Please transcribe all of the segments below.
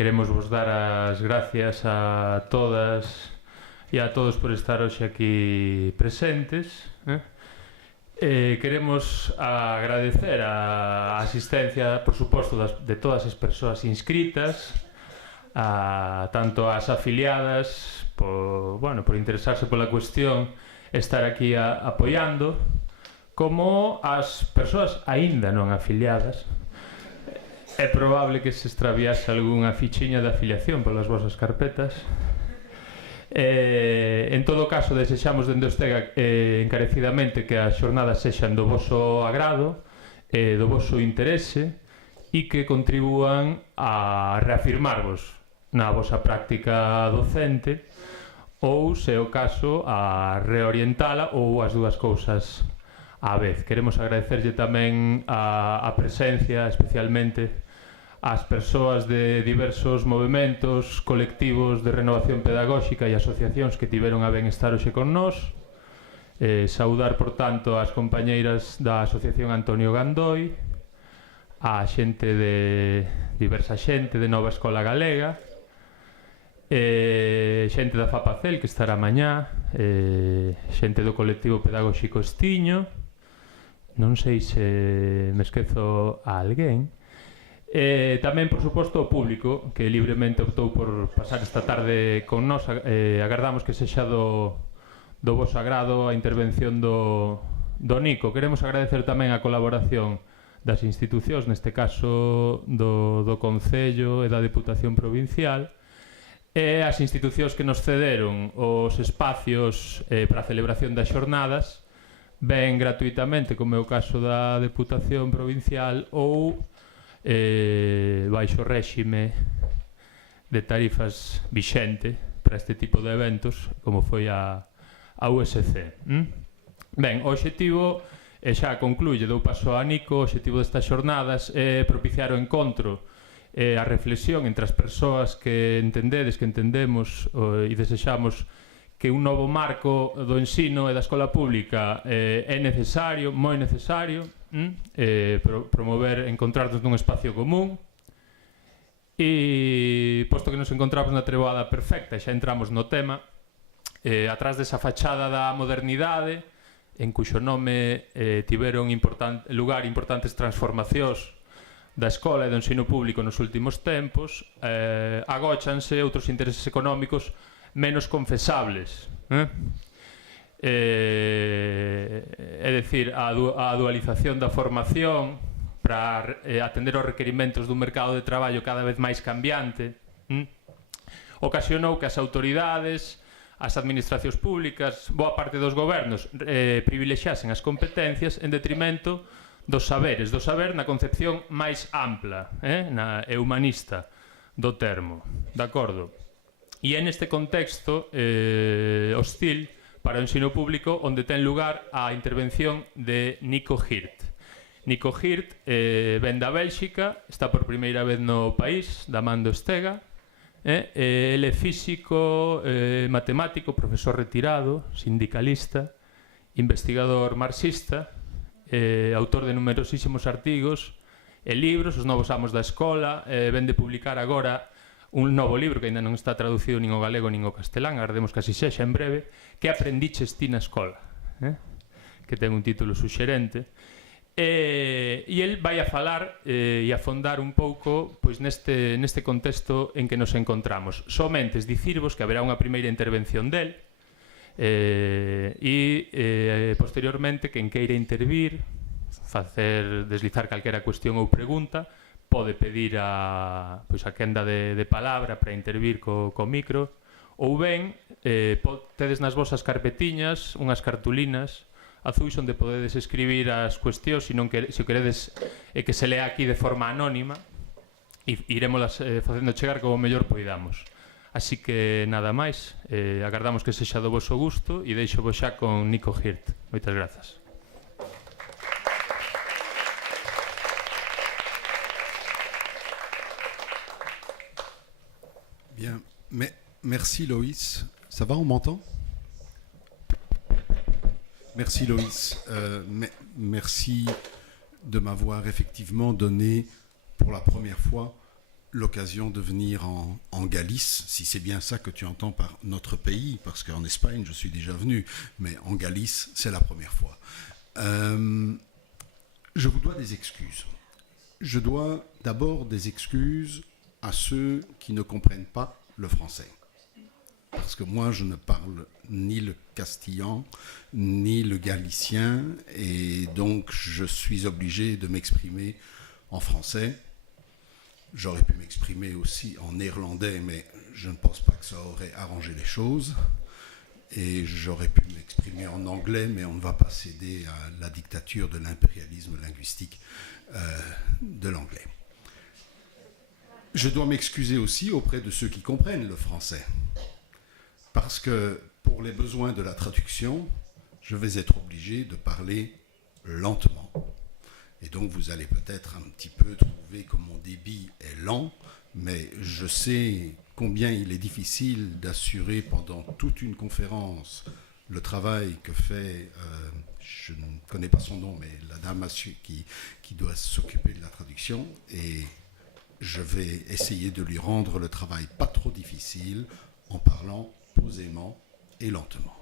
Queremos vos dar as gracias a todas e a todos por estar hoxe aquí presentes. Queremos agradecer a asistencia, por suposto, de todas as persoas inscritas, tanto as afiliadas, por interesarse pola cuestión, estar aquí apoiando, como as persoas aínda non afiliadas. É probable que se extraviase algunha fichiña de afiliación polas vosas carpetas. En todo caso, desexamos dende o Stega encarecidamente que as xornadas sexan do voso agrado, do voso interese, e que contribúan a reafirmarvos na vosa práctica docente ou, se o caso, a reorientala ou as dúas cousas á vez. Queremos agradecerlle tamén a presencia, especialmente as persoas de diversos movementos, colectivos de renovación pedagóxica e asociacións que tiveron a ben estar hoxe con nós. Saudar, por tanto, as compañeiras da Asociación Antonio Gandoi, a xente de diversa xente de Nova Escola Galega, xente da FAPACEL que estará mañá, xente do colectivo pedagóxico Estiño, non sei se me esquezo a alguén. Tamén, por suposto, o público que libremente optou por pasar esta tarde con nós. Agardamos que sexa do voso agrado a intervención do Nico. Queremos agradecer tamén a colaboración das institucións, neste caso do Concello e da Deputación Provincial, e as institucións que nos cederon os espacios para a celebración das xornadas, ben gratuitamente, como é o caso da Deputación Provincial, ou baixo réxime de tarifas vixente para este tipo de eventos, como foi a USC. Ben, o obxectivo xa concluye, dou paso a Nico. O obxectivo destas xornadas é propiciar o encontro e a reflexión entre as persoas que entendedes, que entendemos e desexamos que un novo marco do ensino e da escola pública é necesario, moi necesario, promover encontrarnos nun espacio común, e posto que nos encontramos na treboada perfecta, xa entramos no tema, atrás desa fachada da modernidade, en cuxo nome tiveron lugar importantes transformacións da escola e do ensino público nos últimos tempos, agóchanse outros intereses económicos menos confesables. É dicir, a dualización da formación para atender aos requerimentos dun mercado de traballo cada vez máis cambiante ocasionou que as autoridades, as administracións públicas, boa parte dos gobernos privilexiasen as competencias en detrimento dos saberes, do saber na concepción máis ampla e humanista do termo, de acordo? E é neste contexto hostil para o ensino público onde ten lugar a intervención de Nico Hirt. Nico Hirt ven da Bélxica, está por primeira vez no país, da man do Stega. Ele é físico, matemático, profesor retirado, sindicalista, investigador marxista, autor de numerosísimos artigos e libros, Os novos amos da escola. Ven de publicar agora un novo libro que ainda non está traducido nin ao galego nin ao castelán, agardemos que así sexa en breve, que aprendiches ti na escola, que ten un título suxerente, e el vai a falar e a fondar un pouco neste contexto en que nos encontramos. Somente dicirvos que haberá unha primeira intervención del e posteriormente quen queira intervir, deslizar calquera cuestión ou pregunta, pode pedir a quenda de palabra para intervir co micro, ou ben tedes nas vosas carpetiñas unhas cartulinas azuis onde podedes escribir as cuestións, se o queredes que se lea aquí de forma anónima, e irémolas facendo chegar como mellor poidamos. Así que nada máis, agardamos que sexa do voso gusto e deixo vos xa con Nico Hirt. Moitas grazas. Bien, merci Loïs. Ça va, on m'entend? Merci Loïs. Merci de m'avoir effectivement donné pour la première fois l'occasion de venir en Galice, si c'est bien ça que tu entends par notre pays, parce qu'en Espagne, je suis déjà venu, mais en Galice, c'est la première fois. Je vous dois des excuses. Je dois d'abord des excuses à ceux qui ne comprennent pas le français. Parce que moi, je ne parle ni le castillan, ni le galicien, et donc je suis obligé de m'exprimer en français. J'aurais pu m'exprimer aussi en néerlandais, mais je ne pense pas que ça aurait arrangé les choses. Et j'aurais pu m'exprimer en anglais, mais on ne va pas céder à la dictature de l'impérialisme linguistique de l'anglais. Je dois m'excuser aussi auprès de ceux qui comprennent le français. Parce que pour les besoins de la traduction, je vais être obligé de parler lentement. Et donc vous allez peut-être un petit peu trouver que mon débit est lent, mais je sais combien il est difficile d'assurer pendant toute une conférence le travail que fait, je ne connais pas son nom, mais la dame qui doit s'occuper de la traduction, et je vais essayer de lui rendre le travail pas trop difficile en parlant posément et lentement.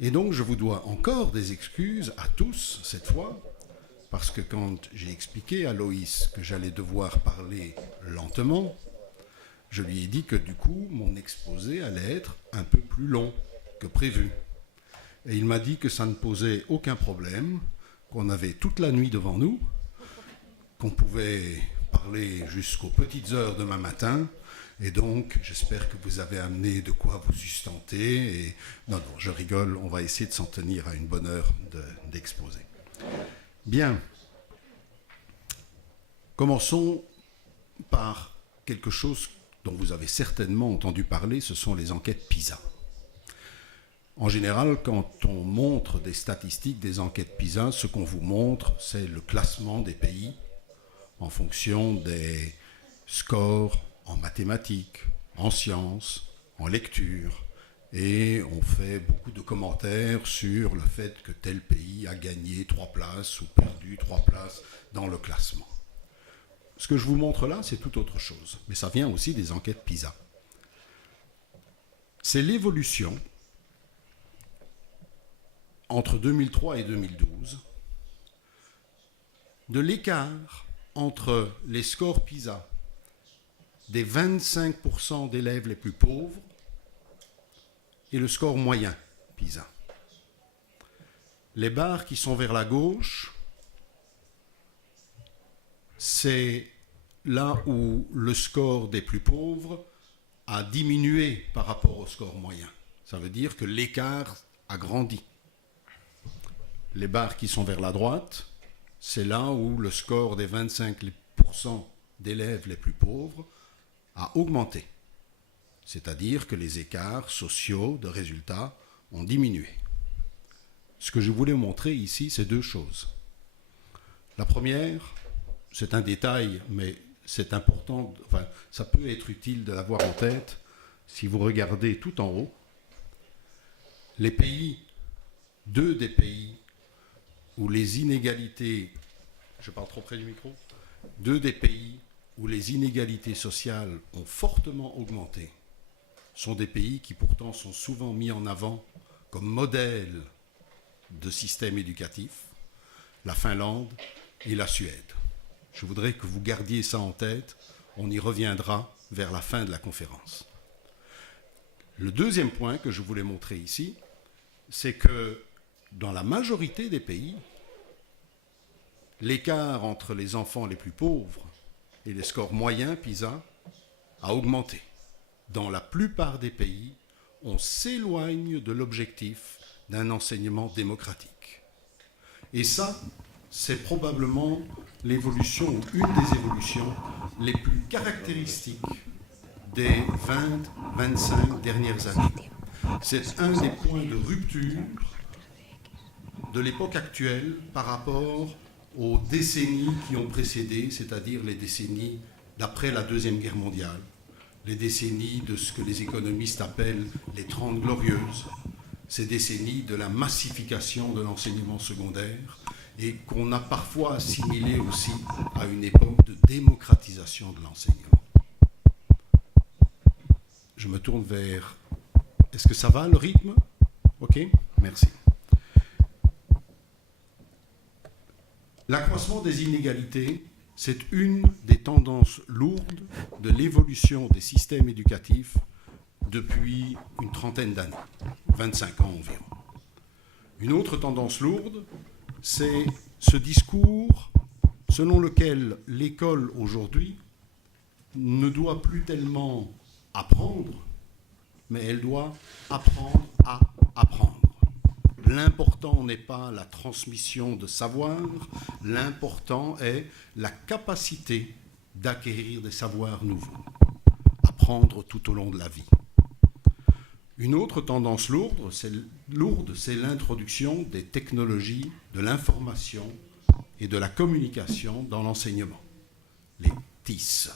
Et donc je vous dois encore des excuses à tous cette fois, parce que quand j'ai expliqué à Loïs que j'allais devoir parler lentement, je lui ai dit que du coup, mon exposé allait être un peu plus long que prévu. Et il m'a dit que ça ne posait aucun problème, qu'on avait toute la nuit devant nous, qu'on pouvait parler jusqu'aux petites heures demain matin, et donc j'espère que vous avez amené de quoi vous sustenter. Et non, je rigole, on va essayer de s'en tenir à une bonne heure d'exposé. Bien, commençons par quelque chose dont vous avez certainement entendu parler, ce sont les enquêtes PISA. En général, quand on montre des statistiques des enquêtes PISA, ce qu'on vous montre, c'est le classement des pays en fonction des scores en mathématiques, en sciences, en lecture. Et on fait beaucoup de commentaires sur le fait que tel pays a gagné 3 places ou perdu 3 places dans le classement. Ce que je vous montre là, c'est tout autre chose. Mais ça vient aussi des enquêtes PISA. C'est l'évolution entre 2003 et 2012 de l'écart entre les scores PISA des 25% d'élèves les plus pauvres et le score moyen PISA. Les barres qui sont vers la gauche, c'est là où le score des plus pauvres a diminué par rapport au score moyen. Ça veut dire que l'écart a grandi. Les barres qui sont vers la droite, c'est là où le score des 25% d'élèves les plus pauvres a augmenté. C'est-à-dire que les écarts sociaux de résultats ont diminué. Ce que je voulais montrer ici, c'est 2 choses. La première, c'est un détail, mais c'est important, enfin, ça peut être utile de l'avoir en tête. Si vous regardez tout en haut, les pays, 2 des pays où les inégalités, je parle trop près du micro, 2 des pays où les inégalités sociales ont fortement augmenté sont des pays qui pourtant sont souvent mis en avant comme modèle de système éducatif, la Finlande et la Suède. Je voudrais que vous gardiez ça en tête, on y reviendra vers la fin de la conférence. Le deuxième point que je voulais montrer ici, c'est que dans la majorité des pays, l'écart entre les enfants les plus pauvres et les scores moyens PISA a augmenté. Dans la plupart des pays, on s'éloigne de l'objectif d'un enseignement démocratique. Et ça, c'est probablement l'évolution, ou une des évolutions les plus caractéristiques des 20-25 dernières années. C'est un des points de rupture de l'époque actuelle par rapport aux décennies qui ont précédé, c'est-à-dire les décennies d'après la Deuxième Guerre mondiale, les décennies de ce que les économistes appellent les 30 glorieuses, ces décennies de la massification de l'enseignement secondaire et qu'on a parfois assimilé aussi à une époque de démocratisation de l'enseignement. je me tourne vers... Est-ce que ça va, le rythme? Ok, merci. L'accroissement des inégalités, c'est une des tendances lourdes de l'évolution des systèmes éducatifs depuis une trentaine d'années, 25 ans environ. Une autre tendance lourde, c'est ce discours selon lequel l'école aujourd'hui ne doit plus tellement apprendre, mais elle doit apprendre à apprendre. L'important n'est pas la transmission de savoir, l'important est la capacité d'acquérir des savoirs nouveaux, apprendre tout au long de la vie. Une autre tendance lourde, c'est l'introduction des technologies de l'information et de la communication dans l'enseignement. Les TIC,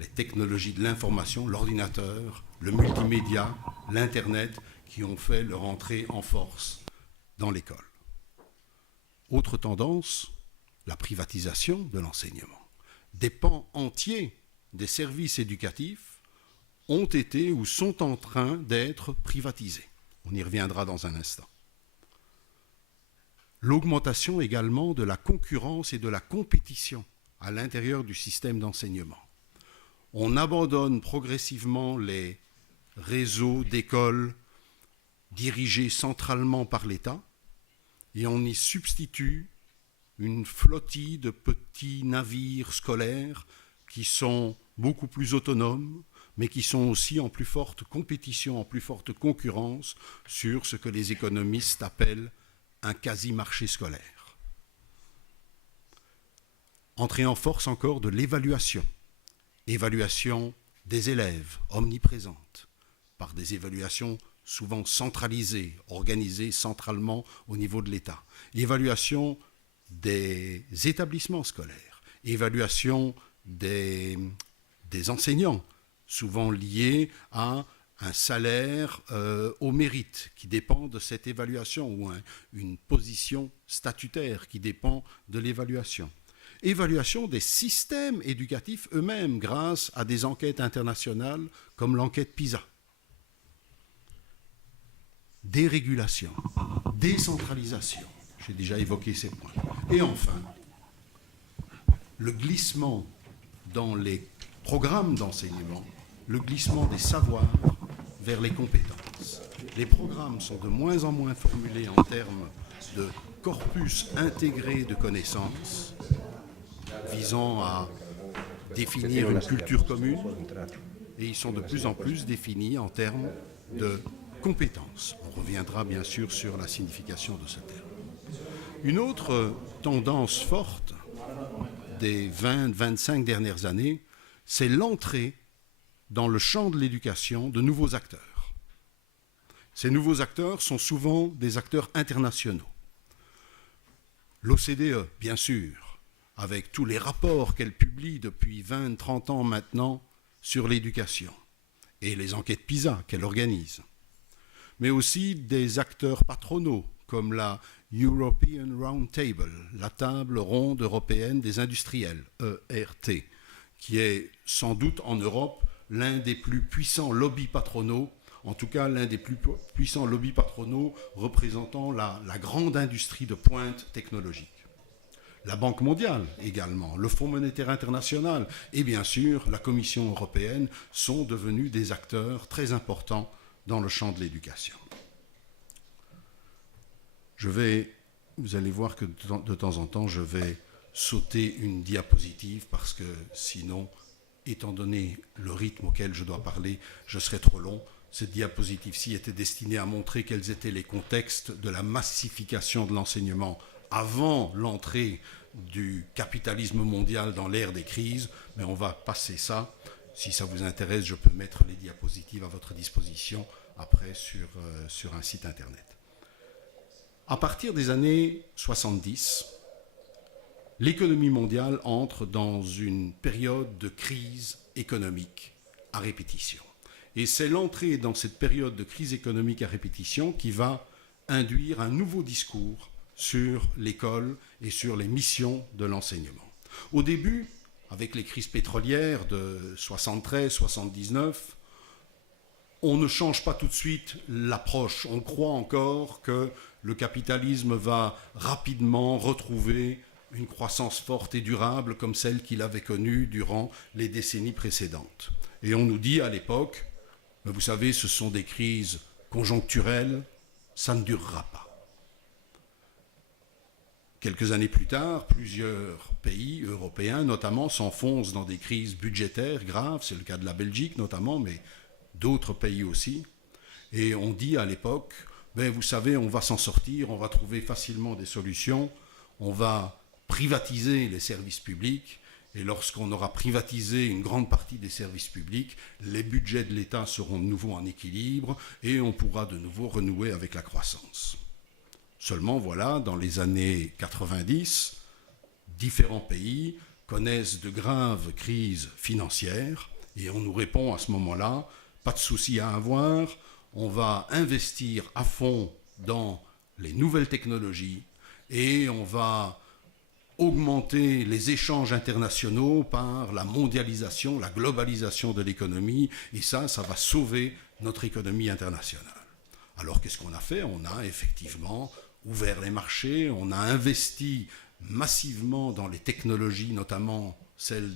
les technologies de l'information, l'ordinateur, le multimédia, l'Internet, qui ont fait leur entrée en force dans l'école. Autre tendance, la privatisation de l'enseignement. Des pans entiers des services éducatifs ont été ou sont en train d'être privatisés. On y reviendra dans un instant. L'augmentation également de la concurrence et de la compétition à l'intérieur du système d'enseignement. On abandonne progressivement les réseaux d'écoles dirigés centralement par l'État et on y substitue une flottille de petits navires scolaires qui sont beaucoup plus autonomes, mais qui sont aussi en plus forte compétition, en plus forte concurrence sur ce que les économistes appellent un quasi-marché scolaire. Entrée en force encore de l'évaluation. Évaluation des élèves, omniprésente, par des évaluations souvent centralisées, organisées centralement au niveau de l'État. Évaluation des établissements scolaires, évaluation des enseignants, souvent liés à un salaire au mérite qui dépend de cette évaluation ou une position statutaire qui dépend de l'évaluation. Évaluation des systèmes éducatifs eux-mêmes grâce à des enquêtes internationales comme l'enquête PISA. Dérégulation, décentralisation, j'ai déjà évoqué ces points. Et enfin, le glissement dans les programmes d'enseignement, le glissement des savoirs vers les compétences. Les programmes sont de moins en moins formulés en termes de corpus intégré de connaissances, visant à définir une culture commune, et ils sont de plus en plus définis en termes de compétences. On reviendra bien sûr sur la signification de ce terme. Une autre tendance forte des 20-25 dernières années, c'est l'entrée dans le champ de l'éducation de nouveaux acteurs. Ces nouveaux acteurs sont souvent des acteurs internationaux. L'OCDE, bien sûr, avec tous les rapports qu'elle publie depuis 20-30 ans maintenant sur l'éducation, et les enquêtes PISA qu'elle organise, mais aussi des acteurs patronaux comme la European Round Table, la table ronde européenne des industriels, ERT, qui est sans doute en Europe l'un des plus puissants lobbies patronaux, en tout cas l'un des plus puissants lobbies patronaux représentant la grande industrie de pointe technologique. La Banque mondiale également, le Fonds monétaire international et bien sûr la Commission européenne sont devenus des acteurs très importants dans le champ de l'éducation. Vous allez voir que de temps en temps, je vais sauter une diapositive parce que sinon, étant donné le rythme auquel je dois parler, je serai trop long. Cette diapositive-ci était destinée à montrer quels étaient les contextes de la massification de l'enseignement avant l'entrée du capitalisme mondial dans l'ère des crises, mais on va passer ça. Si ça vous intéresse, je peux mettre les diapositives à votre disposition après sur un site internet. À partir des années 70, l'économie mondiale entre dans une période de crise économique à répétition. Et c'est l'entrée dans cette période de crise économique à répétition qui va induire un nouveau discours sur l'école et sur les missions de l'enseignement. Au début, avec les crises pétrolières de 73-79, on ne change pas tout de suite l'approche. On croit encore que le capitalisme va rapidement retrouver une croissance forte et durable comme celle qu'il avait connue durant les décennies précédentes. Et on nous dit à l'époque, vous savez, ce sont des crises conjoncturelles, ça ne durera pas. Quelques années plus tard, plusieurs pays européens, notamment, s'enfoncent dans des crises budgétaires graves. C'est le cas de la Belgique, notamment, mais d'autres pays aussi. Et on dit à l'époque, vous savez, on va s'en sortir, on va trouver facilement des solutions, on va privatiser les services publics. Et lorsqu'on aura privatisé une grande partie des services publics, les budgets de l'État seront de nouveau en équilibre et on pourra de nouveau renouer avec la croissance. Seulement, voilà, dans les années 90, différents pays connaissent de graves crises financières et on nous répond à ce moment-là, pas de souci à avoir, on va investir à fond dans les nouvelles technologies et on va augmenter les échanges internationaux par la mondialisation, la globalisation de l'économie et ça va sauver notre économie internationale. Alors qu'est-ce qu'on a fait? On a effectivement ouvert les marchés, on a investi massivement dans les technologies, notamment celles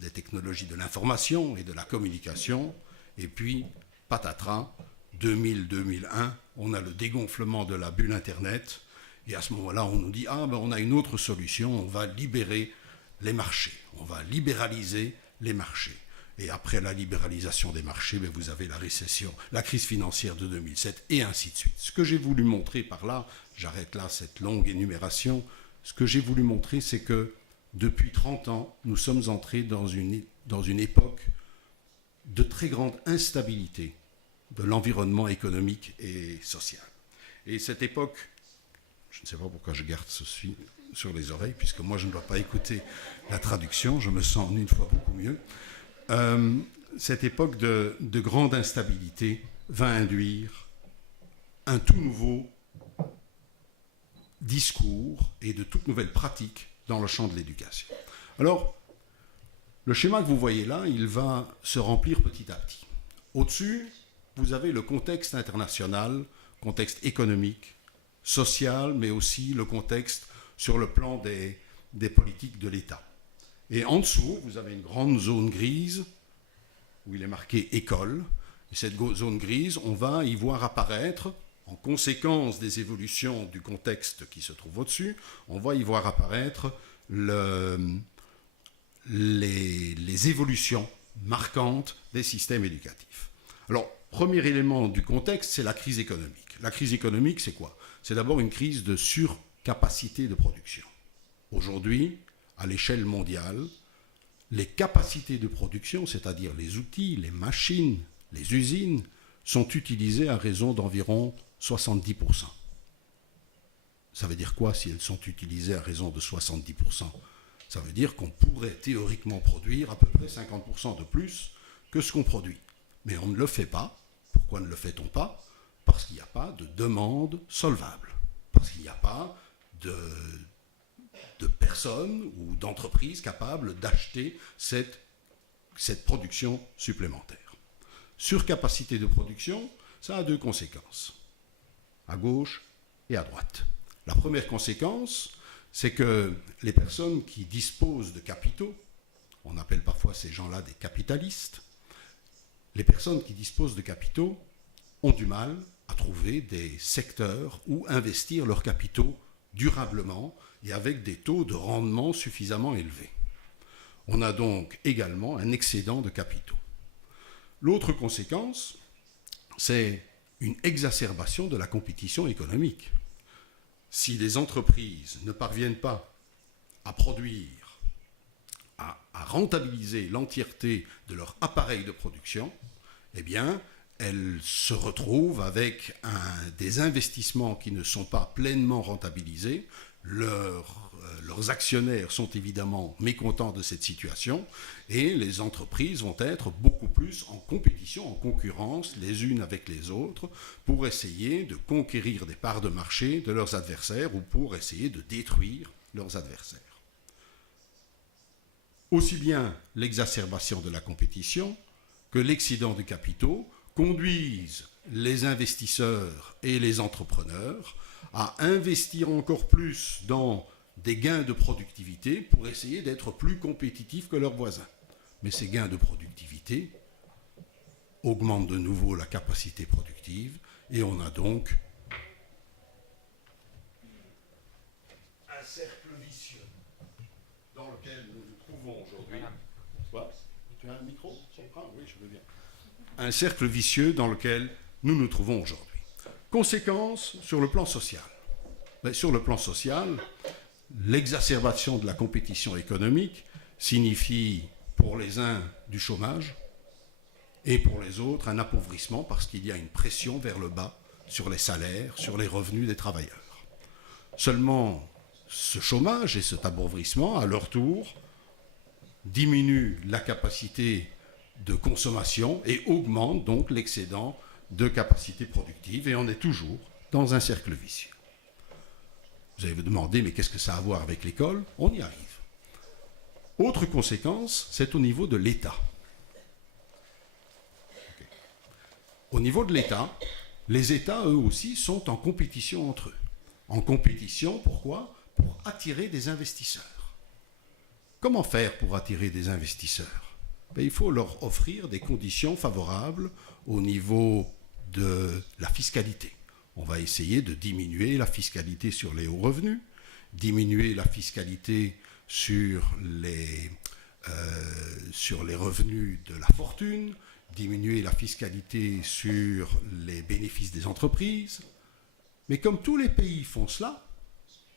des technologies de l'information et de la communication. Et puis, patatras, 2000-2001, on a le dégonflement de la bulle Internet. Et à ce moment-là, on nous dit, on a une autre solution, on va libérer les marchés, on va libéraliser les marchés. Et après la libéralisation des marchés, vous avez la récession, la crise financière de 2007 et ainsi de suite. Ce que j'ai voulu montrer par là, j'arrête là cette longue énumération, ce que j'ai voulu montrer, c'est que depuis 30 ans, nous sommes entrés dans une époque de très grande instabilité de l'environnement économique et social. Et cette époque, je ne sais pas pourquoi je garde ceci sur les oreilles, puisque moi je ne dois pas écouter la traduction, je me sens en une fois beaucoup mieux. Cette époque de grande instabilité va induire un tout nouveau discours et de toutes nouvelles pratiques dans le champ de l'éducation. Alors, le schéma que vous voyez là, il va se remplir petit à petit. Au-dessus, vous avez le contexte international, contexte économique, social, mais aussi le contexte sur le plan des politiques de l'État. Et en dessous, vous avez une grande zone grise où il est marqué « école ». Et cette zone grise, on va y voir apparaître, en conséquence des évolutions du contexte qui se trouve au-dessus, on va y voir apparaître les évolutions marquantes des systèmes éducatifs. Alors, premier élément du contexte, c'est la crise économique. La crise économique, c'est quoi? C'est d'abord une crise de surcapacité de production. Aujourd'hui, à l'échelle mondiale, les capacités de production, c'est-à-dire les outils, les machines, les usines, sont utilisées à raison d'environ 70%. Ça veut dire quoi si elles sont utilisées à raison de 70%? Ça veut dire qu'on pourrait théoriquement produire à peu près 50% de plus que ce qu'on produit. Mais on ne le fait pas. Pourquoi ne le fait-on pas? Parce qu'il n'y a pas de demande solvable. Parce qu'il n'y a pas de personnes ou d'entreprises capables d'acheter cette production supplémentaire. Surcapacité de production, ça a deux conséquences, à gauche et à droite. La première conséquence, c'est que les personnes qui disposent de capitaux, on appelle parfois ces gens-là des capitalistes, les personnes qui disposent de capitaux ont du mal à trouver des secteurs où investir leurs capitaux durablement et avec des taux de rendement suffisamment élevés. On a donc également un excédent de capitaux. L'autre conséquence, c'est une exacerbation de la compétition économique. Si les entreprises ne parviennent pas à produire, à rentabiliser l'entièreté de leur appareil de production, eh bien, elles se retrouvent avec des investissements qui ne sont pas pleinement rentabilisés. Leurs actionnaires sont évidemment mécontents de cette situation et les entreprises vont être beaucoup plus en compétition, en concurrence les unes avec les autres pour essayer de conquérir des parts de marché de leurs adversaires ou pour essayer de détruire leurs adversaires. Aussi bien l'exacerbation de la compétition que l'excédent de capitaux conduisent les investisseurs et les entrepreneurs à investir encore plus dans des gains de productivité pour essayer d'être plus compétitifs que leurs voisins. Mais ces gains de productivité augmentent de nouveau la capacité productive et on a donc un cercle vicieux dans lequel nous nous trouvons aujourd'hui. Tu as un micro ? Ah oui, je veux bien. Un cercle vicieux dans lequel nous nous trouvons aujourd'hui. Conséquences sur le plan social. Mais sur le plan social, l'exacerbation de la compétition économique signifie pour les uns du chômage et pour les autres un appauvrissement parce qu'il y a une pression vers le bas sur les salaires, sur les revenus des travailleurs. Seulement, ce chômage et cet appauvrissement, à leur tour, diminuent la capacité de consommation et augmentent donc l'excédent de capacité productive et on est toujours dans un cercle vicieux. Vous allez vous demander, mais qu'est-ce que ça a à voir avec l'école ? On y arrive. Autre conséquence, c'est au niveau de l'État. Au niveau de l'État, les États, eux aussi, sont en compétition entre eux. En compétition, pourquoi ? Pour attirer des investisseurs. Comment faire pour attirer des investisseurs ? Il faut leur offrir des conditions favorables au niveau de la fiscalité. On va essayer de diminuer la fiscalité sur les hauts revenus, diminuer la fiscalité sur les revenus de la fortune, diminuer la fiscalité sur les bénéfices des entreprises. Mais comme tous les pays font cela,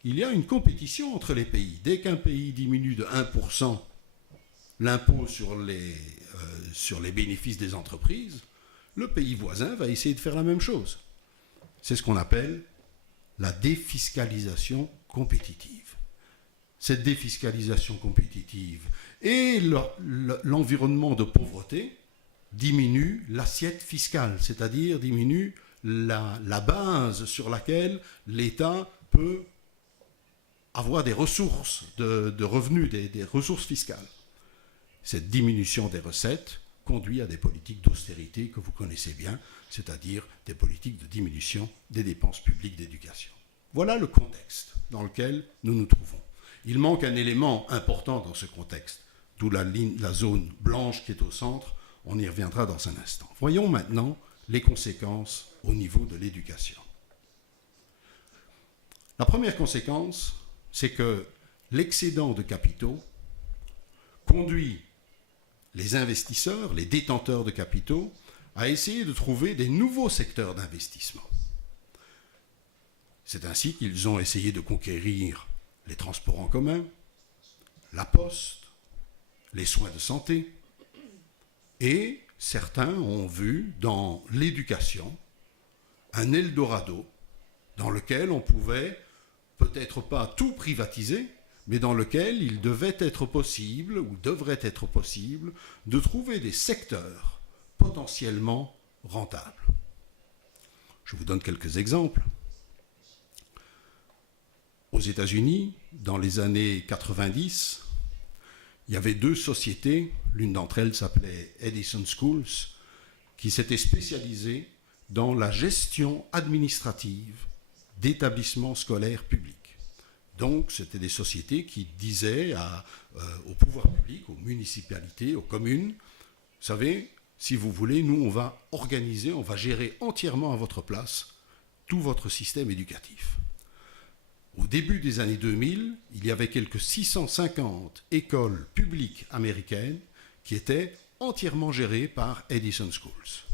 il y a une compétition entre les pays. Dès qu'un pays diminue de 1% l'impôt sur les bénéfices des entreprises, le pays voisin va essayer de faire la même chose. C'est ce qu'on appelle la défiscalisation compétitive. Cette défiscalisation compétitive et l'environnement de pauvreté diminue l'assiette fiscale, c'est-à-dire diminue la base sur laquelle l'État peut avoir des ressources de revenus, des ressources fiscales. Cette diminution des recettes conduit à des politiques d'austérité que vous connaissez bien, c'est-à-dire des politiques de diminution des dépenses publiques d'éducation. Voilà le contexte dans lequel nous nous trouvons. Il manque un élément important dans ce contexte, d'où la zone blanche qui est au centre. On y reviendra dans un instant. Voyons maintenant les conséquences au niveau de l'éducation. La première conséquence, c'est que l'excédent de capitaux conduit les investisseurs, les détenteurs de capitaux, à essayer de trouver des nouveaux secteurs d'investissement. C'est ainsi qu'ils ont essayé de conquérir les transports en commun, la poste, les soins de santé, et certains ont vu dans l'éducation un Eldorado dans lequel on pouvait peut-être pas tout privatiser, mais dans lequel il devait être possible, ou devrait être possible, de trouver des secteurs potentiellement rentables. Je vous donne quelques exemples. Aux États-Unis, dans les années 90, il y avait deux sociétés, l'une d'entre elles s'appelait Edison Schools, qui s'étaient spécialisées dans la gestion administrative d'établissements scolaires publics. Donc, c'était des sociétés qui disaient au pouvoir public, aux municipalités, aux communes, vous savez, si vous voulez, nous, on va organiser, on va gérer entièrement à votre place tout votre système éducatif. Au début des années 2000, il y avait quelques 650 écoles publiques américaines qui étaient entièrement gérées par Edison Schools.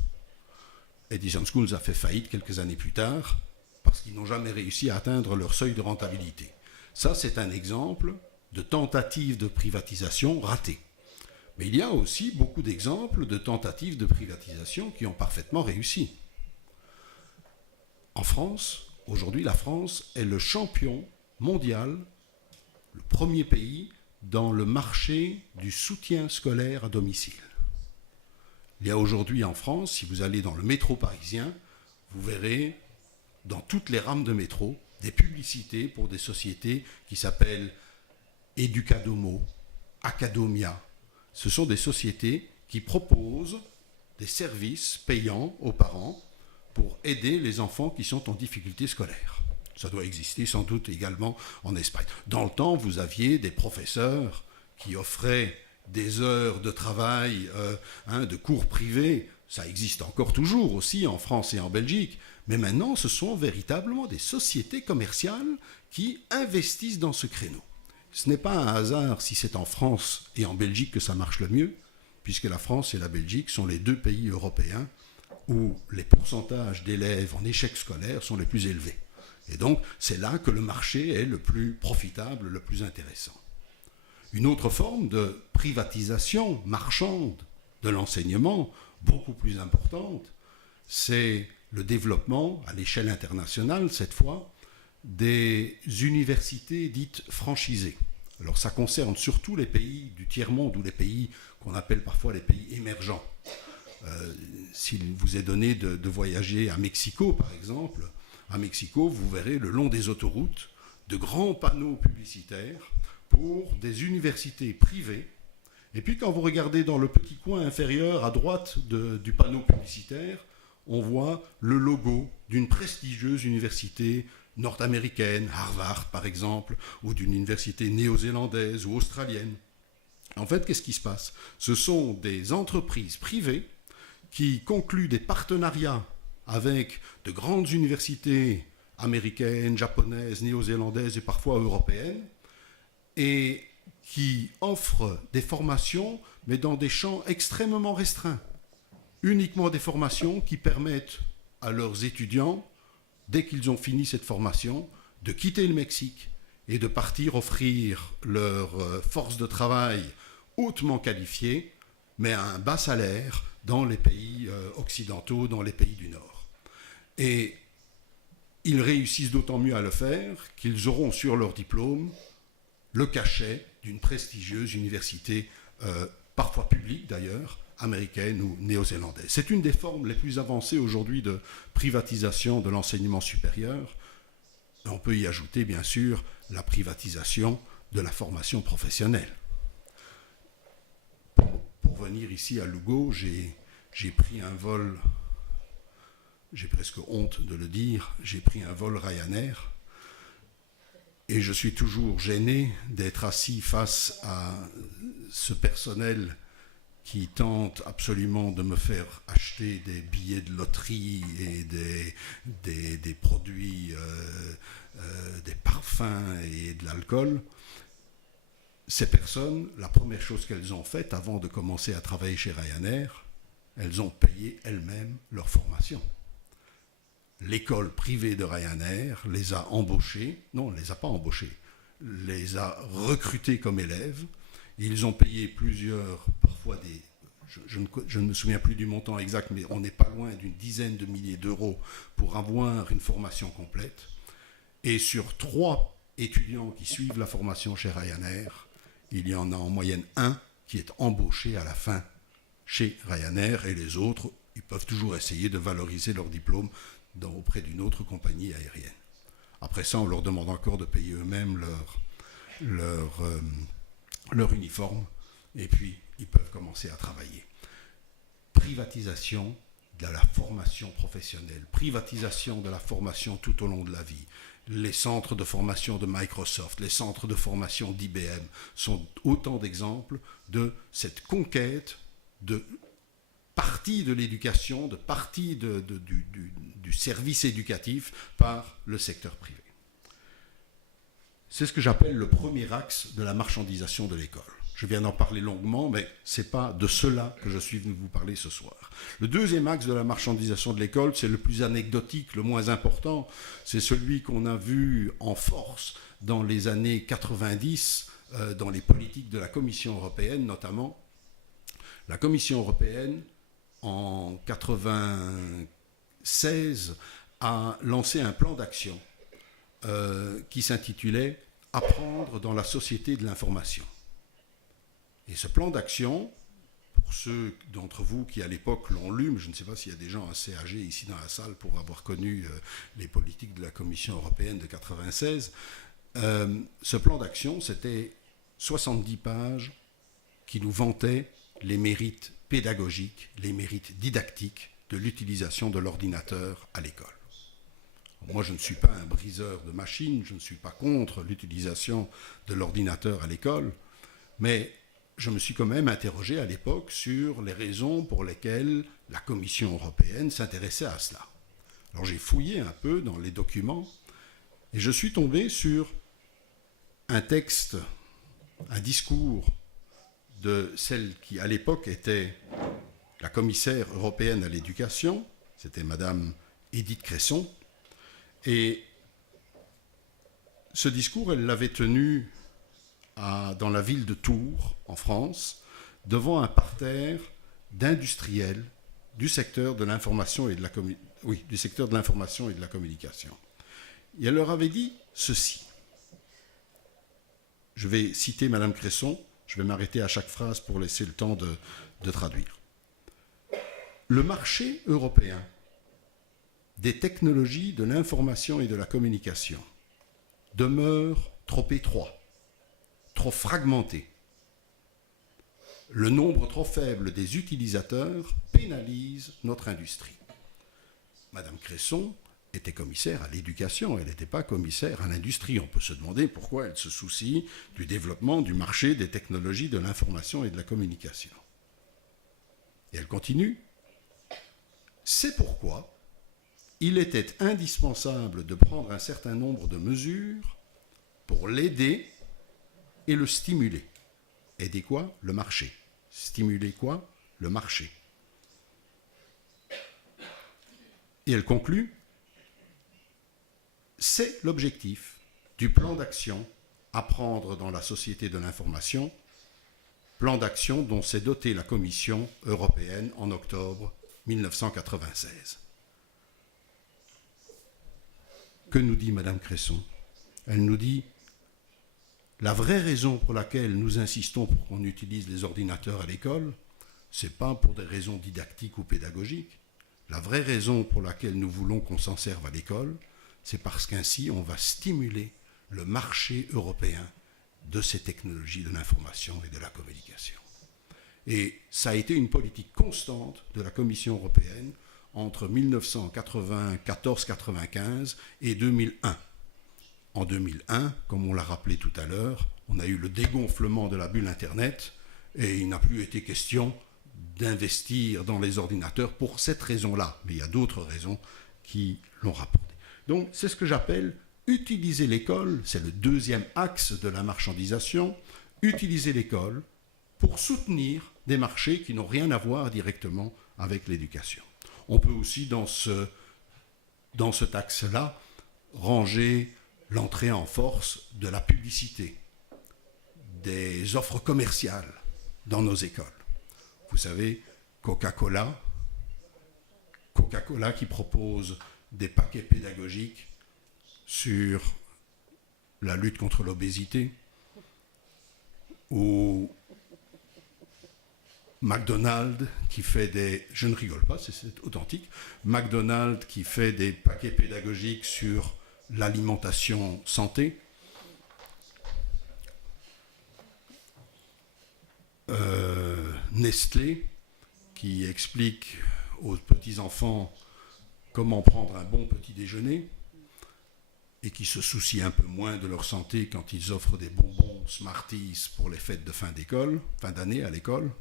Edison Schools a fait faillite quelques années plus tard parce qu'ils n'ont jamais réussi à atteindre leur seuil de rentabilité. Ça, c'est un exemple de tentative de privatisation ratée. Mais il y a aussi beaucoup d'exemples de tentatives de privatisation qui ont parfaitement réussi. En France, aujourd'hui, la France est le champion mondial, le premier pays dans le marché du soutien scolaire à domicile. Il y a aujourd'hui en France, si vous allez dans le métro parisien, vous verrez dans toutes les rames de métro des publicités pour des sociétés qui s'appellent Educadomo, Academia. Ce sont des sociétés qui proposent des services payants aux parents pour aider les enfants qui sont en difficulté scolaire. Ça doit exister sans doute également en Espagne. Dans le temps, vous aviez des professeurs qui offraient des heures de travail, de cours privés. Ça existe encore toujours aussi en France et en Belgique. Mais maintenant, ce sont véritablement des sociétés commerciales qui investissent dans ce créneau. Ce n'est pas un hasard si c'est en France et en Belgique que ça marche le mieux, puisque la France et la Belgique sont les deux pays européens où les pourcentages d'élèves en échec scolaire sont les plus élevés. Et donc, c'est là que le marché est le plus profitable, le plus intéressant. Une autre forme de privatisation marchande de l'enseignement, beaucoup plus importante, c'est le développement, à l'échelle internationale cette fois, des universités dites franchisées. Alors ça concerne surtout les pays du tiers-monde ou les pays qu'on appelle parfois les pays émergents. S'il vous est donné de voyager à Mexico, par exemple, à Mexico, vous verrez le long des autoroutes de grands panneaux publicitaires pour des universités privées. Et puis quand vous regardez dans le petit coin inférieur à droite du panneau publicitaire, on voit le logo d'une prestigieuse université nord-américaine, Harvard par exemple, ou d'une université néo-zélandaise ou australienne. En fait, qu'est-ce qui se passe? Ce sont des entreprises privées qui concluent des partenariats avec de grandes universités américaines, japonaises, néo-zélandaises et parfois européennes, et qui offrent des formations, mais dans des champs extrêmement restreints. Uniquement des formations qui permettent à leurs étudiants, dès qu'ils ont fini cette formation, de quitter le Mexique et de partir offrir leur force de travail hautement qualifiée, mais à un bas salaire dans les pays occidentaux, dans les pays du Nord. Et ils réussissent d'autant mieux à le faire qu'ils auront sur leur diplôme le cachet d'une prestigieuse université, parfois publique d'ailleurs, américaine ou néo-zélandaise. C'est une des formes les plus avancées aujourd'hui de privatisation de l'enseignement supérieur. Et on peut y ajouter, bien sûr, la privatisation de la formation professionnelle. Pour venir ici à Lugo, j'ai pris un vol, j'ai presque honte de le dire, j'ai pris un vol Ryanair et je suis toujours gêné d'être assis face à ce personnel qui tente absolument de me faire acheter des billets de loterie et des produits, des parfums et de l'alcool. Ces personnes, la première chose qu'elles ont faite avant de commencer à travailler chez Ryanair, elles ont payé elles-mêmes leur formation. L'école privée de Ryanair les a embauchés, non, ne les a pas embauchés, les a recrutés comme élèves. Ils ont payé plusieurs, parfois je ne me souviens plus du montant exact, mais on n'est pas loin d'une dizaine de milliers d'euros pour avoir une formation complète. Et sur 3 étudiants qui suivent la formation chez Ryanair, il y en a en moyenne 1 qui est embauché à la fin chez Ryanair, et les autres, ils peuvent toujours essayer de valoriser leur diplôme auprès d'une autre compagnie aérienne. Après ça, on leur demande encore de payer eux-mêmes leur uniforme, et puis ils peuvent commencer à travailler. Privatisation de la formation professionnelle, privatisation de la formation tout au long de la vie. Les centres de formation de Microsoft, les centres de formation d'IBM sont autant d'exemples de cette conquête de partie de l'éducation, de partie du service éducatif par le secteur privé. C'est ce que j'appelle le premier axe de la marchandisation de l'école. Je viens d'en parler longuement, mais ce n'est pas de cela que je suis venu vous parler ce soir. Le deuxième axe de la marchandisation de l'école, c'est le plus anecdotique, le moins important. C'est celui qu'on a vu en force dans les années 90, dans les politiques de la Commission européenne notamment. La Commission européenne, en 1996, a lancé un plan d'action qui s'intitulait « Apprendre dans la société de l'information ». Et ce plan d'action, pour ceux d'entre vous qui à l'époque l'ont lu, mais je ne sais pas s'il y a des gens assez âgés ici dans la salle pour avoir connu les politiques de la Commission européenne de 1996, ce plan d'action, c'était 70 pages qui nous vantaient les mérites pédagogiques, les mérites didactiques de l'utilisation de l'ordinateur à l'école. Moi, je ne suis pas un briseur de machines, je ne suis pas contre l'utilisation de l'ordinateur à l'école, mais je me suis quand même interrogé à l'époque sur les raisons pour lesquelles la Commission européenne s'intéressait à cela. Alors j'ai fouillé un peu dans les documents et je suis tombé sur un texte, un discours de celle qui à l'époque était la commissaire européenne à l'éducation, c'était Madame Edith Cresson, et ce discours, elle l'avait tenu dans la ville de Tours, en France, devant un parterre d'industriels du secteur de l'information et de la communication. Et elle leur avait dit ceci. Je vais citer Madame Cresson, je vais m'arrêter à chaque phrase pour laisser le temps de traduire. Le marché européen des technologies de l'information et de la communication demeure trop étroit, trop fragmenté. Le nombre trop faible des utilisateurs pénalise notre industrie. Madame Cresson était commissaire à l'éducation, elle n'était pas commissaire à l'industrie. On peut se demander pourquoi elle se soucie du développement du marché des technologies de l'information et de la communication. Et elle continue. C'est pourquoi il était indispensable de prendre un certain nombre de mesures pour l'aider et le stimuler. Aider quoi? Le marché. Stimuler quoi? Le marché. Et elle conclut, c'est l'objectif du plan d'action à prendre dans la société de l'information, plan d'action dont s'est dotée la Commission européenne en octobre 1996. Que nous dit Madame Cresson? Elle nous dit la vraie raison pour laquelle nous insistons pour qu'on utilise les ordinateurs à l'école, ce n'est pas pour des raisons didactiques ou pédagogiques. La vraie raison pour laquelle nous voulons qu'on s'en serve à l'école, c'est parce qu'ainsi on va stimuler le marché européen de ces technologies de l'information et de la communication. Et ça a été une politique constante de la Commission européenne entre 1994-95 et 2001. En 2001, comme on l'a rappelé tout à l'heure, on a eu le dégonflement de la bulle Internet et il n'a plus été question d'investir dans les ordinateurs pour cette raison-là. Mais il y a d'autres raisons qui l'ont rapporté. Donc c'est ce que j'appelle utiliser l'école, c'est le deuxième axe de la marchandisation, utiliser l'école pour soutenir des marchés qui n'ont rien à voir directement avec l'éducation. On peut aussi, dans cet axe-là, ranger l'entrée en force de la publicité, des offres commerciales dans nos écoles. Vous savez, Coca-Cola qui propose des paquets pédagogiques sur la lutte contre l'obésité, ou McDonald's qui fait des... Je ne rigole pas, c'est authentique. McDonald's qui fait des paquets pédagogiques sur l'alimentation santé. Nestlé qui explique aux petits-enfants comment prendre un bon petit déjeuner et qui se soucie un peu moins de leur santé quand ils offrent des bonbons Smarties pour les fêtes de fin d'année à l'école.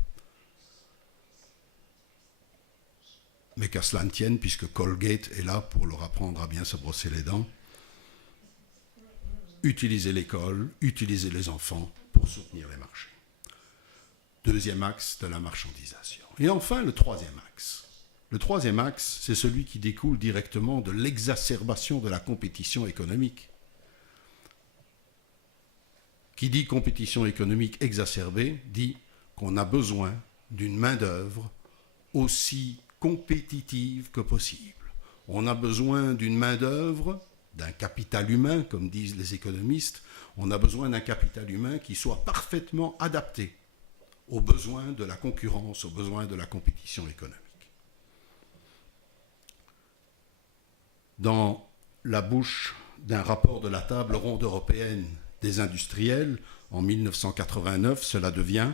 Mais qu'à cela ne tienne, puisque Colgate est là pour leur apprendre à bien se brosser les dents. Utilisez l'école, utilisez les enfants pour soutenir les marchés. Deuxième axe de la marchandisation. Et enfin, le troisième axe. Le troisième axe, c'est celui qui découle directement de l'exacerbation de la compétition économique. Qui dit compétition économique exacerbée, dit qu'on a besoin d'une main-d'œuvre aussi compétitive que possible. On a besoin d'une main-d'œuvre, d'un capital humain, comme disent les économistes. On a besoin d'un capital humain qui soit parfaitement adapté aux besoins de la concurrence, aux besoins de la compétition économique. Dans la bouche d'un rapport de la table ronde européenne des industriels, en 1989, cela devient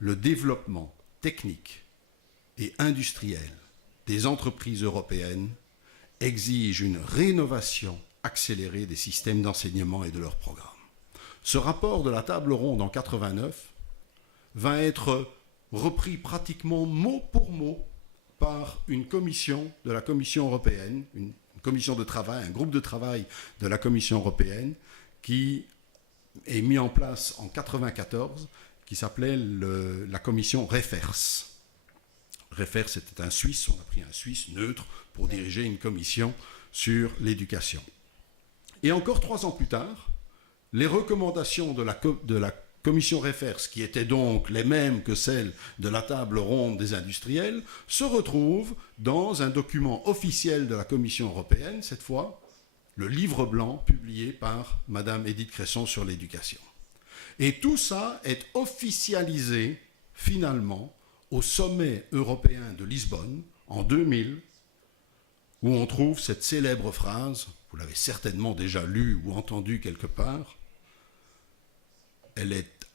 le développement techniques et industrielles des entreprises européennes exige une rénovation accélérée des systèmes d'enseignement et de leurs programmes. Ce rapport de la table ronde en 89 va être repris pratiquement mot pour mot par une commission de la Commission européenne, une commission de travail, un groupe de travail de la Commission européenne qui est mis en place en 1994, qui s'appelait la commission Refers. Refers était un Suisse, on a pris un Suisse neutre pour diriger une commission sur l'éducation. Et encore 3 ans plus tard, les recommandations de la commission Refers, qui étaient donc les mêmes que celles de la table ronde des industriels, se retrouvent dans un document officiel de la Commission européenne, cette fois, le livre blanc publié par Madame Edith Cresson sur l'éducation. Et tout ça est officialisé, finalement, au sommet européen de Lisbonne, en 2000, où on trouve cette célèbre phrase, vous l'avez certainement déjà lue ou entendue quelque part, elle est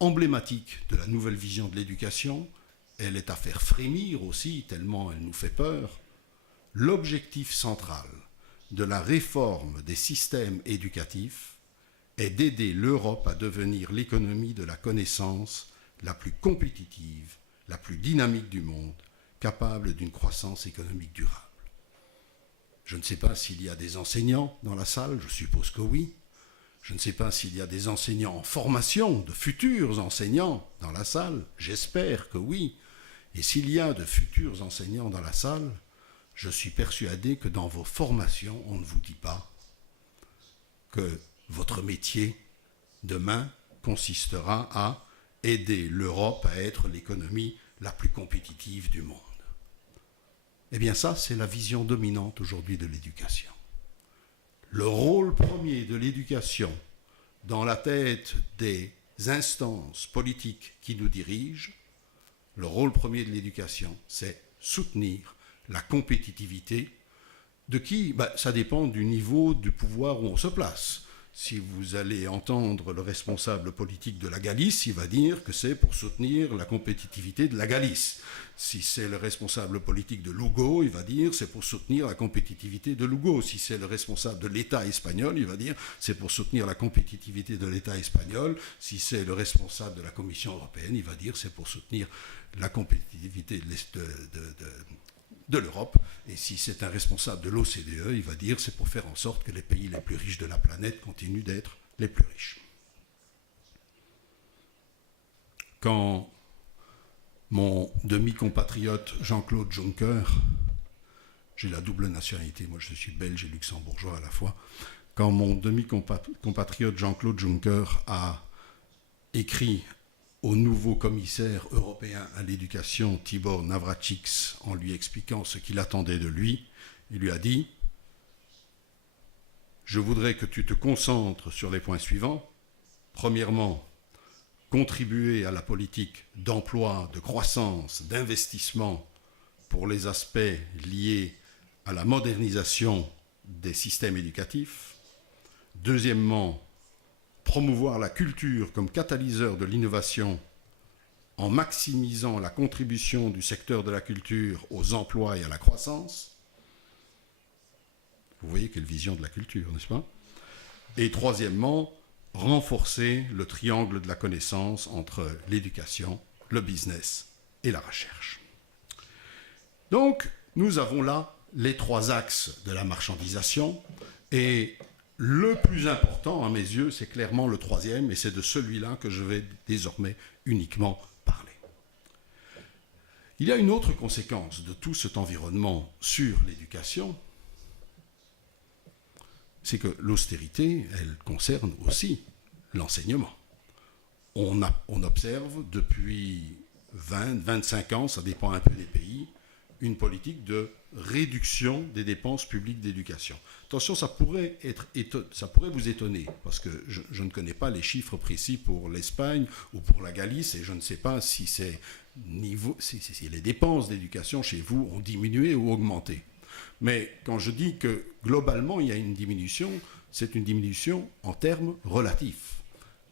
emblématique de la nouvelle vision de l'éducation, elle est à faire frémir aussi, tellement elle nous fait peur. L'objectif central de la réforme des systèmes éducatifs est d'aider l'Europe à devenir l'économie de la connaissance la plus compétitive, la plus dynamique du monde, capable d'une croissance économique durable. Je ne sais pas s'il y a des enseignants dans la salle, je suppose que oui. Je ne sais pas s'il y a des enseignants en formation, de futurs enseignants dans la salle, j'espère que oui. Et s'il y a de futurs enseignants dans la salle, je suis persuadé que dans vos formations, on ne vous dit pas que votre métier demain consistera à aider l'Europe à être l'économie la plus compétitive du monde. Eh bien ça, c'est la vision dominante aujourd'hui de l'éducation. Le rôle premier de l'éducation dans la tête des instances politiques qui nous dirigent, le rôle premier de l'éducation, c'est soutenir la compétitivité de qui? Ça dépend du niveau du pouvoir où on se place. Si vous allez entendre le responsable politique de la Galice, il va dire que c'est pour soutenir la compétitivité de la Galice. Si c'est le responsable politique de Lugo, il va dire c'est pour soutenir la compétitivité de Lugo. Si c'est le responsable de l'État espagnol, il va dire c'est pour soutenir la compétitivité de l'État espagnol. Si c'est le responsable de la Commission européenne, il va dire c'est pour soutenir la compétitivité de l'Europe. Et si c'est un responsable de l'OCDE, il va dire c'est pour faire en sorte que les pays les plus riches de la planète continuent d'être les plus riches. Quand mon demi-compatriote Jean-Claude Juncker, j'ai la double nationalité, moi je suis belge et luxembourgeois à la fois, quand mon demi-compatriote Jean-Claude Juncker a écrit au nouveau commissaire européen à l'éducation, Tibor Navracsics, en lui expliquant ce qu'il attendait de lui, il lui a dit « Je voudrais que tu te concentres sur les points suivants. Premièrement, contribuer à la politique d'emploi, de croissance, d'investissement pour les aspects liés à la modernisation des systèmes éducatifs. Deuxièmement, promouvoir la culture comme catalyseur de l'innovation en maximisant la contribution du secteur de la culture aux emplois et à la croissance. » Vous voyez quelle vision de la culture, n'est-ce pas? Et troisièmement, renforcer le triangle de la connaissance entre l'éducation, le business et la recherche. Donc, nous avons là les 3 axes de la marchandisation et le plus important, à mes yeux, c'est clairement le 3e, et c'est de celui-là que je vais désormais uniquement parler. Il y a une autre conséquence de tout cet environnement sur l'éducation, c'est que l'austérité, elle concerne aussi l'enseignement. On observe depuis 20-25 ans, ça dépend un peu des pays, une politique de réduction des dépenses publiques d'éducation. Attention, ça pourrait vous étonner, parce que je ne connais pas les chiffres précis pour l'Espagne ou pour la Galice, et je ne sais pas si les dépenses d'éducation chez vous ont diminué ou augmenté. Mais quand je dis que globalement il y a une diminution, c'est une diminution en termes relatifs.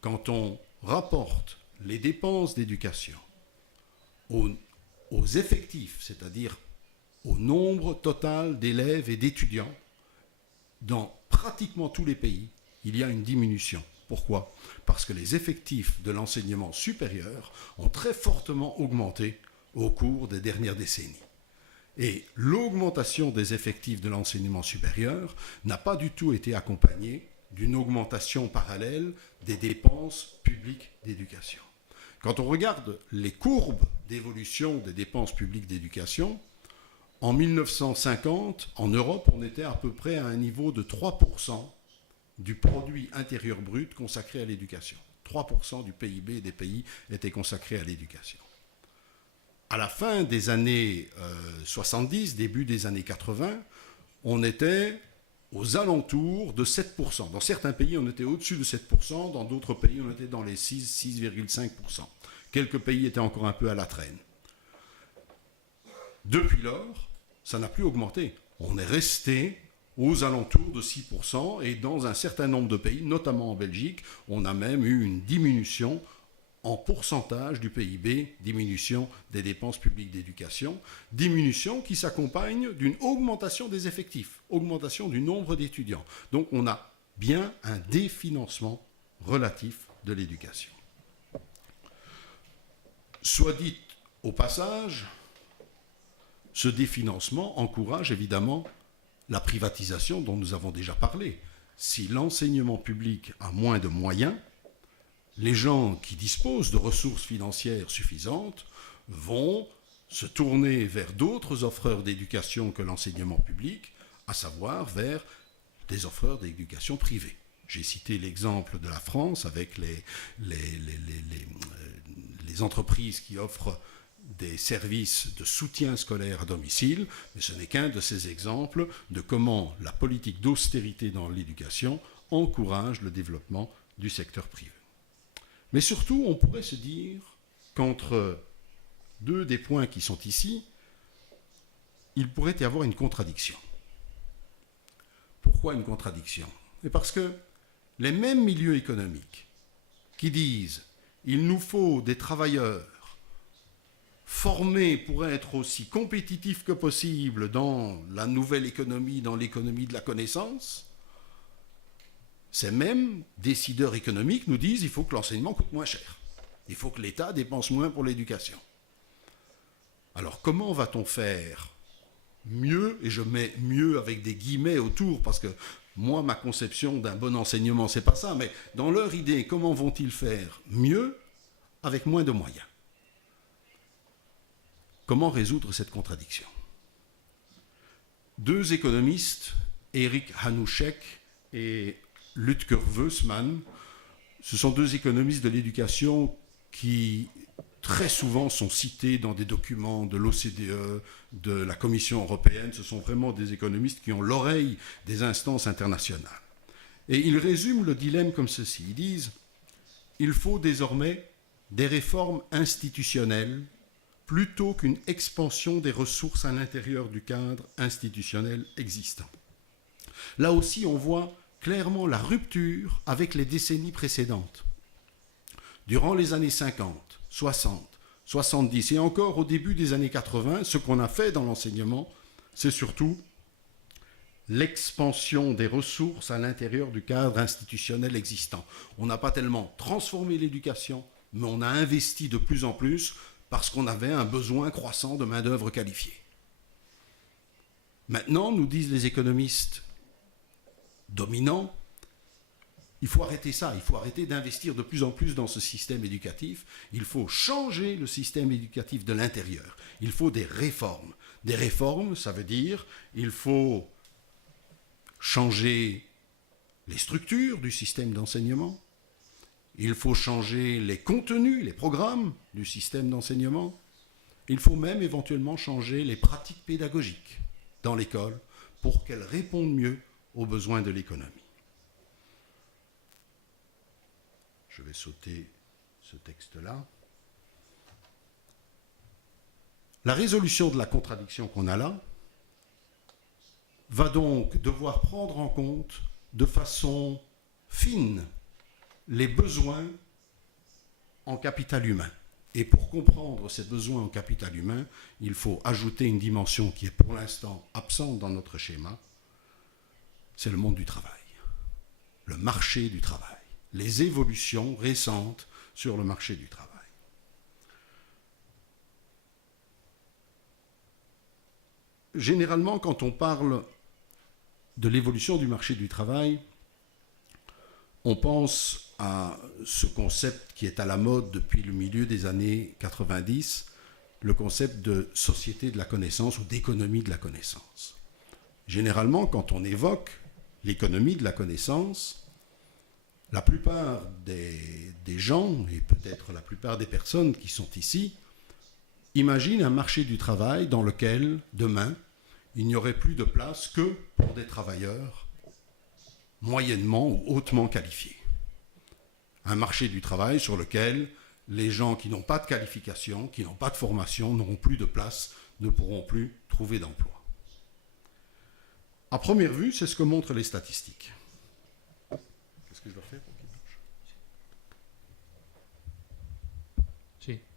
Quand on rapporte les dépenses d'éducation aux effectifs, c'est-à-dire au nombre total d'élèves et d'étudiants, dans pratiquement tous les pays, il y a une diminution. Pourquoi ? Parce que les effectifs de l'enseignement supérieur ont très fortement augmenté au cours des dernières décennies. Et l'augmentation des effectifs de l'enseignement supérieur n'a pas du tout été accompagnée d'une augmentation parallèle des dépenses publiques d'éducation. Quand on regarde les courbes d'évolution des dépenses publiques d'éducation, en 1950, en Europe, on était à peu près à un niveau de 3% du produit intérieur brut consacré à l'éducation. 3% du PIB des pays était consacré à l'éducation. À la fin des années 70, début des années 80, on était aux alentours de 7%. Dans certains pays, on était au-dessus de 7%, dans d'autres pays, on était dans les 6,5%. Quelques pays étaient encore un peu à la traîne. Depuis lors, ça n'a plus augmenté. On est resté aux alentours de 6%, et dans un certain nombre de pays, notamment en Belgique, on a même eu une diminution en pourcentage du PIB, diminution des dépenses publiques d'éducation, diminution qui s'accompagne d'une augmentation des effectifs, augmentation du nombre d'étudiants. Donc on a bien un définancement relatif de l'éducation. Soit dit au passage, ce définancement encourage évidemment la privatisation dont nous avons déjà parlé. Si l'enseignement public a moins de moyens, les gens qui disposent de ressources financières suffisantes vont se tourner vers d'autres offreurs d'éducation que l'enseignement public, à savoir vers des offreurs d'éducation privée. J'ai cité l'exemple de la France avec les entreprises qui offrent des services de soutien scolaire à domicile, mais ce n'est qu'un de ces exemples de comment la politique d'austérité dans l'éducation encourage le développement du secteur privé. Mais surtout, on pourrait se dire qu'entre deux des points qui sont ici, il pourrait y avoir une contradiction. Pourquoi une contradiction ? C'est parce que les mêmes milieux économiques qui disent « il nous faut des travailleurs formés pour être aussi compétitifs que possible dans la nouvelle économie, dans l'économie de la connaissance », ces mêmes décideurs économiques nous disent qu'il faut que l'enseignement coûte moins cher. Il faut que l'État dépense moins pour l'éducation. Alors comment va-t-on faire mieux, et je mets mieux avec des guillemets autour, parce que moi, ma conception d'un bon enseignement, c'est pas ça, mais dans leur idée, comment vont-ils faire mieux avec moins de moyens ? Comment résoudre cette contradiction ? Deux économistes, Eric Hanuschek et Lutger Wössmann, ce sont deux économistes de l'éducation qui très souvent sont cités dans des documents de l'OCDE, de la Commission européenne. Ce sont vraiment des économistes qui ont l'oreille des instances internationales. Et ils résument le dilemme comme ceci. Ils disent « Il faut désormais des réformes institutionnelles plutôt qu'une expansion des ressources à l'intérieur du cadre institutionnel existant. » Là aussi, on voit clairement la rupture avec les décennies précédentes. Durant les années 50, 60, 70 et encore au début des années 80, ce qu'on a fait dans l'enseignement, c'est surtout l'expansion des ressources à l'intérieur du cadre institutionnel existant. On n'a pas tellement transformé l'éducation, mais on a investi de plus en plus parce qu'on avait un besoin croissant de main-d'œuvre qualifiée. Maintenant, nous disent les économistes dominants, il faut arrêter ça, il faut arrêter d'investir de plus en plus dans ce système éducatif, il faut changer le système éducatif de l'intérieur, il faut des réformes. Des réformes, ça veut dire il faut changer les structures du système d'enseignement, il faut changer les contenus, les programmes du système d'enseignement, il faut même éventuellement changer les pratiques pédagogiques dans l'école pour qu'elles répondent mieux aux besoins de l'économie. Je vais sauter ce texte-là. La résolution de la contradiction qu'on a là va donc devoir prendre en compte de façon fine les besoins en capital humain. Et pour comprendre ces besoins en capital humain, il faut ajouter une dimension qui est pour l'instant absente dans notre schéma, c'est le monde du travail, le marché du travail, les évolutions récentes sur le marché du travail. Généralement, quand on parle de l'évolution du marché du travail, on pense à ce concept qui est à la mode depuis le milieu des années 90, le concept de société de la connaissance ou d'économie de la connaissance. Généralement, quand on évoque l'économie de la connaissance, la plupart des gens, et peut-être la plupart des personnes qui sont ici, imaginent un marché du travail dans lequel, demain, il n'y aurait plus de place que pour des travailleurs moyennement ou hautement qualifiés. Un marché du travail sur lequel les gens qui n'ont pas de qualification, qui n'ont pas de formation, n'auront plus de place, ne pourront plus trouver d'emploi. À première vue, c'est ce que montrent les statistiques. Qu'est-ce que je dois faire pour qu'il marche ?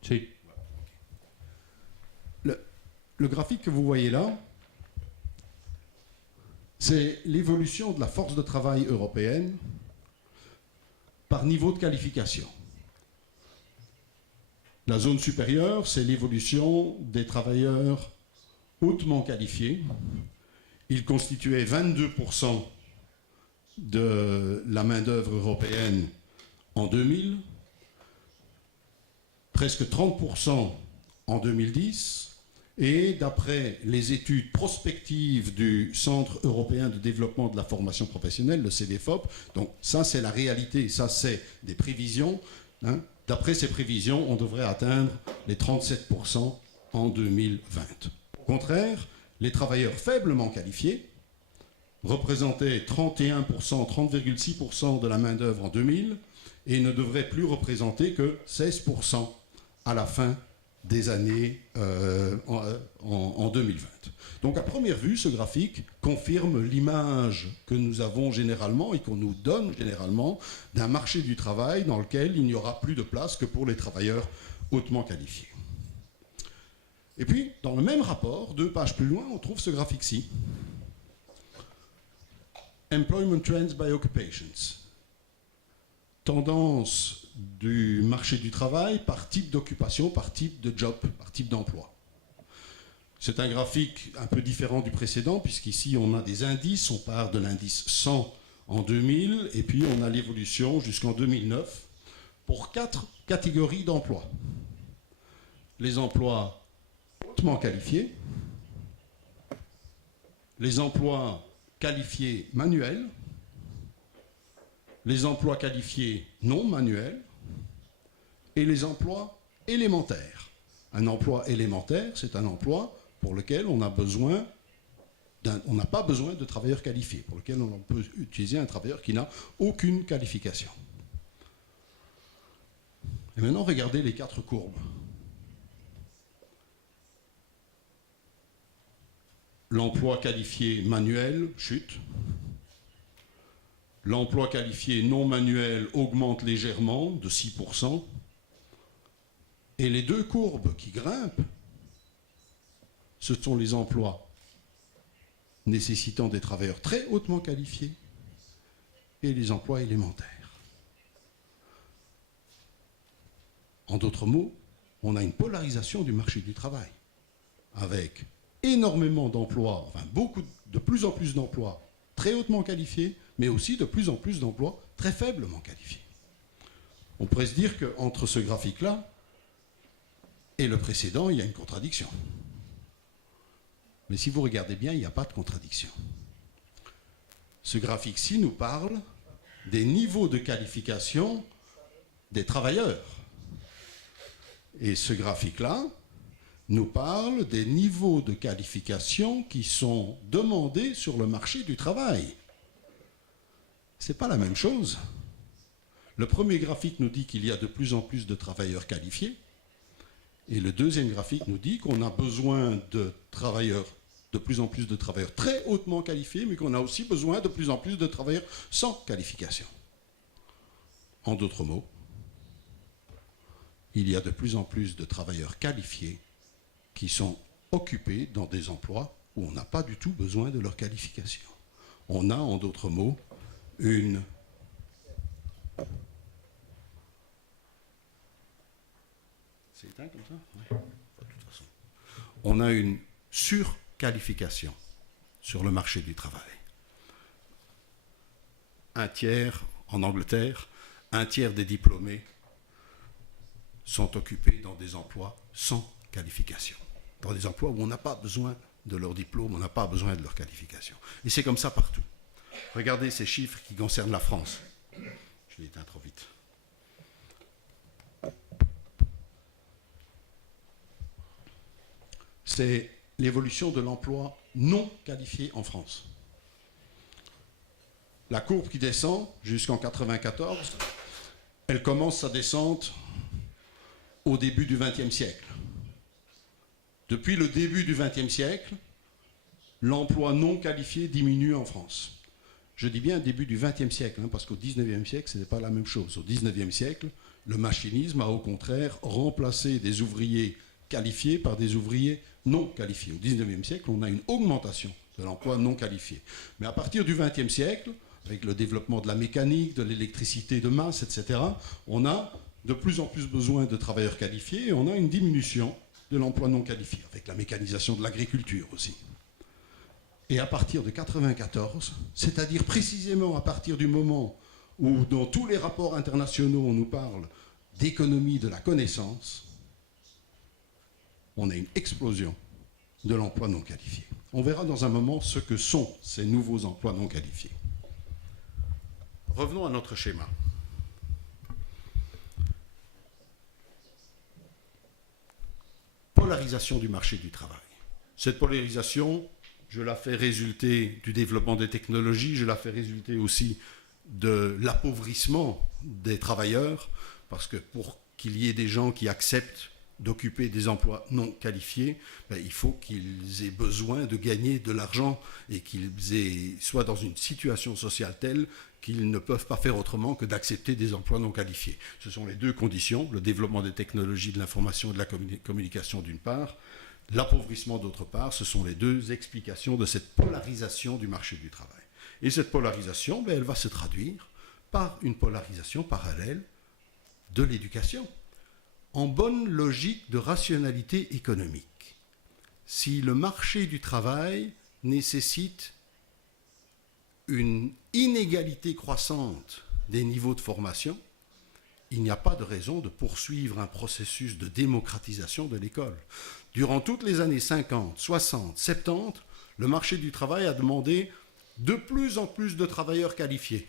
Si. Le graphique que vous voyez là, c'est l'évolution de la force de travail européenne par niveau de qualification. La zone supérieure, c'est l'évolution des travailleurs hautement qualifiés. Ils constituaient 22% de la main-d'œuvre européenne en 2000, presque 30% en 2010, et d'après les études prospectives du Centre européen de développement de la formation professionnelle, le CDFOP, donc ça c'est la réalité, ça c'est des prévisions, hein. D'après ces prévisions, on devrait atteindre les 37% en 2020. Au contraire, les travailleurs faiblement qualifiés représentaient 31%, 30,6% de la main-d'œuvre en 2000 et ne devraient plus représenter que 16% à la fin des années en 2020. Donc à première vue, ce graphique confirme l'image que nous avons généralement et qu'on nous donne généralement d'un marché du travail dans lequel il n'y aura plus de place que pour les travailleurs hautement qualifiés. Et puis, dans le même rapport, 2 pages plus loin, on trouve ce graphique-ci. Employment Trends by Occupations. Tendance du marché du travail par type d'occupation, par type de job, par type d'emploi. C'est un graphique un peu différent du précédent, puisqu'ici on a des indices, on part de l'indice 100 en 2000, et puis on a l'évolution jusqu'en 2009, pour 4 catégories d'emplois. Les emplois hautement qualifiés, les emplois qualifiés manuels, les emplois qualifiés non manuels et les emplois élémentaires. Un emploi élémentaire, c'est un emploi pour lequel on n'a pas besoin de travailleurs qualifiés, pour lequel on peut utiliser un travailleur qui n'a aucune qualification. Et maintenant, regardez les 4 courbes. L'emploi qualifié manuel chute. L'emploi qualifié non manuel augmente légèrement de 6%. Et les 2 courbes qui grimpent, ce sont les emplois nécessitant des travailleurs très hautement qualifiés et les emplois élémentaires. En d'autres mots, on a une polarisation du marché du travail, avec énormément d'emplois, enfin de plus en plus d'emplois très hautement qualifiés, mais aussi de plus en plus d'emplois très faiblement qualifiés. On pourrait se dire qu'entre ce graphique-là et le précédent, il y a une contradiction. Mais si vous regardez bien, il n'y a pas de contradiction. Ce graphique-ci nous parle des niveaux de qualification des travailleurs. Et ce graphique-là nous parle des niveaux de qualification qui sont demandés sur le marché du travail. Ce n'est pas la même chose. Le premier graphique nous dit qu'il y a de plus en plus de travailleurs qualifiés. Et le deuxième graphique nous dit qu'on a besoin de plus en plus de travailleurs très hautement qualifiés, mais qu'on a aussi besoin de plus en plus de travailleurs sans qualification. En d'autres mots, il y a de plus en plus de travailleurs qualifiés qui sont occupés dans des emplois où on n'a pas du tout besoin de leur qualification. On a, en d'autres mots, une... C'est éteint comme ça ? Oui. De toute façon. On a une surqualification sur le marché du travail. Un tiers, en Angleterre, un tiers des diplômés sont occupés dans des emplois sans qualification. Dans des emplois où on n'a pas besoin de leur diplôme, on n'a pas besoin de leur qualification. Et c'est comme ça partout. Regardez ces chiffres qui concernent la France. Je l'ai éteint trop vite. C'est l'évolution de l'emploi non qualifié en France. La courbe qui descend jusqu'en 1994, elle commence sa descente au début du XXe siècle. Depuis le début du XXe siècle, l'emploi non qualifié diminue en France. Je dis bien début du XXe siècle, parce qu'au XIXe siècle, ce n'est pas la même chose. Au XIXe siècle, le machinisme a au contraire remplacé des ouvriers qualifiés par des ouvriers non qualifiés. Au XIXe siècle, on a une augmentation de l'emploi non qualifié. Mais à partir du XXe siècle, avec le développement de la mécanique, de l'électricité de masse, etc., on a de plus en plus besoin de travailleurs qualifiés et on a une diminution de l'emploi non qualifié, avec la mécanisation de l'agriculture aussi. Et à partir de 1994, c'est-à-dire précisément à partir du moment où dans tous les rapports internationaux on nous parle d'économie de la connaissance, on a une explosion de l'emploi non qualifié. On verra dans un moment ce que sont ces nouveaux emplois non qualifiés. Revenons à notre schéma. Polarisation du marché du travail. Cette polarisation, je la fais résulter du développement des technologies, je la fais résulter aussi de l'appauvrissement des travailleurs, parce que pour qu'il y ait des gens qui acceptent d'occuper des emplois non qualifiés, il faut qu'ils aient besoin de gagner de l'argent et qu'ils soient dans une situation sociale telle qu'ils ne peuvent pas faire autrement que d'accepter des emplois non qualifiés. Ce sont les deux conditions, le développement des technologies de l'information et de la communication d'une part, l'appauvrissement d'autre part, ce sont les deux explications de cette polarisation du marché du travail. Et cette polarisation, elle va se traduire par une polarisation parallèle de l'éducation. En bonne logique de rationalité économique, si le marché du travail nécessite une inégalité croissante des niveaux de formation, il n'y a pas de raison de poursuivre un processus de démocratisation de l'école. Durant toutes les années 50, 60, 70, le marché du travail a demandé de plus en plus de travailleurs qualifiés.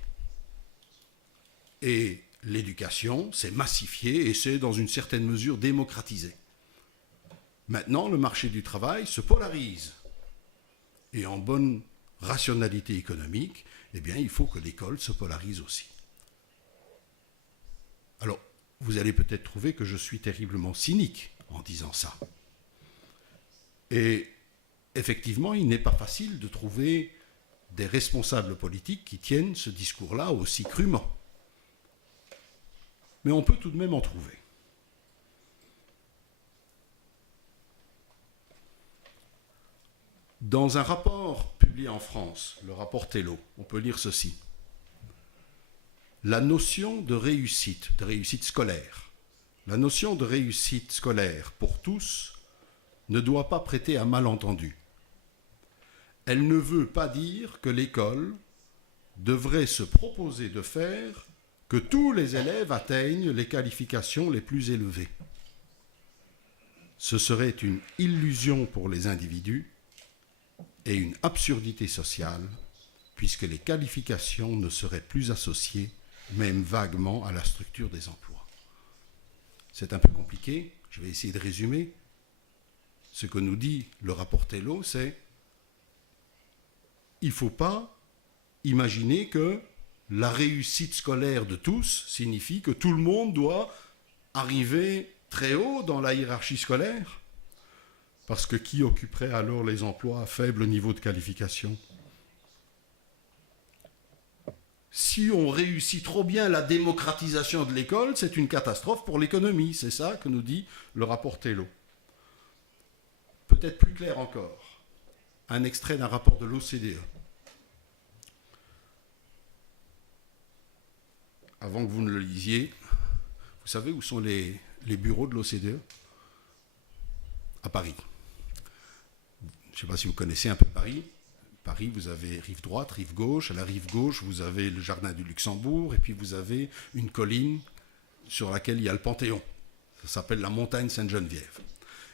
Et l'éducation s'est massifiée et s'est dans une certaine mesure démocratisée. Maintenant, le marché du travail se polarise. Et en bonne rationalité économique, il faut que l'école se polarise aussi. Alors, vous allez peut-être trouver que je suis terriblement cynique en disant ça. Et effectivement, il n'est pas facile de trouver des responsables politiques qui tiennent ce discours-là aussi crûment. Mais on peut tout de même en trouver. Dans un rapport publié en France, le rapport Tello, on peut lire ceci. La notion de réussite scolaire, la notion de réussite scolaire pour tous ne doit pas prêter à malentendu. Elle ne veut pas dire que l'école devrait se proposer de faire que tous les élèves atteignent les qualifications les plus élevées. Ce serait une illusion pour les individus et une absurdité sociale, puisque les qualifications ne seraient plus associées, même vaguement, à la structure des emplois. C'est un peu compliqué, je vais essayer de résumer. Ce que nous dit le rapport Tello, c'est il ne faut pas imaginer que la réussite scolaire de tous signifie que tout le monde doit arriver très haut dans la hiérarchie scolaire, parce que qui occuperait alors les emplois à faible niveau de qualification ? si on réussit trop bien la démocratisation de l'école, c'est une catastrophe pour l'économie. C'est ça que nous dit le rapport Tello. Peut-être plus clair encore, un extrait d'un rapport de l'OCDE. Avant que vous ne le lisiez, vous savez où sont les bureaux de l'OCDE? À Paris. Je ne sais pas si vous connaissez un peu Paris. Paris, vous avez rive droite, rive gauche. À la rive gauche, vous avez le jardin du Luxembourg, et puis vous avez une colline sur laquelle il y a le Panthéon. Ça s'appelle la montagne Sainte-Geneviève.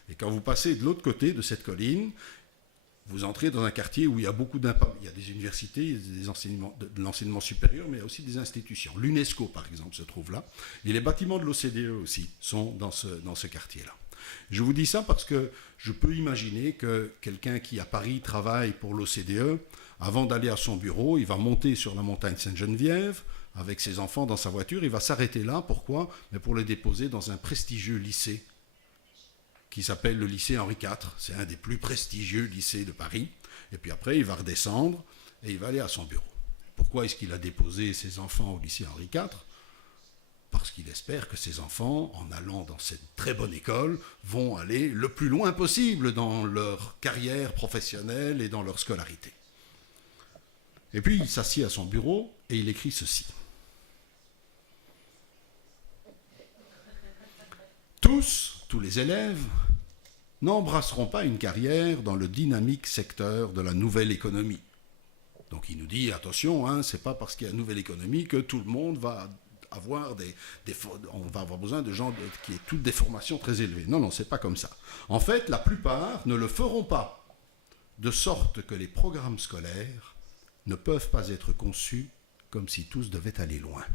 Et quand vous passez de l'autre côté de cette colline, vous entrez dans un quartier où il y a beaucoup d'impôts. Il y a des universités, des enseignements, de l'enseignement supérieur, mais il y a aussi des institutions. L'UNESCO, par exemple, se trouve là. Et les bâtiments de l'OCDE aussi sont dans ce quartier-là. Je vous dis ça parce que je peux imaginer que quelqu'un qui à Paris travaille pour l'OCDE, avant d'aller à son bureau, il va monter sur la montagne Sainte-Geneviève avec ses enfants dans sa voiture, il va s'arrêter là. Pourquoi? Mais pour les déposer dans un prestigieux lycée qui s'appelle le lycée Henri IV. C'est un des plus prestigieux lycées de Paris. Et puis après, il va redescendre et il va aller à son bureau. Pourquoi est-ce qu'il a déposé ses enfants au lycée Henri IV? Parce qu'il espère que ses enfants, en allant dans cette très bonne école, vont aller le plus loin possible dans leur carrière professionnelle et dans leur scolarité. Et puis, il s'assied à son bureau et il écrit ceci. Tous les élèves, n'embrasseront pas une carrière dans le dynamique secteur de la nouvelle économie. Donc il nous dit, attention, c'est pas parce qu'il y a une nouvelle économie que tout le monde va avoir on va avoir besoin de gens qui aient toutes des formations très élevées. Non, c'est pas comme ça. En fait, la plupart ne le feront pas, de sorte que les programmes scolaires ne peuvent pas être conçus comme si tous devaient aller loin.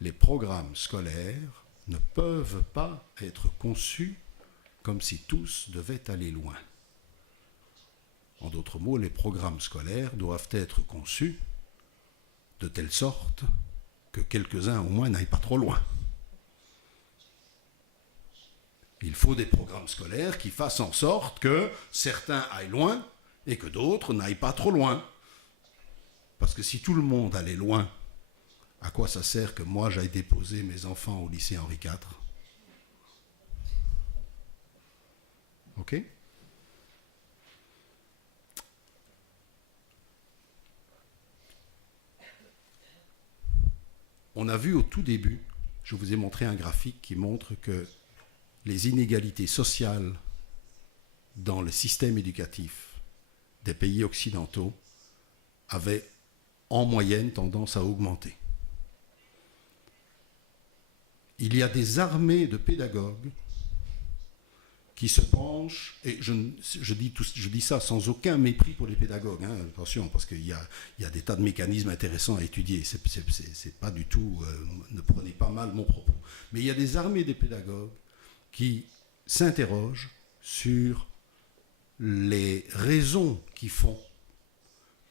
Les programmes scolaires ne peuvent pas être conçus comme si tous devaient aller loin. En d'autres mots, les programmes scolaires doivent être conçus de telle sorte que quelques-uns au moins n'aillent pas trop loin. Il faut des programmes scolaires qui fassent en sorte que certains aillent loin et que d'autres n'aillent pas trop loin. Parce que si tout le monde allait loin, à quoi ça sert que moi j'aille déposer mes enfants au lycée Henri IV? Ok? On a vu au tout début, je vous ai montré un graphique qui montre que les inégalités sociales dans le système éducatif des pays occidentaux avaient en moyenne tendance à augmenter. Il y a des armées de pédagogues qui se penchent, et je dis ça sans aucun mépris pour les pédagogues, attention, parce qu'il y a des tas de mécanismes intéressants à étudier, c'est pas du tout, ne prenez pas mal mon propos, mais il y a des armées de pédagogues qui s'interrogent sur les raisons qui font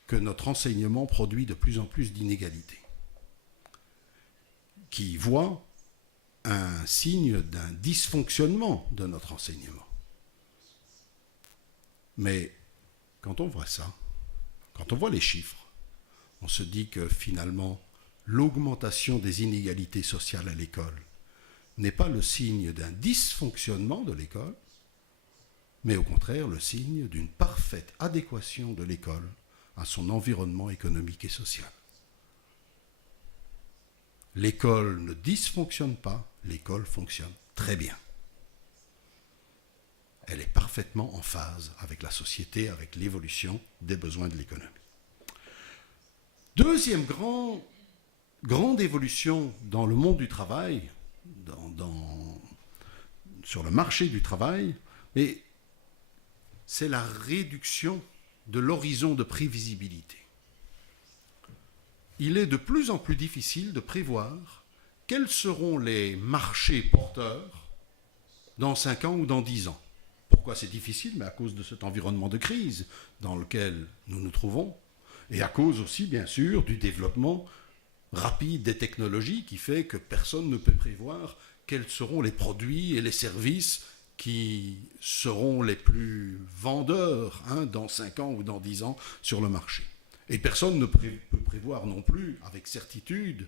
que notre enseignement produit de plus en plus d'inégalités, qui voient un signe d'un dysfonctionnement de notre enseignement. Mais quand on voit ça, quand on voit les chiffres, on se dit que finalement, l'augmentation des inégalités sociales à l'école n'est pas le signe d'un dysfonctionnement de l'école, mais au contraire le signe d'une parfaite adéquation de l'école à son environnement économique et social. L'école ne dysfonctionne pas, l'école fonctionne très bien. Elle est parfaitement en phase avec la société, avec l'évolution des besoins de l'économie. Deuxième grande évolution dans le monde du travail, sur le marché du travail, mais c'est la réduction de l'horizon de prévisibilité. Il est de plus en plus difficile de prévoir quels seront les marchés porteurs dans 5 ans ou dans 10 ans. Pourquoi c'est difficile? Mais à cause de cet environnement de crise dans lequel nous nous trouvons, et à cause aussi, bien sûr, du développement rapide des technologies qui fait que personne ne peut prévoir quels seront les produits et les services qui seront les plus vendeurs dans 5 ans ou dans 10 ans sur le marché. Et personne ne peut prévoir non plus, avec certitude,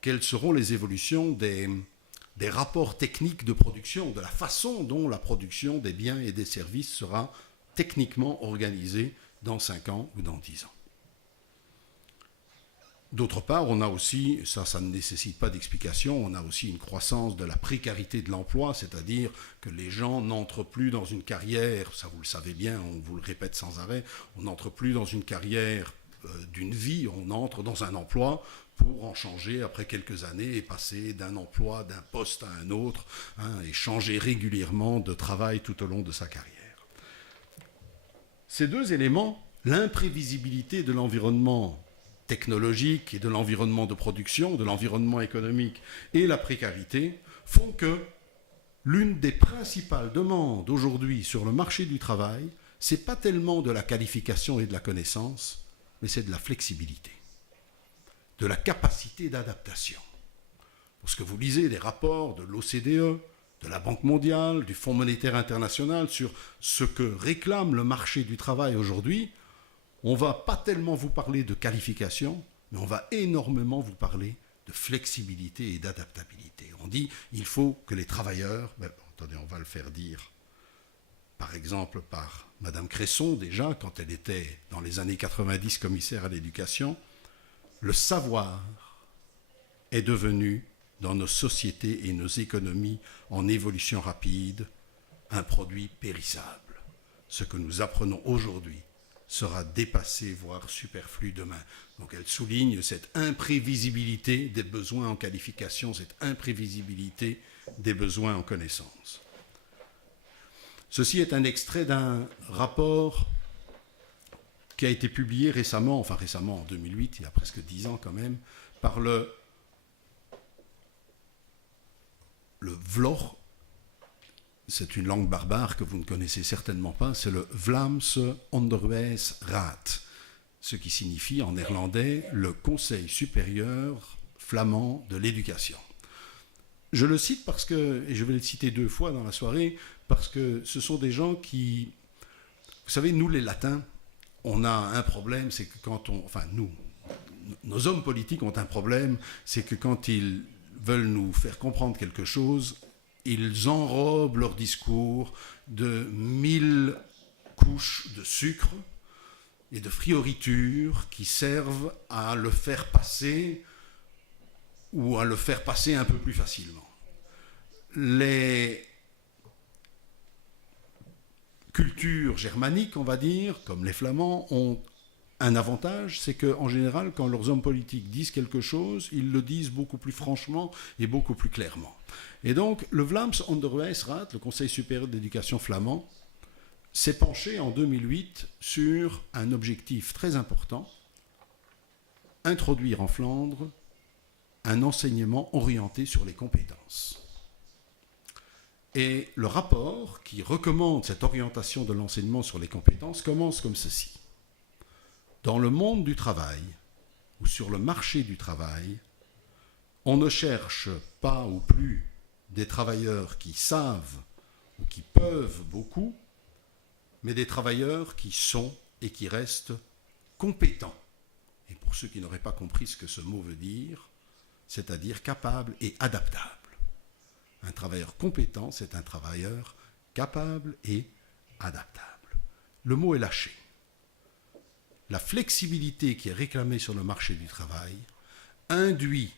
quelles seront les évolutions des rapports techniques de production, de la façon dont la production des biens et des services sera techniquement organisée dans 5 ans ou dans 10 ans. D'autre part, on a aussi, ça ne nécessite pas d'explication, on a aussi une croissance de la précarité de l'emploi, c'est-à-dire que les gens n'entrent plus dans une carrière, ça vous le savez bien, on vous le répète sans arrêt, on n'entre plus dans une carrière d'une vie, on entre dans un emploi pour en changer après quelques années et passer d'un emploi, d'un poste à un autre, et changer régulièrement de travail tout au long de sa carrière. Ces deux éléments, l'imprévisibilité de l'environnement technologique et de l'environnement de production, de l'environnement économique et la précarité, font que l'une des principales demandes aujourd'hui sur le marché du travail, ce n'est pas tellement de la qualification et de la connaissance, mais c'est de la flexibilité, de la capacité d'adaptation. Lorsque vous lisez des rapports de l'OCDE, de la Banque mondiale, du Fonds monétaire international sur ce que réclame le marché du travail aujourd'hui, on ne va pas tellement vous parler de qualification, mais on va énormément vous parler de flexibilité et d'adaptabilité. On dit il faut que les travailleurs, attendez, on va le faire dire, par exemple par Madame Cresson déjà, quand elle était dans les années 90 commissaire à l'éducation, le savoir est devenu, dans nos sociétés et nos économies en évolution rapide, un produit périssable. Ce que nous apprenons aujourd'hui sera dépassé, voire superflu demain. Donc elle souligne cette imprévisibilité des besoins en qualification, cette imprévisibilité des besoins en connaissance. Ceci est un extrait d'un rapport qui a été publié récemment, enfin récemment en 2008, il y a presque 10 ans quand même, par le Vlor. C'est une langue barbare que vous ne connaissez certainement pas, c'est le Vlaamse Onderwijsraad, ce qui signifie en néerlandais le Conseil supérieur flamand de l'éducation. Je le cite parce que, et je vais le citer 2 fois dans la soirée, parce que ce sont des gens qui, vous savez, nous les latins, on a un problème, c'est que quand nos hommes politiques ont un problème, c'est que quand ils veulent nous faire comprendre quelque chose, ils enrobent leur discours de 1000 couches de sucre et de fioritures qui servent à le faire passer ou à le faire passer un peu plus facilement. Les cultures germaniques, on va dire, comme les Flamands, ont un avantage, c'est qu'en général, quand leurs hommes politiques disent quelque chose, ils le disent beaucoup plus franchement et beaucoup plus clairement. Et donc, le Vlaams Onderwijsraad, le Conseil supérieur d'éducation flamand, s'est penché en 2008 sur un objectif très important, introduire en Flandre un enseignement orienté sur les compétences. Et le rapport qui recommande cette orientation de l'enseignement sur les compétences commence comme ceci. Dans le monde du travail, ou sur le marché du travail, on ne cherche pas ou plus des travailleurs qui savent ou qui peuvent beaucoup, mais des travailleurs qui sont et qui restent compétents. Et pour ceux qui n'auraient pas compris ce que ce mot veut dire, c'est-à-dire capable et adaptable. Un travailleur compétent, c'est un travailleur capable et adaptable. Le mot est lâché. La flexibilité qui est réclamée sur le marché du travail induit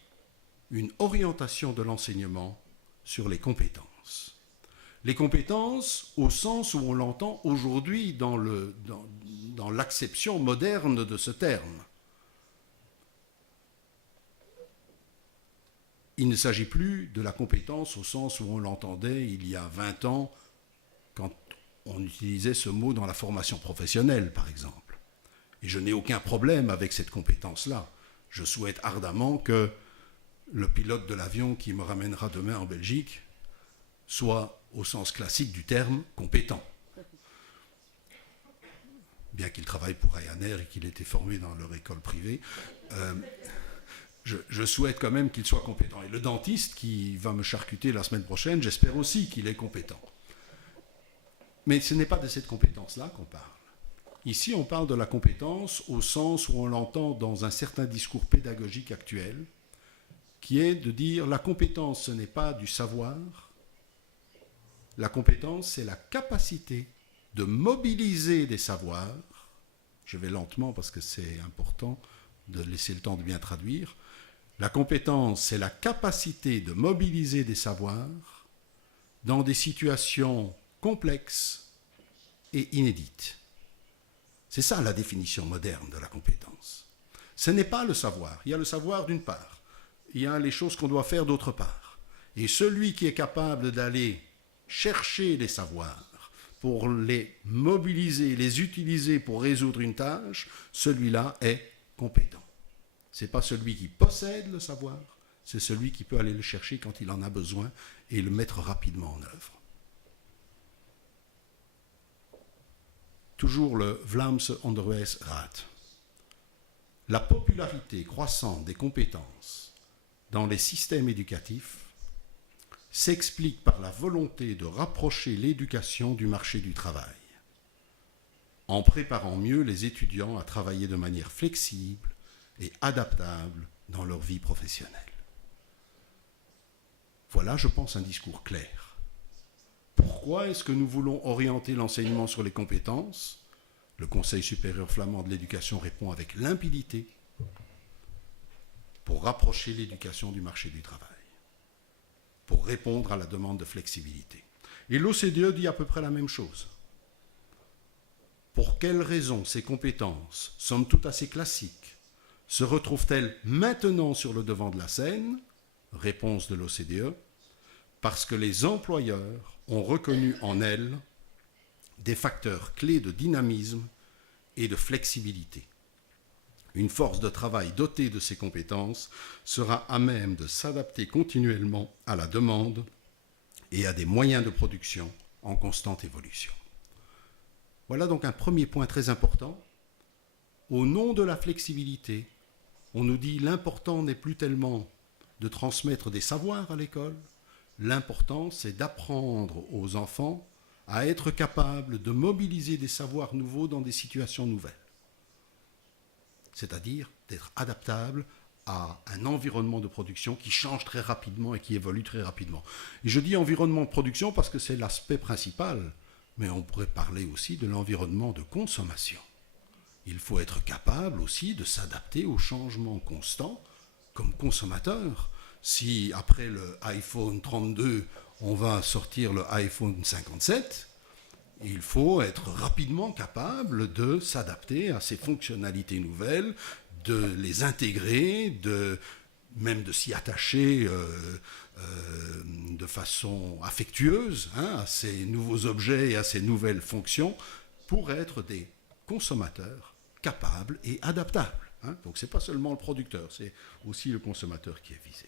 une orientation de l'enseignement sur les compétences. Les compétences au sens où on l'entend aujourd'hui dans l'acception moderne de ce terme. Il ne s'agit plus de la compétence au sens où on l'entendait il y a 20 ans quand on utilisait ce mot dans la formation professionnelle, par exemple. Et je n'ai aucun problème avec cette compétence-là. Je souhaite ardemment que le pilote de l'avion qui me ramènera demain en Belgique soit, au sens classique du terme, compétent. Bien qu'il travaille pour Ryanair et qu'il ait été formé dans leur école privée, je souhaite quand même qu'il soit compétent. Et le dentiste qui va me charcuter la semaine prochaine, j'espère aussi qu'il est compétent. Mais ce n'est pas de cette compétence-là qu'on parle. Ici, on parle de la compétence au sens où on l'entend dans un certain discours pédagogique actuel, qui est de dire la compétence, ce n'est pas du savoir, la compétence, c'est la capacité de mobiliser des savoirs. Je vais lentement parce que c'est important de laisser le temps de bien traduire. La compétence, c'est la capacité de mobiliser des savoirs dans des situations complexes et inédites. C'est ça la définition moderne de la compétence. Ce n'est pas le savoir. Il y a le savoir d'une part. Il y a les choses qu'on doit faire d'autre part. Et celui qui est capable d'aller chercher les savoirs pour les mobiliser, les utiliser pour résoudre une tâche, celui-là est compétent. Ce n'est pas celui qui possède le savoir, c'est celui qui peut aller le chercher quand il en a besoin et le mettre rapidement en œuvre. Toujours le Vlaamse Onderwijsraad. La popularité croissante des compétences dans les systèmes éducatifs s'explique par la volonté de rapprocher l'éducation du marché du travail, en préparant mieux les étudiants à travailler de manière flexible et adaptable dans leur vie professionnelle. Voilà, je pense, un discours clair. Pourquoi est-ce que nous voulons orienter l'enseignement sur les compétences? Le Conseil supérieur flamand de l'éducation répond avec limpidité pour rapprocher l'éducation du marché du travail, pour répondre à la demande de flexibilité. Et l'OCDE dit à peu près la même chose. Pour quelles raisons ces compétences, somme toute assez classiques, se retrouvent-elles maintenant sur le devant de la scène? Réponse de l'OCDE, parce que les employeurs ont reconnu en elles des facteurs clés de dynamisme et de flexibilité. Une force de travail dotée de ces compétences sera à même de s'adapter continuellement à la demande et à des moyens de production en constante évolution. Voilà donc un premier point très important. Au nom de la flexibilité, on nous dit l'important n'est plus tellement de transmettre des savoirs à l'école, l'important c'est d'apprendre aux enfants à être capables de mobiliser des savoirs nouveaux dans des situations nouvelles. C'est-à-dire d'être adaptable à un environnement de production qui change très rapidement et qui évolue très rapidement. Et je dis environnement de production parce que c'est l'aspect principal, mais on pourrait parler aussi de l'environnement de consommation. Il faut être capable aussi de s'adapter aux changements constants comme consommateur. Si après le iPhone 32, on va sortir le iPhone 57, il faut être rapidement capable de s'adapter à ces fonctionnalités nouvelles, de les intégrer, même de s'y attacher de façon affectueuse à ces nouveaux objets et à ces nouvelles fonctions pour être des consommateurs capables et adaptables. Donc ce n'est pas seulement le producteur, c'est aussi le consommateur qui est visé.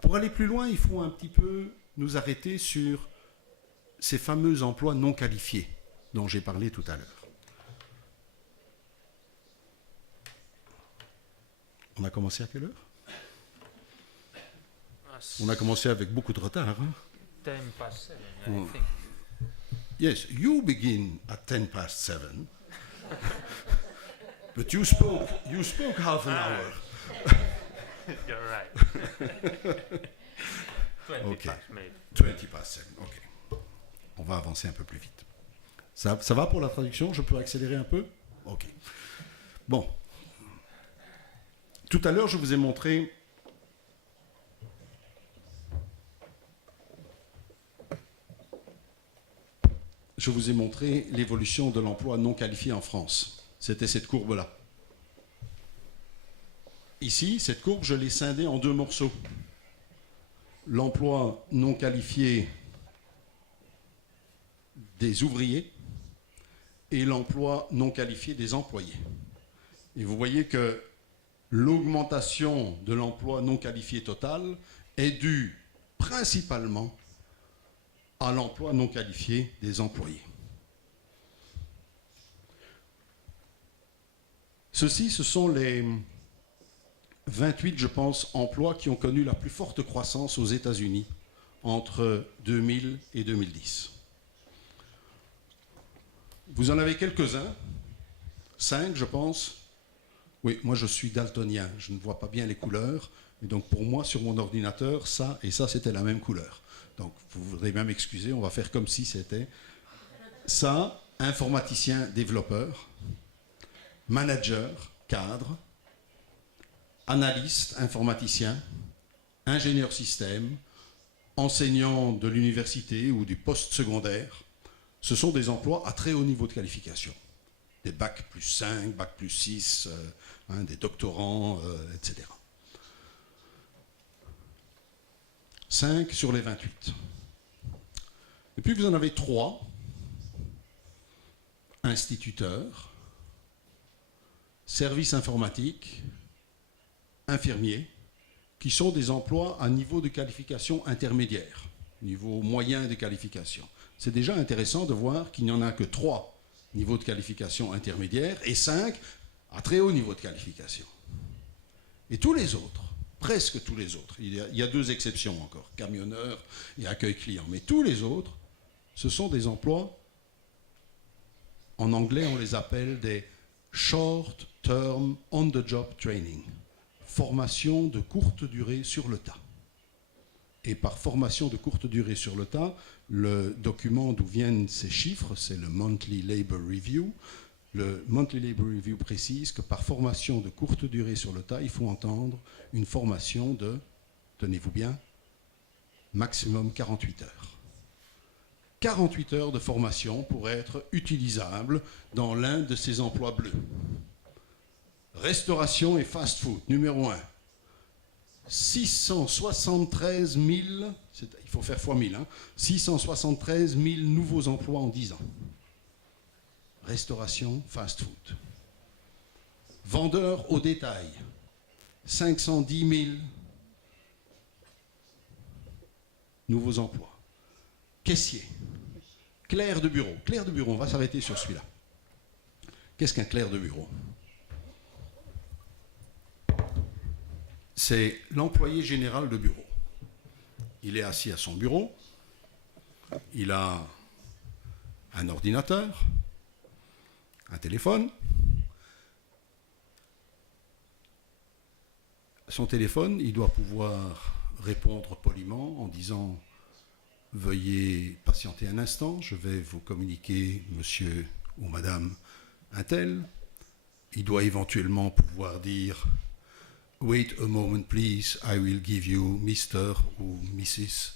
Pour aller plus loin, il faut un petit peu nous arrêter sur ces fameux emplois non qualifiés dont j'ai parlé tout à l'heure. On a commencé à quelle heure? On a commencé avec beaucoup de retard. 10 past 7, I think. Yes, you begin at 10 past 7. But you spoke half an hour. You're right. 20 Okay. past, maybe. 20 past 7, ok. On va avancer un peu plus vite. Ça va pour la traduction? Je peux accélérer un peu? Ok. Bon. Tout à l'heure, je vous ai montré l'évolution de l'emploi non qualifié en France. C'était cette courbe-là. Ici, cette courbe, je l'ai scindée en deux morceaux. L'emploi non qualifié des ouvriers et l'emploi non qualifié des employés. Et vous voyez que l'augmentation de l'emploi non qualifié total est due principalement à l'emploi non qualifié des employés. Ceux-ci, ce sont les 28, je pense, emplois qui ont connu la plus forte croissance aux États-Unis entre 2000 et 2010. Vous en avez quelques-uns 5, je pense. Oui, moi je suis daltonien, je ne vois pas bien les couleurs. Et donc pour moi, sur mon ordinateur, ça et ça, c'était la même couleur. Donc vous voudrez bien m'excuser, on va faire comme si c'était ça, informaticien, développeur, manager, cadre, analyste, informaticien, ingénieur système, enseignant de l'université ou du post-secondaire. Ce sont des emplois à très haut niveau de qualification. Des bacs plus 5, bacs plus 6, des doctorants, etc. 5 sur les 28. Et puis vous en avez 3, instituteurs, services informatiques, infirmiers, qui sont des emplois à niveau de qualification intermédiaire, niveau moyen de qualification. C'est déjà intéressant de voir qu'il n'y en a que 3 niveaux de qualification intermédiaire et 5 à très haut niveau de qualification. Et tous les autres, presque tous les autres, il y a 2 exceptions encore, camionneurs et accueil client, mais tous les autres, ce sont des emplois, en anglais on les appelle des short term on the job training, formation de courte durée sur le tas. Et par formation de courte durée sur le tas, le document d'où viennent ces chiffres, c'est le Monthly Labor Review. Le Monthly Labor Review précise que par formation de courte durée sur le tas, il faut entendre une formation de, tenez-vous bien, maximum 48 heures. 48 heures de formation pour être utilisable dans l'un de ces emplois bleus. Restauration et fast-food, numéro 1. 673 000, il faut faire fois 1000, 673 000 nouveaux emplois en 10 ans. Restauration, fast-food. Vendeur au détail, 510 000 nouveaux emplois. Caissier, clerc de bureau. Clerc de bureau, on va s'arrêter sur celui-là. Qu'est-ce qu'un clerc de bureau ? C'est l'employé général de bureau. Il est assis à son bureau, il a un ordinateur, un téléphone. Son téléphone, il doit pouvoir répondre poliment en disant « Veuillez patienter un instant, je vais vous communiquer monsieur ou madame un tel ». Il doit éventuellement pouvoir dire « Wait a moment, please, I will give you Mr. ou Mrs.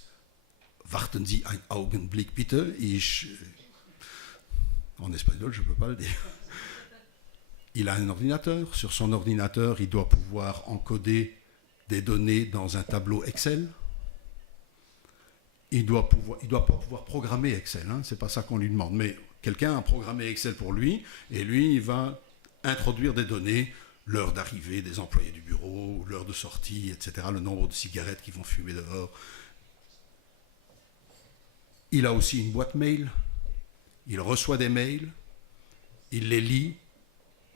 Warten Sie ein Augenblick, bitte. En espagnol, je ne peux pas le dire. Il a un ordinateur. Sur son ordinateur, il doit pouvoir encoder des données dans un tableau Excel. Il ne doit pas pouvoir programmer Excel, ce n'est pas ça qu'on lui demande. Mais quelqu'un a programmé Excel pour lui, et lui, il va introduire des données, l'heure d'arrivée des employés du bureau, l'heure de sortie, etc., le nombre de cigarettes qu'ils vont fumer dehors. Il a aussi une boîte mail, il reçoit des mails, il les lit,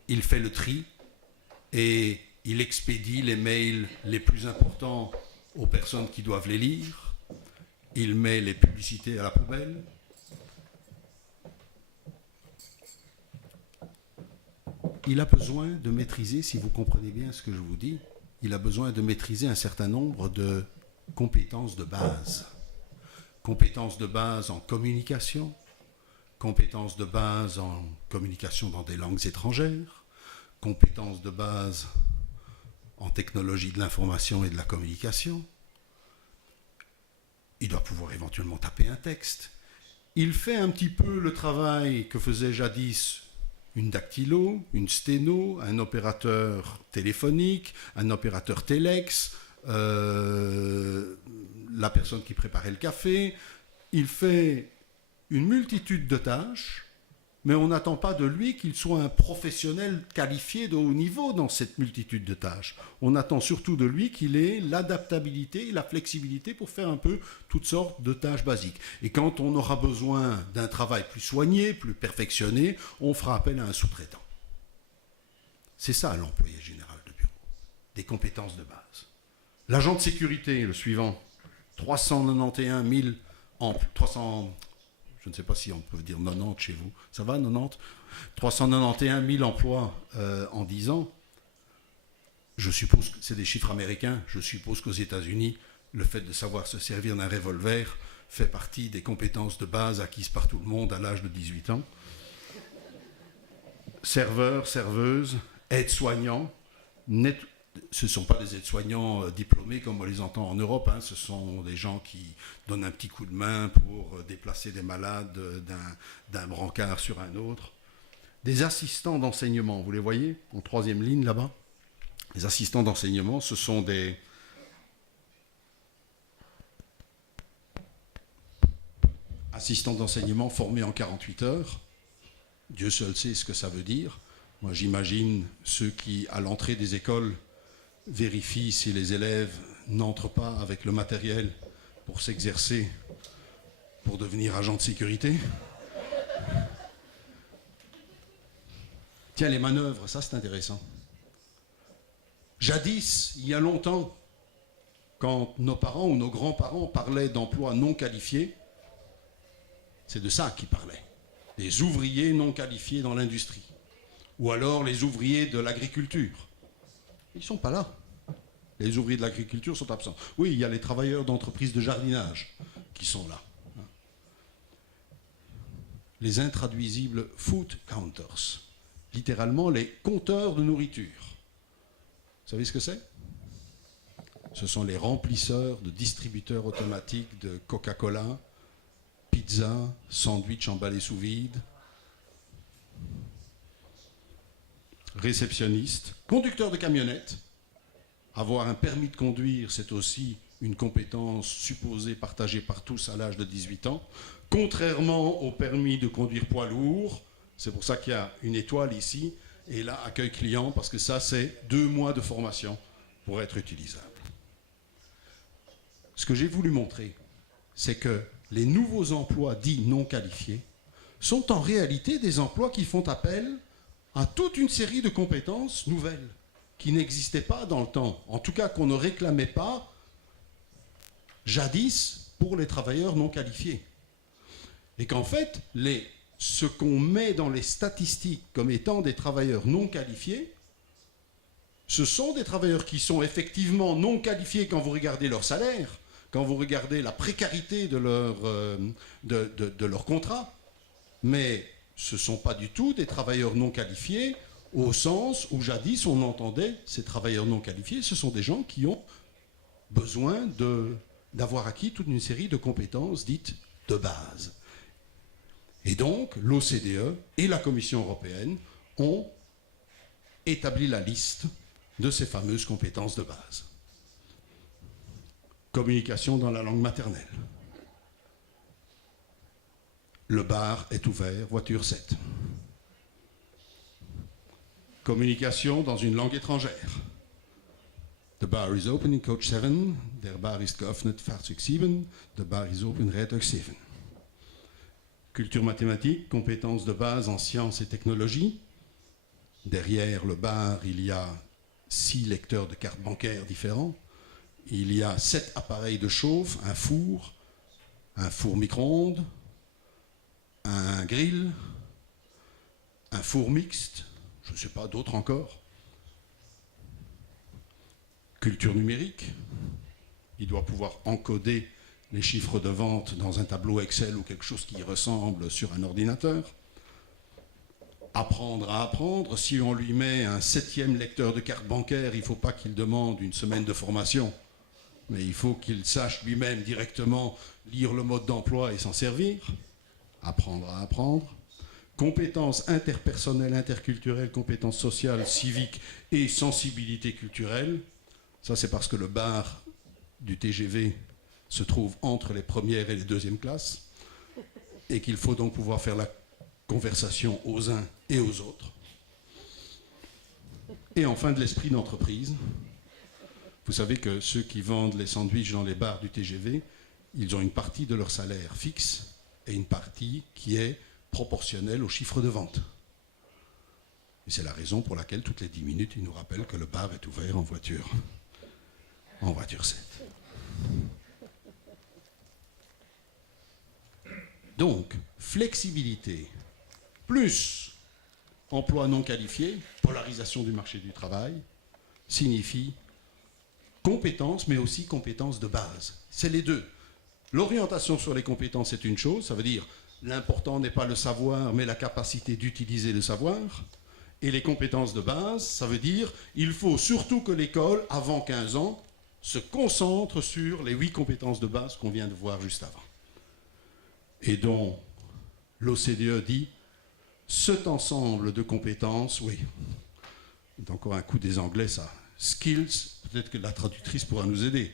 il fait le tri et il expédie les mails les plus importants aux personnes qui doivent les lire, il met les publicités à la poubelle. Il a besoin de maîtriser, si vous comprenez bien ce que je vous dis, il a besoin de maîtriser un certain nombre de compétences de base. Compétences de base en communication, compétences de base en communication dans des langues étrangères, compétences de base en technologie de l'information et de la communication. Il doit pouvoir éventuellement taper un texte. Il fait un petit peu le travail que faisait jadis une dactylo, une sténo, un opérateur téléphonique, un opérateur téléx, la personne qui préparait le café. Il fait une multitude de tâches, mais on n'attend pas de lui qu'il soit un professionnel qualifié de haut niveau dans cette multitude de tâches. On attend surtout de lui qu'il ait l'adaptabilité et la flexibilité pour faire un peu toutes sortes de tâches basiques. Et quand on aura besoin d'un travail plus soigné, plus perfectionné, on fera appel à un sous-traitant. C'est ça l'employé général de bureau, des compétences de base. L'agent de sécurité, le suivant, 391 000 emplois, Je ne sais pas si on peut dire 90 chez vous. Ça va, 90 391 000 emplois en 10 ans. Je suppose que c'est des chiffres américains. Je suppose qu'aux États-Unis, le fait de savoir se servir d'un revolver fait partie des compétences de base acquises par tout le monde à l'âge de 18 ans. Serveurs, serveuses, aides-soignants. Ce ne sont pas des aides-soignants diplômés comme on les entend en Europe. Hein. Ce sont des gens qui donnent un petit coup de main pour déplacer des malades d'un brancard sur un autre. Des assistants d'enseignement, vous les voyez en 3e ligne là-bas. Les assistants d'enseignement, ce sont des assistants d'enseignement formés en 48 heures. Dieu seul sait ce que ça veut dire. Moi, j'imagine ceux qui, à l'entrée des écoles, vérifient si les élèves n'entrent pas avec le matériel pour s'exercer, pour devenir agent de sécurité. Tiens, les manœuvres, ça c'est intéressant. Jadis, il y a longtemps, quand nos parents ou nos grands-parents parlaient d'emplois non qualifiés, c'est de ça qu'ils parlaient. Des ouvriers non qualifiés dans l'industrie. Ou alors les ouvriers de l'agriculture. Ils ne sont pas là. Les ouvriers de l'agriculture sont absents. Oui, il y a les travailleurs d'entreprises de jardinage qui sont là. Les intraduisibles food counters. Littéralement, les compteurs de nourriture. Vous savez ce que c'est? Ce sont les remplisseurs de distributeurs automatiques de Coca-Cola, pizza, sandwich emballé sous vide, réceptionniste, conducteur de camionnette. Avoir un permis de conduire, c'est aussi une compétence supposée partagée par tous à l'âge de 18 ans, contrairement au permis de conduire poids lourd. C'est pour ça qu'il y a une étoile ici, et là, accueil client, parce que ça, c'est 2 mois de formation pour être utilisable. Ce que j'ai voulu montrer, c'est que les nouveaux emplois dits non qualifiés sont en réalité des emplois qui font appel à toute une série de compétences nouvelles qui n'existaient pas dans le temps, en tout cas qu'on ne réclamait pas jadis pour les travailleurs non qualifiés. Et qu'en fait, ce qu'on met dans les statistiques comme étant des travailleurs non qualifiés, ce sont des travailleurs qui sont effectivement non qualifiés quand vous regardez leur salaire, quand vous regardez la précarité de leur contrat, mais ce ne sont pas du tout des travailleurs non qualifiés au sens où jadis on entendait ces travailleurs non qualifiés, ce sont des gens qui ont besoin d'avoir acquis toute une série de compétences dites de base. Et donc l'OCDE et la Commission européenne ont établi la liste de ces fameuses compétences de base. Communication dans la langue maternelle. Le bar est ouvert, voiture 7. Communication dans une langue étrangère. The bar is open in coach 7. Der bar ist geöffnet, Fahrzeug 7. The bar is open, Rijtuig 7. Culture mathématique, compétences de base en sciences et technologies. Derrière le bar, il y a 6 lecteurs de cartes bancaires différents. Il y a 7 appareils de chauffe, un four micro-ondes, un grill, un four mixte, je ne sais pas, d'autres encore. Culture numérique, il doit pouvoir encoder les chiffres de vente dans un tableau Excel ou quelque chose qui y ressemble sur un ordinateur. Apprendre à apprendre, si on lui met un 7e lecteur de carte bancaire, il ne faut pas qu'il demande une semaine de formation, mais il faut qu'il sache lui-même directement lire le mode d'emploi et s'en servir. Apprendre à apprendre. Compétences interpersonnelles, interculturelles, compétences sociales, civiques et sensibilité culturelle. Ça, c'est parce que le bar du TGV se trouve entre les premières et les deuxièmes classes et qu'il faut donc pouvoir faire la conversation aux uns et aux autres. Et enfin, de l'esprit d'entreprise. Vous savez que ceux qui vendent les sandwichs dans les bars du TGV, ils ont une partie de leur salaire fixe et une partie qui est proportionnelle au chiffre de vente. Et c'est la raison pour laquelle toutes les 10 minutes, ils nous rappellent que le bar est ouvert en voiture 7. Donc, flexibilité, plus emploi non qualifié, polarisation du marché du travail, signifie compétences, mais aussi compétences de base. C'est les deux. L'orientation sur les compétences est une chose, ça veut dire l'important n'est pas le savoir, mais la capacité d'utiliser le savoir. Et les compétences de base, ça veut dire il faut surtout que l'école, avant 15 ans, se concentre sur les 8 compétences de base qu'on vient de voir juste avant. Et dont l'OCDE dit cet ensemble de compétences, oui, c'est encore un coup des Anglais ça, skills, peut-être que la traductrice pourra nous aider.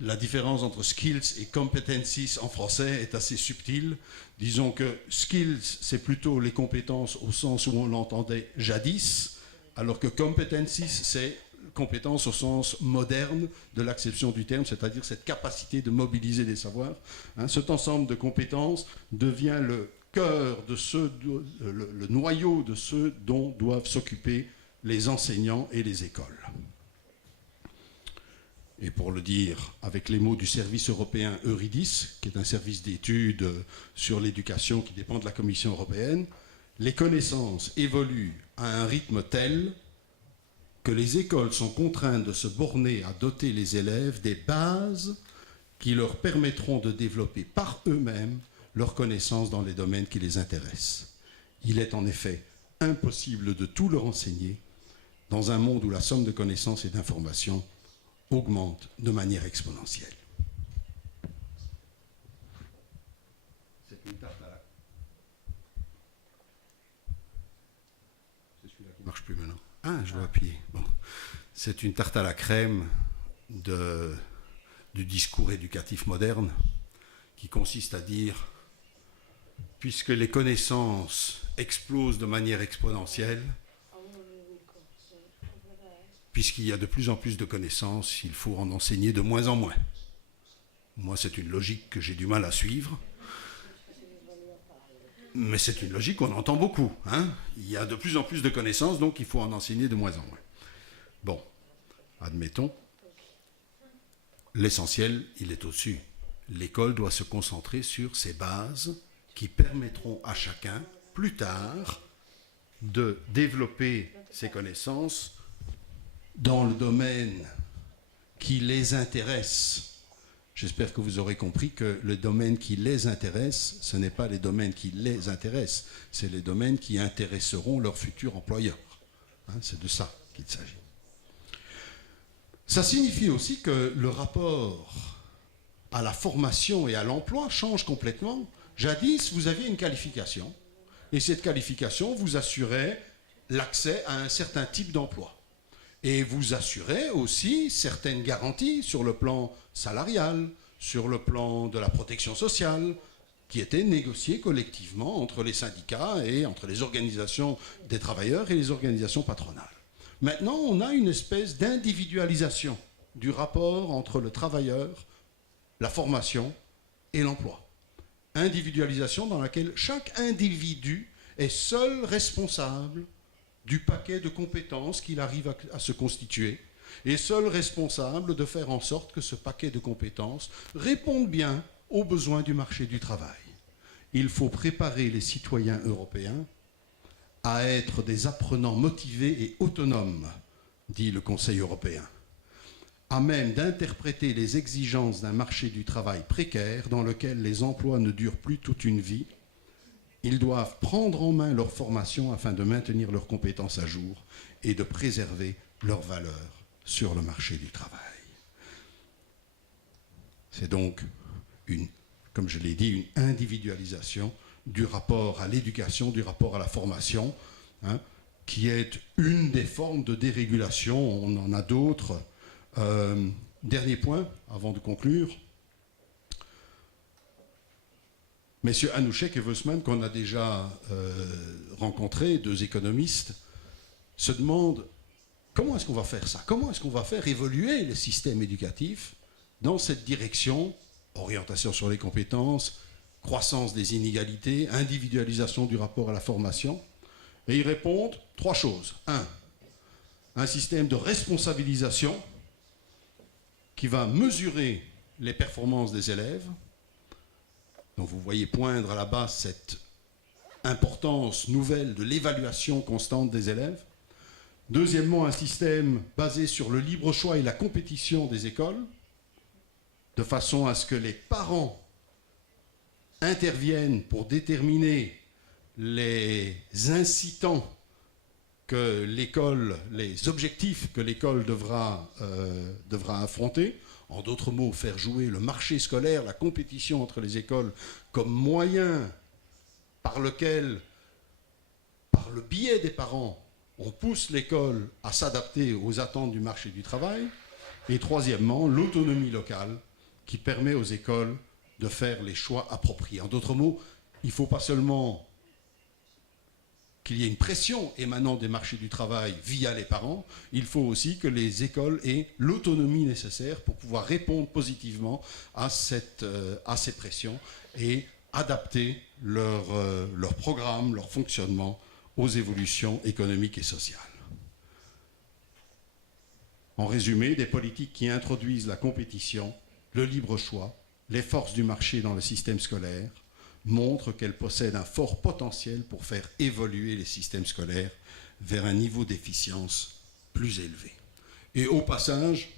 La différence entre skills et competencies en français est assez subtile. Disons que skills, c'est plutôt les compétences au sens où on l'entendait jadis, alors que competencies, c'est compétences au sens moderne de l'acception du terme, c'est-à-dire cette capacité de mobiliser des savoirs. Cet ensemble de compétences devient le cœur de le noyau de ceux dont doivent s'occuper les enseignants et les écoles. Et pour le dire avec les mots du service européen Euridis, qui est un service d'études sur l'éducation qui dépend de la Commission européenne, les connaissances évoluent à un rythme tel que les écoles sont contraintes de se borner à doter les élèves des bases qui leur permettront de développer par eux-mêmes leurs connaissances dans les domaines qui les intéressent. Il est en effet impossible de tout leur enseigner dans un monde où la somme de connaissances et d'informations augmente de manière exponentielle. C'est une tarte à la... C'est celui-là qui ne marche plus maintenant. Ah, je dois appuyer. Bon. C'est une tarte à la crème du discours éducatif moderne qui consiste à dire, puisque les connaissances explosent de manière exponentielle, puisqu'il y a de plus en plus de connaissances, il faut en enseigner de moins en moins. Moi, c'est une logique que j'ai du mal à suivre, mais c'est une logique qu'on entend beaucoup. Il y a de plus en plus de connaissances, donc il faut en enseigner de moins en moins. Bon, admettons, l'essentiel, il est au-dessus. L'école doit se concentrer sur ces bases qui permettront à chacun, plus tard, de développer ses connaissances dans le domaine qui les intéresse. J'espère que vous aurez compris que le domaine qui les intéresse, ce n'est pas les domaines qui les intéressent, c'est les domaines qui intéresseront leur futur employeur. C'est de ça qu'il s'agit. Ça signifie aussi que le rapport à la formation et à l'emploi change complètement. Jadis, vous aviez une qualification, et cette qualification vous assurait l'accès à un certain type d'emploi. Et vous assurez aussi certaines garanties sur le plan salarial, sur le plan de la protection sociale, qui étaient négociées collectivement entre les syndicats et entre les organisations des travailleurs et les organisations patronales. Maintenant, on a une espèce d'individualisation du rapport entre le travailleur, la formation et l'emploi. Individualisation dans laquelle chaque individu est seul responsable du paquet de compétences qu'il arrive à se constituer, et seul responsable de faire en sorte que ce paquet de compétences réponde bien aux besoins du marché du travail. Il faut préparer les citoyens européens à être des apprenants motivés et autonomes, dit le Conseil européen, à même d'interpréter les exigences d'un marché du travail précaire dans lequel les emplois ne durent plus toute une vie. Ils doivent prendre en main leur formation afin de maintenir leurs compétences à jour et de préserver leurs valeurs sur le marché du travail. C'est donc, comme je l'ai dit, une individualisation du rapport à l'éducation, du rapport à la formation, qui est une des formes de dérégulation. On en a d'autres. Dernier point, avant de conclure. Messieurs Anouchek et Wössmann, qu'on a déjà rencontrés, deux économistes, se demandent comment est-ce qu'on va faire ça? Comment est-ce qu'on va faire évoluer le système éducatif dans cette direction, orientation sur les compétences, croissance des inégalités, individualisation du rapport à la formation? Et ils répondent trois choses. Un système de responsabilisation qui va mesurer les performances des élèves. Donc vous voyez poindre là-bas cette importance nouvelle de l'évaluation constante des élèves. Deuxièmement, un système basé sur le libre choix et la compétition des écoles, de façon à ce que les parents interviennent pour déterminer les incitants que l'école, les objectifs que l'école devra affronter. En d'autres mots, faire jouer le marché scolaire, la compétition entre les écoles comme moyen par lequel, par le biais des parents, on pousse l'école à s'adapter aux attentes du marché du travail. Et troisièmement, l'autonomie locale qui permet aux écoles de faire les choix appropriés. En d'autres mots, il ne faut pas seulement qu'il y ait une pression émanant des marchés du travail via les parents, il faut aussi que les écoles aient l'autonomie nécessaire pour pouvoir répondre positivement à ces pressions et adapter leur programme, leur fonctionnement aux évolutions économiques et sociales. En résumé, des politiques qui introduisent la compétition, le libre choix, les forces du marché dans le système scolaire, montrent qu'elles possèdent un fort potentiel pour faire évoluer les systèmes scolaires vers un niveau d'efficience plus élevé. Et au passage,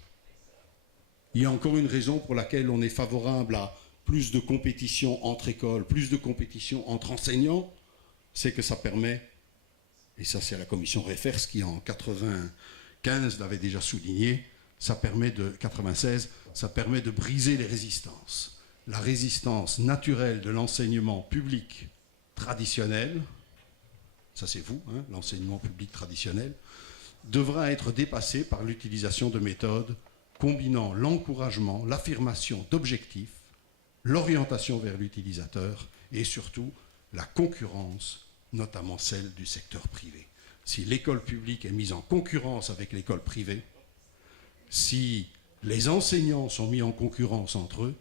il y a encore une raison pour laquelle on est favorable à plus de compétition entre écoles, plus de compétition entre enseignants, c'est que ça permet, et ça c'est la commission Reifers qui en 1995 l'avait déjà souligné, 1996, ça permet de briser les résistances. La résistance naturelle de l'enseignement public traditionnel, ça c'est vous, hein, l'enseignement public traditionnel, devra être dépassée par l'utilisation de méthodes combinant l'encouragement, l'affirmation d'objectifs, l'orientation vers l'utilisateur et surtout la concurrence, notamment celle du secteur privé. Si l'école publique est mise en concurrence avec l'école privée, si les enseignants sont mis en concurrence entre eux,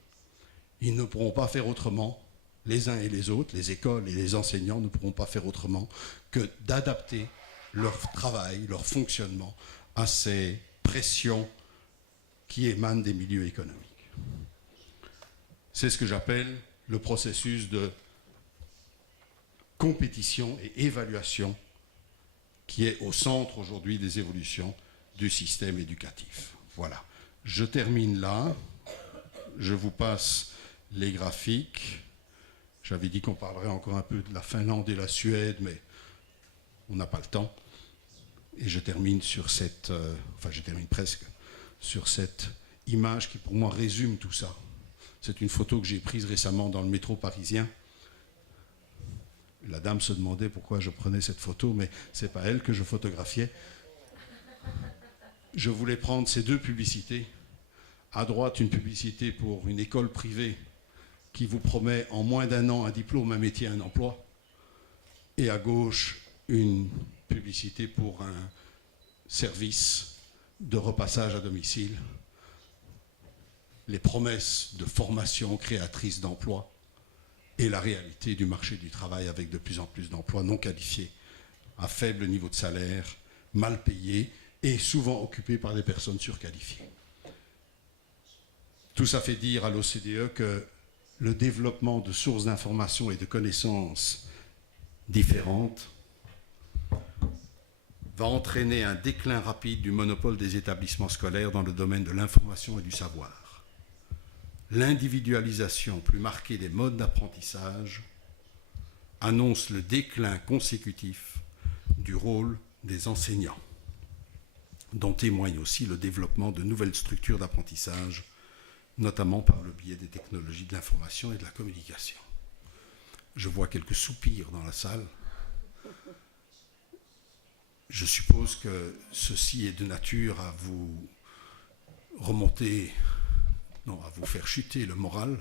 ils ne pourront pas faire autrement, les uns et les autres, les écoles et les enseignants ne pourront pas faire autrement que d'adapter leur travail, leur fonctionnement à ces pressions qui émanent des milieux économiques. C'est ce que j'appelle le processus de compétition et évaluation qui est au centre aujourd'hui des évolutions du système éducatif. Voilà. Je termine là. Je vous passe les graphiques. J'avais dit qu'on parlerait encore un peu de la Finlande et la Suède, mais on n'a pas le temps. Et je termine sur cette... je termine presque sur cette image qui, pour moi, résume tout ça. C'est une photo que j'ai prise récemment dans le métro parisien. La dame se demandait pourquoi je prenais cette photo, mais ce n'est pas elle que je photographiais. Je voulais prendre ces deux publicités. À droite, une publicité pour une école privée qui vous promet en moins d'un an un diplôme, un métier, un emploi. Et à gauche, une publicité pour un service de repassage à domicile. Les promesses de formation créatrice d'emplois et la réalité du marché du travail avec de plus en plus d'emplois non qualifiés, à faible niveau de salaire, mal payés et souvent occupés par des personnes surqualifiées. Tout ça fait dire à l'OCDE que le développement de sources d'informations et de connaissances différentes va entraîner un déclin rapide du monopole des établissements scolaires dans le domaine de l'information et du savoir. L'individualisation plus marquée des modes d'apprentissage annonce le déclin consécutif du rôle des enseignants, dont témoigne aussi le développement de nouvelles structures d'apprentissage, notamment par le biais des technologies de l'information et de la communication. Je vois quelques soupirs dans la salle. Je suppose que ceci est de nature à vous remonter, non, à vous faire chuter le moral.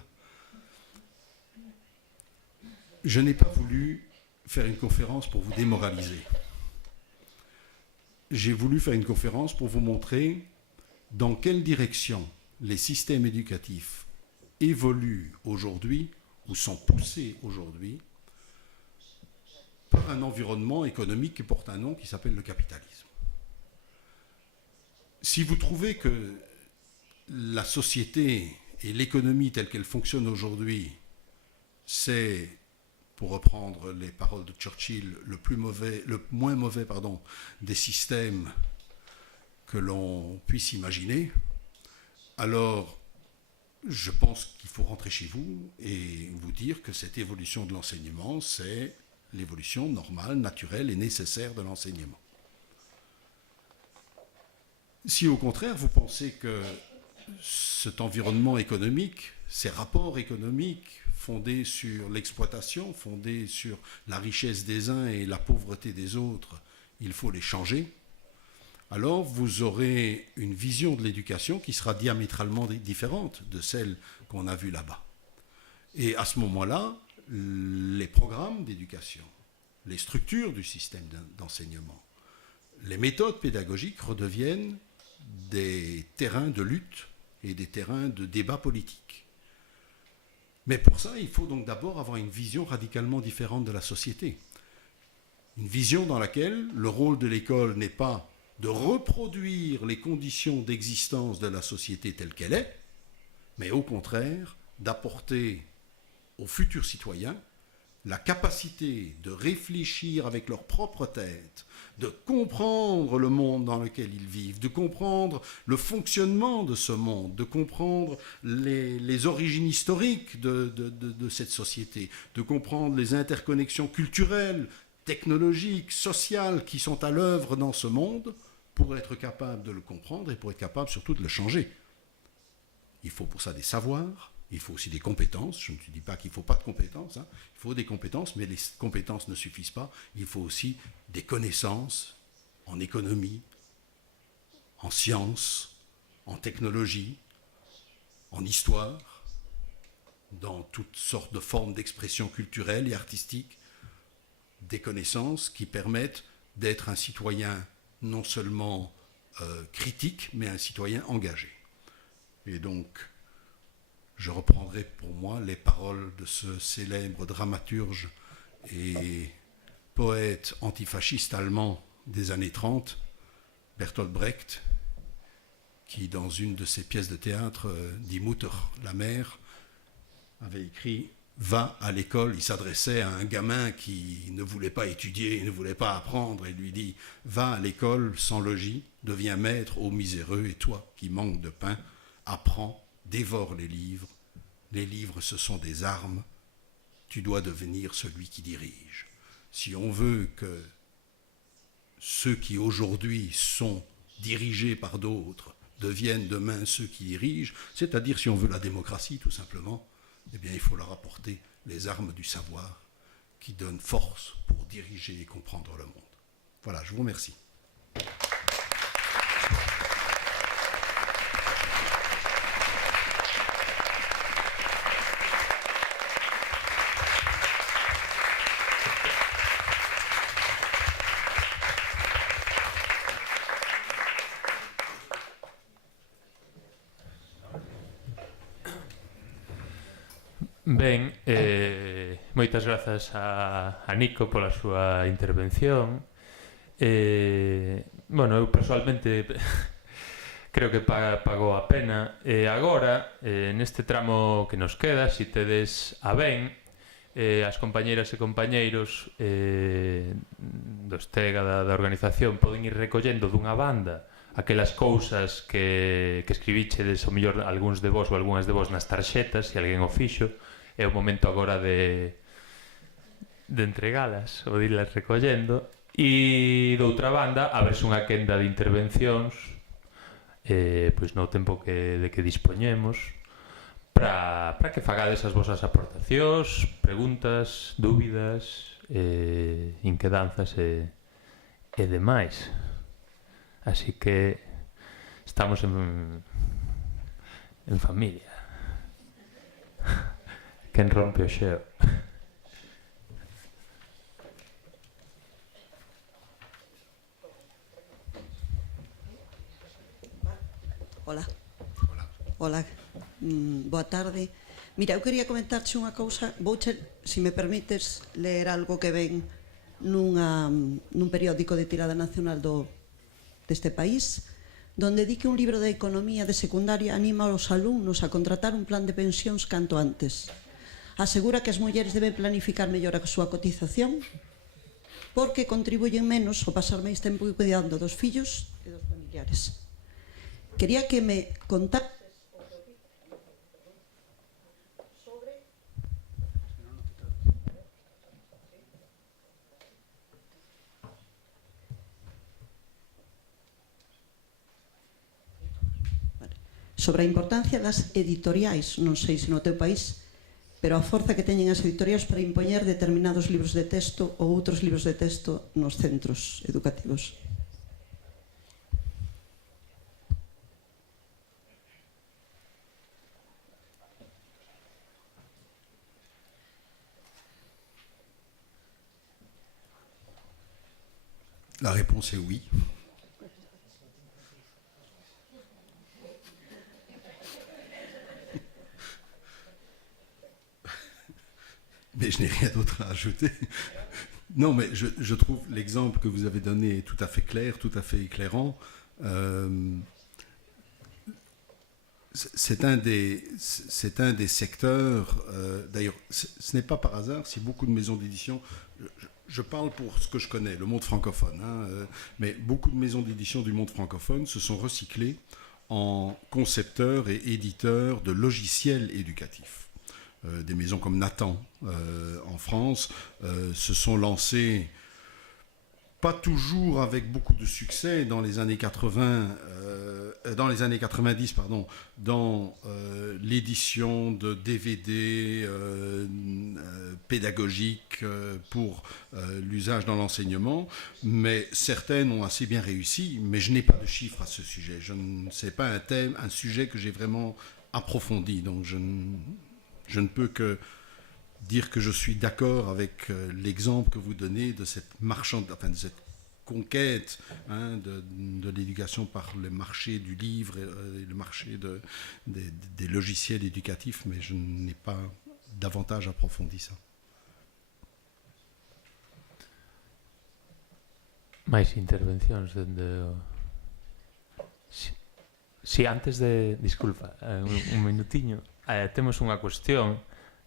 Je n'ai pas voulu faire une conférence pour vous démoraliser. J'ai voulu faire une conférence pour vous montrer dans quelle direction les systèmes éducatifs évoluent aujourd'hui ou sont poussés aujourd'hui par un environnement économique qui porte un nom qui s'appelle le capitalisme. Si vous trouvez que la société et l'économie telle qu'elle fonctionne aujourd'hui c'est, pour reprendre les paroles de Churchill, le moins mauvais des systèmes que l'on puisse imaginer, alors je pense qu'il faut rentrer chez vous et vous dire que cette évolution de l'enseignement, c'est l'évolution normale, naturelle et nécessaire de l'enseignement. Si au contraire vous pensez que cet environnement économique, ces rapports économiques fondés sur l'exploitation, fondés sur la richesse des uns et la pauvreté des autres, il faut les changer, alors vous aurez une vision de l'éducation qui sera diamétralement différente de celle qu'on a vue là-bas. Et à ce moment-là, les programmes d'éducation, les structures du système d'enseignement, les méthodes pédagogiques redeviennent des terrains de lutte et des terrains de débat politique. Mais pour ça, il faut donc d'abord avoir une vision radicalement différente de la société. Une vision dans laquelle le rôle de l'école n'est pas de reproduire les conditions d'existence de la société telle qu'elle est, mais au contraire d'apporter aux futurs citoyens la capacité de réfléchir avec leur propre tête, de comprendre le monde dans lequel ils vivent, de comprendre le fonctionnement de ce monde, de comprendre les origines historiques de cette société, de comprendre les interconnexions culturelles, technologiques, sociales qui sont à l'œuvre dans ce monde, pour être capable de le comprendre et pour être capable surtout de le changer. Il faut pour ça des savoirs, il faut aussi des compétences. Je ne dis pas qu'il ne faut pas de compétences, hein. Il faut des compétences, mais les compétences ne suffisent pas. Il faut aussi des connaissances en économie, en sciences, en technologie, en histoire, dans toutes sortes de formes d'expression culturelle et artistique, des connaissances qui permettent d'être un citoyen non seulement critique, mais un citoyen engagé. Et donc, je reprendrai pour moi les paroles de ce célèbre dramaturge et poète antifasciste allemand des années 30, Bertolt Brecht, qui, dans une de ses pièces de théâtre, Die Mutter, la mère, avait écrit « Va à l'école ». Il s'adressait à un gamin qui ne voulait pas étudier, ne voulait pas apprendre, et lui dit « Va à l'école sans logis, deviens maître ô miséreux, et toi qui manques de pain, apprends, dévore les livres. Les livres, ce sont des armes. Tu dois devenir celui qui dirige. » Si on veut que ceux qui aujourd'hui sont dirigés par d'autres deviennent demain ceux qui dirigent, c'est-à-dire si on veut la démocratie tout simplement, eh bien il faut leur apporter les armes du savoir qui donnent force pour diriger et comprendre le monde. Voilà, je vous remercie. Ben, moitas grazas a Nico pola súa intervención. Bueno, eu personalmente creo que pagou a pena. Agora, neste tramo que nos queda, se tedes a ben, as compañeiras e compañeiros do Estega, da organización, poden ir recollendo dunha banda aquelas cousas que escribichedes, o mellor algúns de vos ou algunhas de vos nas tarxetas, se alguén o fixo. É o momento agora de entregalas ou de irlas recollendo. E doutra banda, abrese unha quenda de intervencións pois no tempo de que dispoñemos para que fagades as vosas aportacións, preguntas, dúbidas, inquedanzas e demais. Así que estamos en familia. Quen rompe o xeo? Hola. Hola. Boa tarde. Mira, eu quería comentarche unha cousa. Vouche, se me permites, ler algo que ven nun periódico de tirada nacional deste país, donde di que un libro de economía de secundaria anima aos alumnos a contratar un plan de pensións canto antes. asegura que as mulleres deben planificar mellor a súa cotización porque contribuyen menos ao pasar máis tempo cuidando dos fillos e dos familiares. Quería que me contases sobre a importancia das editoriais, non sei se no teu país, pero a forza que teñen as editoriais para impoñer determinados libros de texto ou outros libros de texto nos centros educativos. La réponse est oui. Mais je n'ai rien d'autre à ajouter. Non, mais je trouve l'exemple que vous avez donné tout à fait clair, tout à fait éclairant. C'est un des secteurs... D'ailleurs, ce n'est pas par hasard si beaucoup de maisons d'édition... Je parle pour ce que je connais, le monde francophone, mais beaucoup de maisons d'édition du monde francophone se sont recyclées en concepteurs et éditeurs de logiciels éducatifs. Des maisons comme Nathan en France se sont lancées, pas toujours avec beaucoup de succès, dans les années 90, dans l'édition de DVD pédagogiques pour l'usage dans l'enseignement, mais certaines ont assez bien réussi, mais je n'ai pas de chiffres à ce sujet. Ce n'est pas un sujet que j'ai vraiment approfondi, donc je ne peux que dire que je suis d'accord avec l'exemple que vous donnez de cette de cette conquête de l'éducation par le marché du livre et le marché des logiciels éducatifs, mais je n'ai pas davantage approfondi ça. Mais intervencións dende Si antes de... Disculpa, un minutiño. Temos unha cuestión.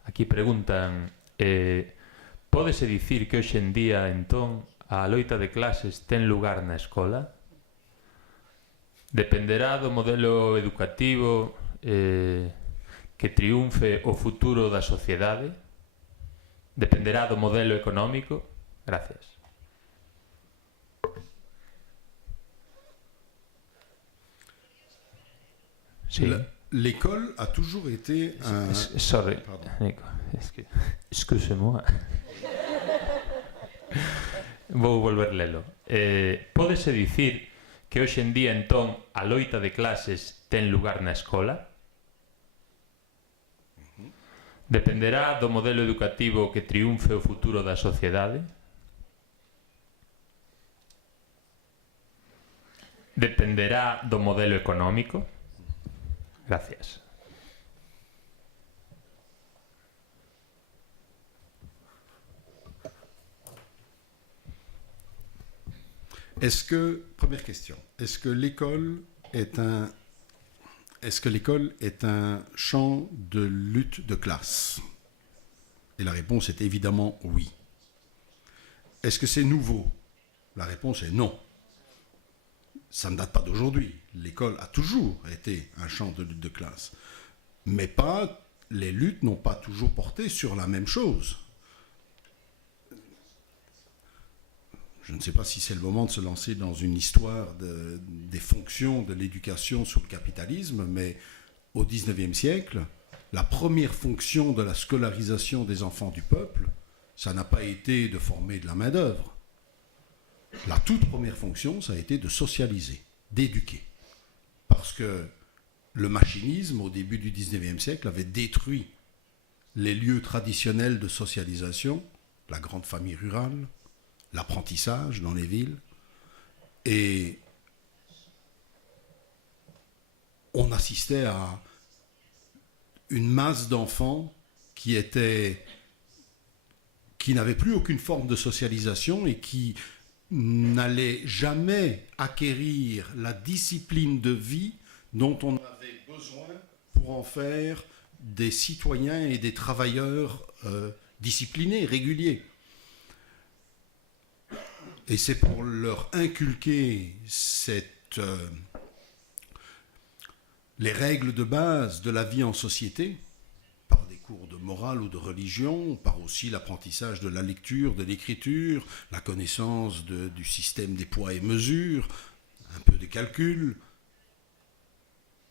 Aquí preguntan pódese dicir que hoxe en día, entón, a loita de clases ten lugar na escola? Dependerá do modelo educativo que triunfe o futuro da sociedade? Dependerá do modelo económico? Gracias. Sí. L'école a toujours été un... Sorry, Nico. Excuse-moi. Vou volver lelo. Pódese dicir que hoxe en día, entón, a loita de clases ten lugar na escola? Dependerá do modelo educativo que triunfe o futuro da sociedade? Dependerá do modelo económico? Gracias. Première question, est-ce que l'école est un champ de lutte de classe? Et la réponse est évidemment oui. Est-ce que c'est nouveau? La réponse est non. Ça ne date pas d'aujourd'hui. L'école a toujours été un champ de lutte de classe. Mais les luttes n'ont pas toujours porté sur la même chose. Je ne sais pas si c'est le moment de se lancer dans une histoire des fonctions de l'éducation sous le capitalisme, mais au XIXe siècle, la première fonction de la scolarisation des enfants du peuple, ça n'a pas été de former de la main-d'œuvre. La toute première fonction, ça a été de socialiser, d'éduquer. Parce que le machinisme, au début du XIXe siècle, avait détruit les lieux traditionnels de socialisation, la grande famille rurale, l'apprentissage dans les villes. Et on assistait à une masse d'enfants qui n'avaient plus aucune forme de socialisation et qui n'allait jamais acquérir la discipline de vie dont on avait besoin pour en faire des citoyens et des travailleurs disciplinés, réguliers. Et c'est pour leur inculquer les règles de base de la vie en société, par des cours de morale ou de religion, par aussi l'apprentissage de la lecture, de l'écriture, la connaissance du système des poids et mesures, un peu de calcul.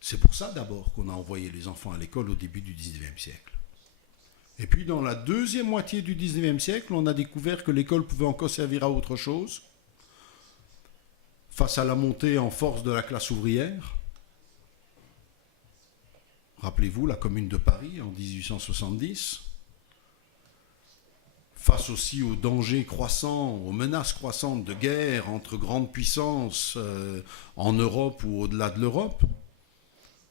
C'est pour ça d'abord qu'on a envoyé les enfants à l'école au début du XIXe siècle. Et puis dans la deuxième moitié du XIXe siècle, on a découvert que l'école pouvait encore servir à autre chose. Face à la montée en force de la classe ouvrière, rappelez-vous la Commune de Paris en 1870, face aussi aux dangers croissants, aux menaces croissantes de guerre entre grandes puissances en Europe ou au-delà de l'Europe,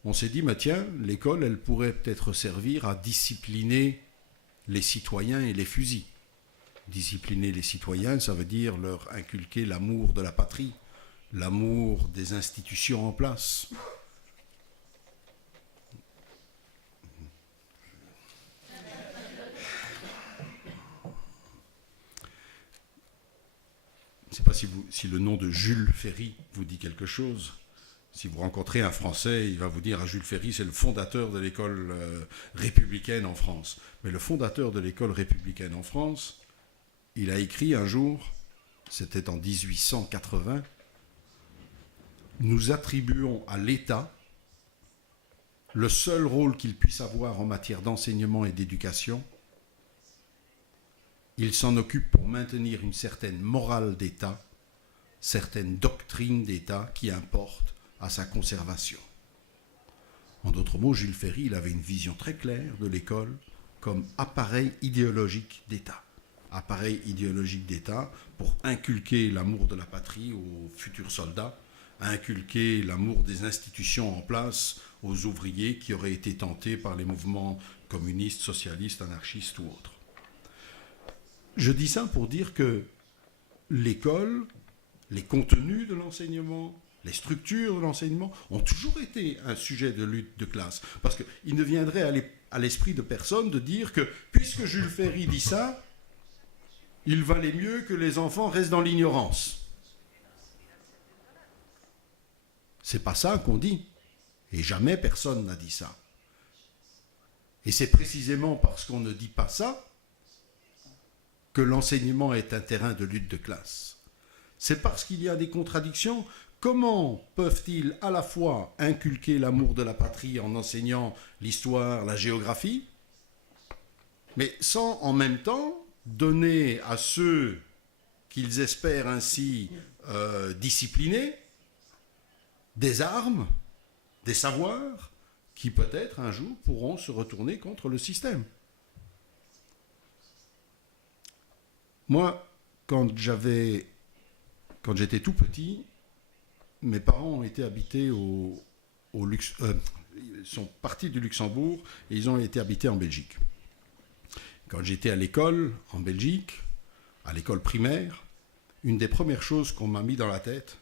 on s'est dit, tiens, l'école, elle pourrait peut-être servir à discipliner les citoyens et les fusils. Discipliner les citoyens, ça veut dire leur inculquer l'amour de la patrie, l'amour des institutions en place. Je ne sais pas si le nom de Jules Ferry vous dit quelque chose. Si vous rencontrez un Français, il va vous dire, Jules Ferry, c'est le fondateur de l'école républicaine en France. Mais le fondateur de l'école républicaine en France, il a écrit un jour, c'était en 1880, « Nous attribuons à l'État le seul rôle qu'il puisse avoir en matière d'enseignement et d'éducation. Il s'en occupe pour maintenir une certaine morale d'État, certaines doctrines d'État qui importent à sa conservation. » En d'autres mots, Jules Ferry, il avait une vision très claire de l'école comme appareil idéologique d'État. Appareil idéologique d'État pour inculquer l'amour de la patrie aux futurs soldats, inculquer l'amour des institutions en place aux ouvriers qui auraient été tentés par les mouvements communistes, socialistes, anarchistes ou autres. Je dis ça pour dire que l'école, les contenus de l'enseignement, les structures de l'enseignement ont toujours été un sujet de lutte de classe. Parce qu'il ne viendrait à l'esprit de personne de dire que, puisque Jules Ferry dit ça, il valait mieux que les enfants restent dans l'ignorance. C'est pas ça qu'on dit. Et jamais personne n'a dit ça. Et c'est précisément parce qu'on ne dit pas ça que l'enseignement est un terrain de lutte de classe. C'est parce qu'il y a des contradictions. Comment peuvent-ils à la fois inculquer l'amour de la patrie en enseignant l'histoire, la géographie, mais sans en même temps donner à ceux qu'ils espèrent ainsi disciplinés des armes, des savoirs qui peut-être un jour pourront se retourner contre le système. Moi, quand j'étais tout petit, mes parents ont été habités sont partis du Luxembourg et ils ont été habités en Belgique. Quand j'étais à l'école en Belgique, à l'école primaire, une des premières choses qu'on m'a mis dans la tête,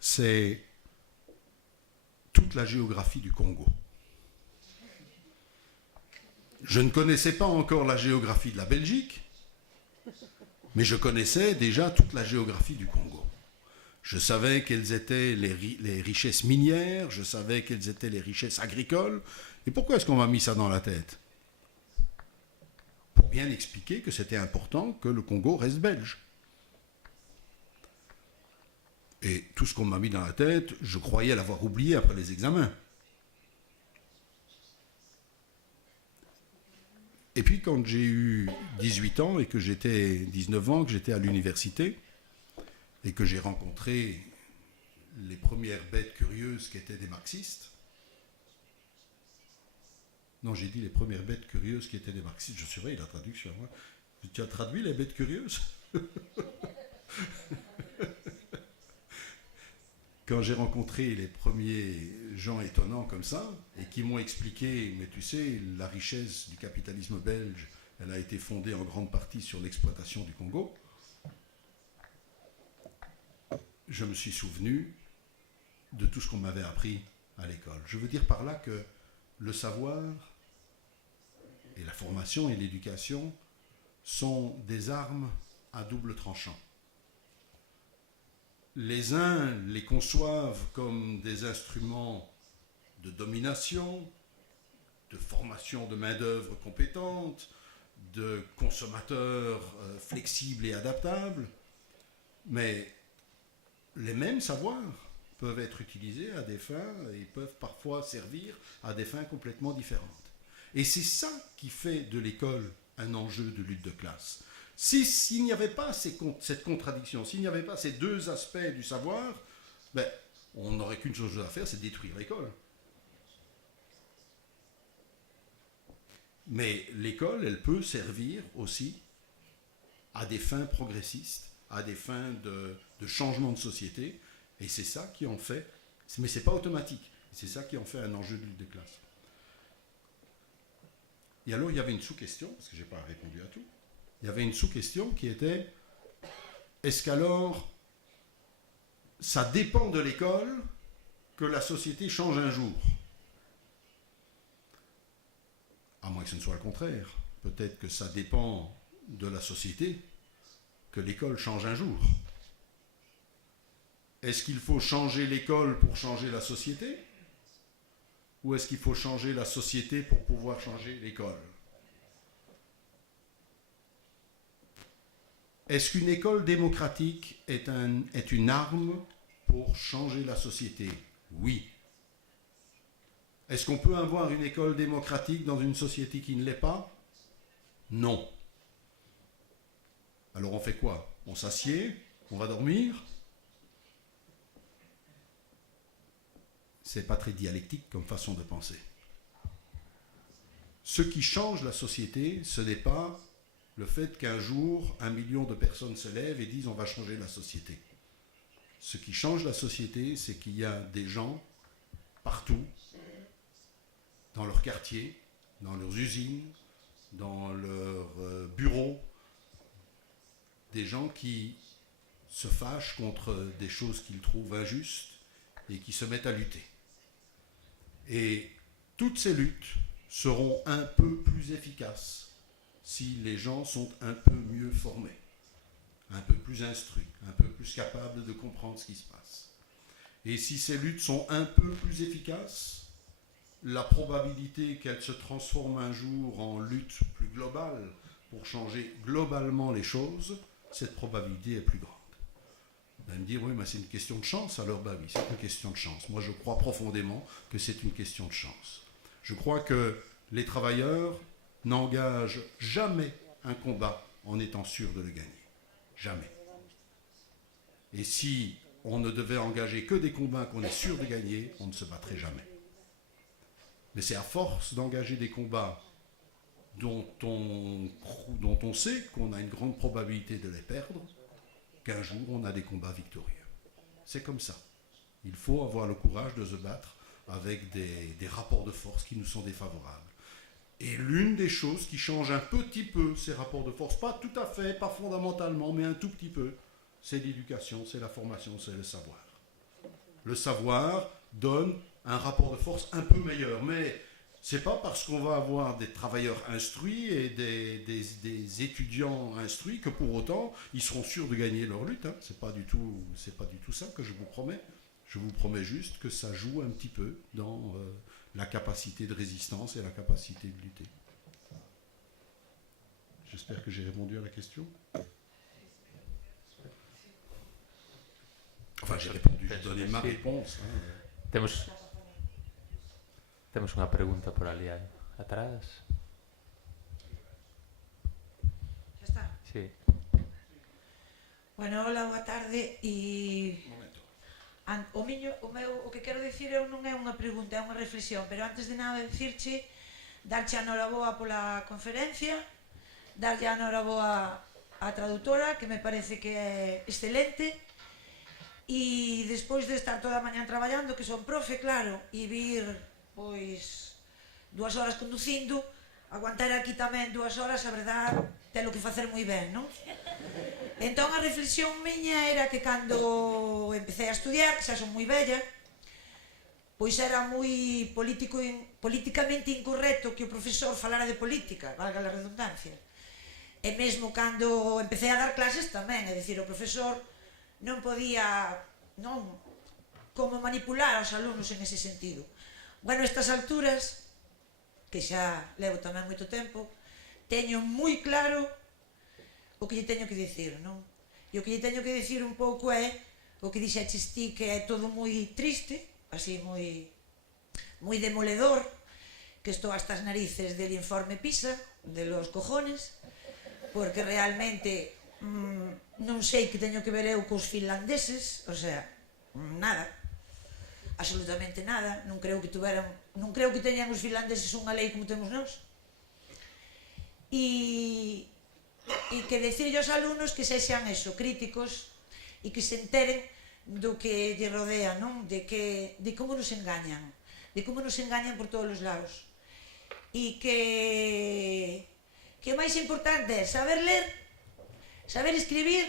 c'est toute la géographie du Congo. Je ne connaissais pas encore la géographie de la Belgique, mais je connaissais déjà toute la géographie du Congo. Je savais quelles étaient les richesses minières, je savais quelles étaient les richesses agricoles. Et pourquoi est-ce qu'on m'a mis ça dans la tête? Pour bien expliquer que c'était important que le Congo reste belge. Et tout ce qu'on m'a mis dans la tête, je croyais l'avoir oublié après les examens. Et puis quand j'ai eu 18 ans et que j'étais 19 ans, que j'étais à l'université, et que j'ai rencontré les premières bêtes curieuses qui étaient des marxistes. Non, j'ai dit les premières bêtes curieuses qui étaient des marxistes. Je surveille la traduction. Hein. Tu as traduit les bêtes curieuses? Quand j'ai rencontré les premiers gens étonnants comme ça, et qui m'ont expliqué, mais tu sais, la richesse du capitalisme belge, elle a été fondée en grande partie sur l'exploitation du Congo, je me suis souvenu de tout ce qu'on m'avait appris à l'école. Je veux dire par là que le savoir Et la formation et l'éducation sont des armes à double tranchant. Les uns les conçoivent comme des instruments de domination, de formation de main-d'œuvre compétente, de consommateurs flexibles et adaptables, mais les mêmes savoirs peuvent être utilisés à des fins et peuvent parfois servir à des fins complètement différentes. Et c'est ça qui fait de l'école un enjeu de lutte de classe. S'il n'y avait pas cette contradiction, s'il n'y avait pas ces deux aspects du savoir, ben, on n'aurait qu'une chose à faire, c'est de détruire l'école. Mais l'école, elle peut servir aussi à des fins progressistes, à des fins de changement de société, et c'est ça qui en fait, mais ce n'est pas automatique, c'est ça qui en fait un enjeu de lutte de classe. Et alors il y avait une sous-question, parce que je n'ai pas répondu à tout, il y avait une sous-question qui était, est-ce qu'alors ça dépend de l'école que la société change un jour ? À moins que ce ne soit le contraire. Peut-être que ça dépend de la société que l'école change un jour. Est-ce qu'il faut changer l'école pour changer la société ? Ou est-ce qu'il faut changer la société pour pouvoir changer l'école ? Est-ce qu'une école démocratique est une arme pour changer la société ? Oui. Est-ce qu'on peut avoir une école démocratique dans une société qui ne l'est pas ? Non. Alors on fait quoi ? On s'assied ? On va dormir ? C'est pas très dialectique comme façon de penser. Ce qui change la société, ce n'est pas le fait qu'un jour, 1 million de personnes se lèvent et disent on va changer la société. Ce qui change la société, c'est qu'il y a des gens partout, dans leurs quartiers, dans leurs usines, dans leurs bureaux, des gens qui se fâchent contre des choses qu'ils trouvent injustes et qui se mettent à lutter. Et toutes ces luttes seront un peu plus efficaces si les gens sont un peu mieux formés, un peu plus instruits, un peu plus capables de comprendre ce qui se passe. Et si ces luttes sont un peu plus efficaces, la probabilité qu'elles se transforment un jour en lutte plus globale pour changer globalement les choses, cette probabilité est plus grande. Vous allez me dire, oui, mais c'est une question de chance. Alors, bah oui, c'est une question de chance. Moi, je crois profondément que c'est une question de chance. Je crois que les travailleurs n'engagent jamais un combat en étant sûrs de le gagner. Jamais. Et si on ne devait engager que des combats qu'on est sûr de gagner, on ne se battrait jamais. Mais c'est à force d'engager des combats dont on sait qu'on a une grande probabilité de les perdre, qu'un jour on a des combats victorieux. C'est comme ça. Il faut avoir le courage de se battre avec des rapports de force qui nous sont défavorables. Et l'une des choses qui change un petit peu ces rapports de force, pas tout à fait, pas fondamentalement, mais un tout petit peu, c'est l'éducation, c'est la formation, c'est le savoir. Le savoir donne un rapport de force un peu meilleur, mais c'est pas parce qu'on va avoir des travailleurs instruits et des étudiants instruits que pour autant ils seront sûrs de gagner leur lutte. Hein. C'est pas du tout ça que je vous promets. Je vous promets juste que ça joue un petit peu dans la capacité de résistance et la capacité de lutter. J'espère que j'ai répondu à la question. Enfin, j'ai répondu, j'ai donné ma réponse. Hein. Temos unha pregunta por ali atrás. Xa está? Sí. Bueno, hola, boa tarde. O que quero dicir eu non é unha pregunta, é unha reflexión, pero antes de nada dicirche, darche a noraboa pola conferencia, darlle a noraboa á traductora, que me parece que é excelente, e despois de estar toda a mañá traballando, que son profe, claro, e vir pois 2 horas conducindo, aguantar aquí tamén 2 horas, a verdade, telo que facer moi ben, non? Entón a reflexión miña era que cando empecé a estudiar, xa son moi bella, pois era moi políticamente incorrecto que o profesor falara de política, valga a redundancia. E mesmo cando empecé a dar clases tamén, é dicir, o profesor non podía, non, como manipular aos alumnos en ese sentido. Bueno, estas alturas, que xa levo tamén moito tempo, teño moi claro o que lle teño que dicir, non? E o que lle teño que dicir un pouco é o que dixeches ti, que é todo moi triste, así moi demoledor, que estou hasta as narices del informe PISA, de los cojones, porque realmente non sei que teño que ver eu cos finlandeses, o sea, nada, absolutamente nada. Non creo que teñan os finlandeses unha lei como temos nós. E que decirlle aos alumnos que sexan eso, críticos, e que se enteren do que lle rodea, non? De como nos engañan, por todos os lados. E que o máis importante é saber ler, saber escribir,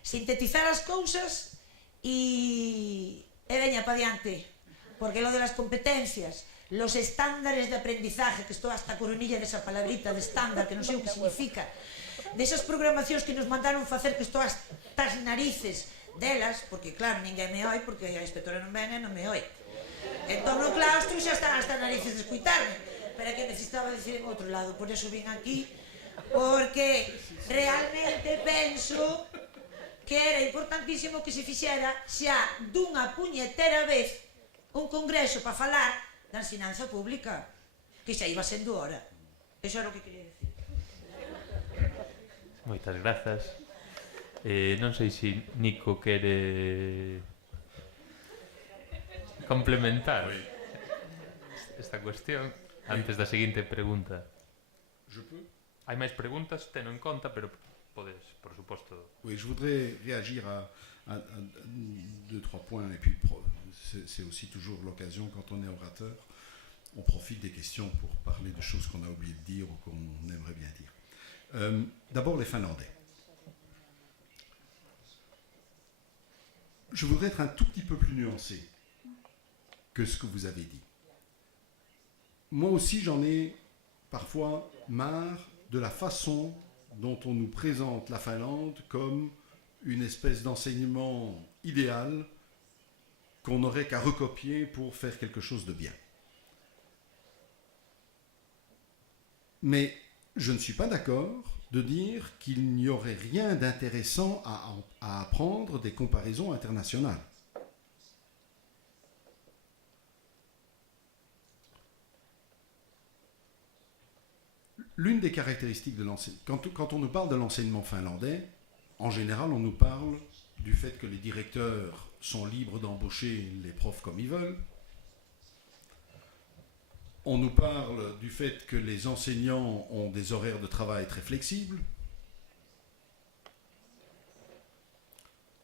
sintetizar as cousas e veña pa diante, porque lo de las competencias, los estándares de aprendizaje, que estou hasta a coronilla desa palabrita de estándar, que non sei o que significa, desas programacións que nos mandaron facer, que estou hasta as narices delas, porque claro, ninguén me oi, porque a inspectora non ven e non me oi. Entón no claustro xa están hasta as narices de escuitarme, pero que necesitaba decir en outro lado, por eso vin aquí, porque realmente penso que era importantísimo que se fixera xa dunha puñetera vez un congreso para falar da ensinanza pública, que xa iba sendo hora. Eso era o que quería decir. Moitas grazas. Non sei se Nico quere complementar esta cuestión antes da seguinte pregunta. Hai máis preguntas, teno en conta, pero podes, por suposto. Oui, je voudrais réagir à deux, trois points. Et puis, c'est aussi toujours l'occasion, quand on est orateur, on profite des questions pour parler de choses qu'on a oublié de dire ou qu'on aimerait bien dire. D'abord, les Finlandais. Je voudrais être un tout petit peu plus nuancé que ce que vous avez dit. Moi aussi, j'en ai parfois marre de la façon dont on nous présente la Finlande comme une espèce d'enseignement idéal qu'on n'aurait qu'à recopier pour faire quelque chose de bien. Mais je ne suis pas d'accord de dire qu'il n'y aurait rien d'intéressant à apprendre des comparaisons internationales. L'une des caractéristiques de l'enseignement, quand on nous parle de l'enseignement finlandais, en général, on nous parle du fait que les directeurs sont libres d'embaucher les profs comme ils veulent. On nous parle du fait que les enseignants ont des horaires de travail très flexibles.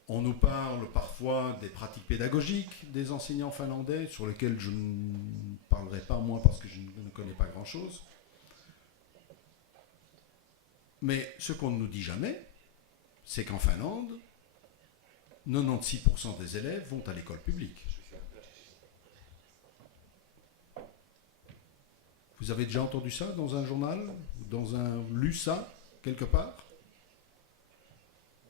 On nous parle parfois des pratiques pédagogiques des enseignants finlandais, sur lesquelles je ne parlerai pas moi parce que je ne connais pas grand-chose. Mais ce qu'on ne nous dit jamais, c'est qu'en Finlande, 96% des élèves vont à l'école publique. Vous avez déjà entendu ça dans un journal, lu ça quelque part?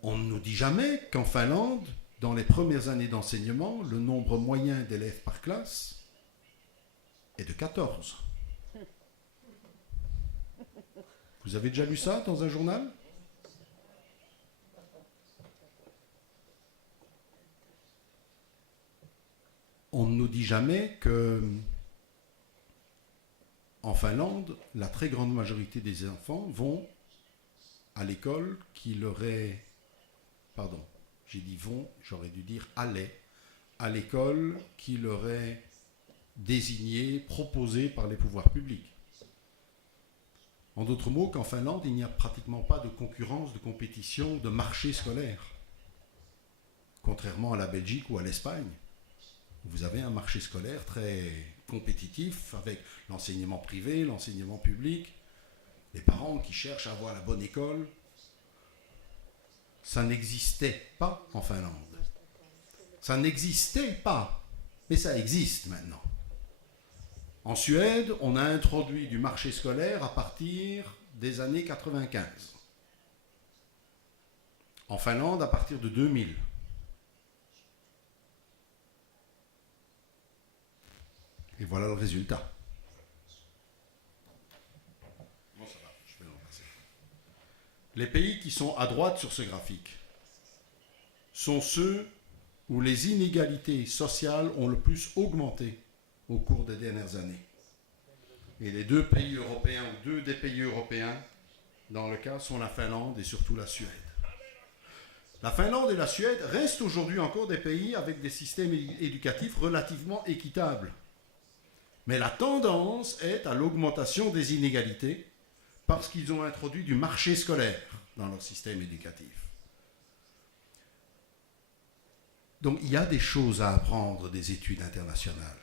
On ne nous dit jamais qu'en Finlande, dans les premières années d'enseignement, le nombre moyen d'élèves par classe est de 14. Vous avez déjà lu ça dans un journal? On ne nous dit jamais que en Finlande, la très grande majorité des enfants vont à l'école qui leur est... Pardon, j'ai dit vont, j'aurais dû dire allaient, à l'école qui leur est désignée, proposée par les pouvoirs publics. En d'autres mots, qu'en Finlande, il n'y a pratiquement pas de concurrence, de compétition, de marché scolaire. Contrairement à la Belgique ou à l'Espagne. Vous avez un marché scolaire très compétitif avec l'enseignement privé, l'enseignement public, les parents qui cherchent à avoir la bonne école. Ça n'existait pas en Finlande. Ça n'existait pas. Mais ça existe maintenant. En Suède, on a introduit du marché scolaire à partir des années 95. En Finlande, à partir de 2000. Et voilà le résultat. Bon, ça va, je vais l'en passer. Les pays qui sont à droite sur ce graphique sont ceux où les inégalités sociales ont le plus augmenté au cours des dernières années. Et les deux pays européens, ou deux des pays européens, dans le cas, sont la Finlande et surtout la Suède. La Finlande et la Suède restent aujourd'hui encore des pays avec des systèmes éducatifs relativement équitables. Mais la tendance est à l'augmentation des inégalités parce qu'ils ont introduit du marché scolaire dans leur système éducatif. Donc il y a des choses à apprendre des études internationales.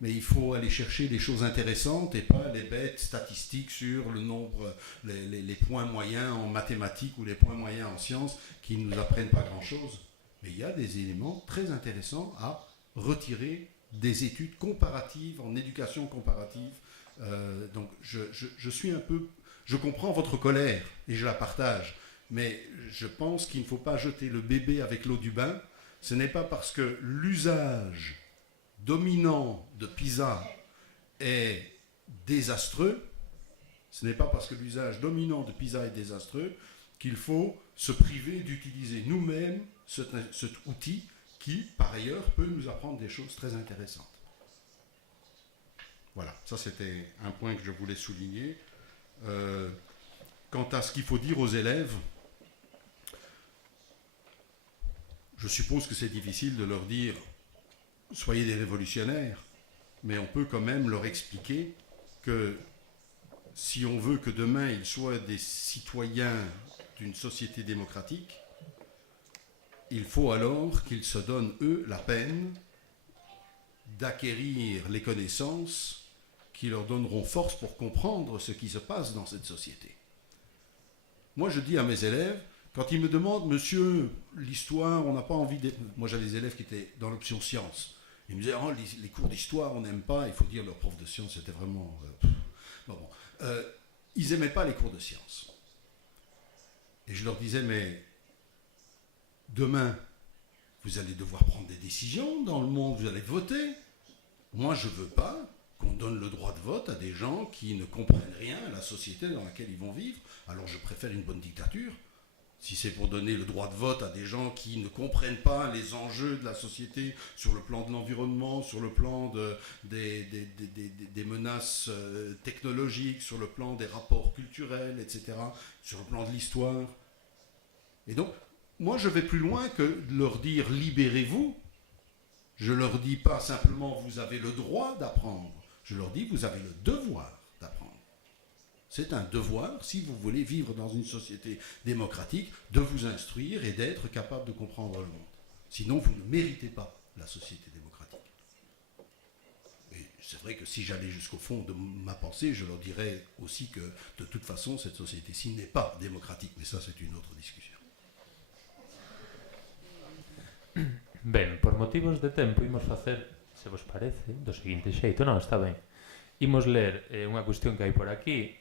Mais il faut aller chercher des choses intéressantes et pas les bêtes statistiques sur le nombre, les points moyens en mathématiques ou les points moyens en sciences qui ne nous apprennent pas grand-chose. Mais il y a des éléments très intéressants à retirer des études comparatives, en éducation comparative. Donc je suis un peu... Je comprends votre colère et je la partage, mais je pense qu'il ne faut pas jeter le bébé avec l'eau du bain. Ce n'est pas parce que l'usage dominant de PISA est désastreux, ce n'est pas parce que l'usage dominant de PISA est désastreux qu'il faut se priver d'utiliser nous-mêmes cet outil qui, par ailleurs, peut nous apprendre des choses très intéressantes. Voilà, ça c'était un point que je voulais souligner. Quant à ce qu'il faut dire aux élèves, je suppose que c'est difficile de leur dire « soyez des révolutionnaires », mais on peut quand même leur expliquer que si on veut que demain ils soient des citoyens d'une société démocratique, il faut alors qu'ils se donnent, eux, la peine d'acquérir les connaissances qui leur donneront force pour comprendre ce qui se passe dans cette société. Moi, je dis à mes élèves, quand ils me demandent « Monsieur, l'histoire, on n'a pas envie d'être... » Moi, j'avais des élèves qui étaient dans l'option sciences. Ils me disaient oh, les cours d'histoire, on n'aime pas. Il faut dire, leur prof de sciences, c'était vraiment... ils n'aimaient pas les cours de sciences. Et je leur disais, mais demain, vous allez devoir prendre des décisions dans le monde, vous allez voter. Moi, je ne veux pas qu'on donne le droit de vote à des gens qui ne comprennent rien à la société dans laquelle ils vont vivre. Alors, je préfère une bonne dictature. Si c'est pour donner le droit de vote à des gens qui ne comprennent pas les enjeux de la société sur le plan de l'environnement, sur le plan des menaces technologiques, sur le plan des rapports culturels, etc., sur le plan de l'histoire. Et donc, moi, je vais plus loin que de leur dire « libérez-vous ». Je ne leur dis pas simplement « vous avez le droit d'apprendre ». Je leur dis « vous avez le devoir d'apprendre ». C'est un devoir, si vous voulez vivre dans une société démocratique, de vous instruire et d'être capable de comprendre le monde. Sinon, vous ne méritez pas la société démocratique. Et c'est vrai que si j'allais jusqu'au fond de ma pensée, je leur dirais aussi que, de toute façon, cette société-ci n'est pas démocratique. Mais ça, c'est une autre discussion. Ben, por motivos de tempo, imos facer, se vos parece, do seguinte xeito. Non, está ben. Imos ler unha cuestión que hai por aquí.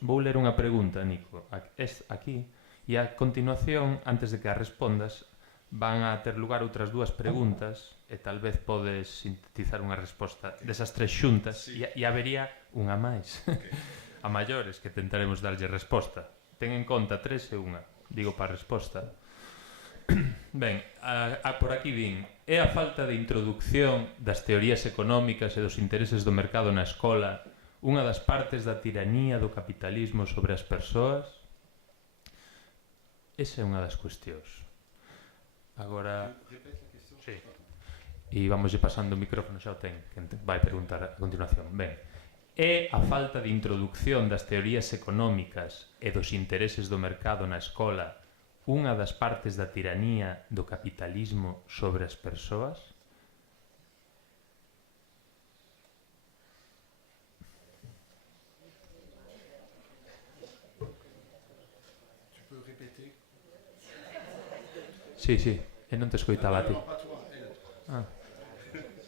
Vou ler unha pregunta, Nico, aquí, e a continuación, antes de que a respondas, van a ter lugar outras dúas preguntas e tal vez podes sintetizar unha resposta desas tres xuntas sí. e habería unha máis a maiores que tentaremos darlle resposta. Ten en conta tres e unha, digo para a resposta. Ben, por aquí din é a falta de introducción das teorías económicas e dos intereses do mercado na escola unha das partes da tiranía do capitalismo sobre as persoas? Esa é unha das cuestións. Agora... Sí. E vamoslle pasando o micrófono, xa o ten, que vai preguntar a continuación. Ben, é a falta de introducción das teorías económicas e dos intereses do mercado na escola unha das partes da tiranía do capitalismo sobre as persoas? Sí, sí, e non te escoitaba a ti.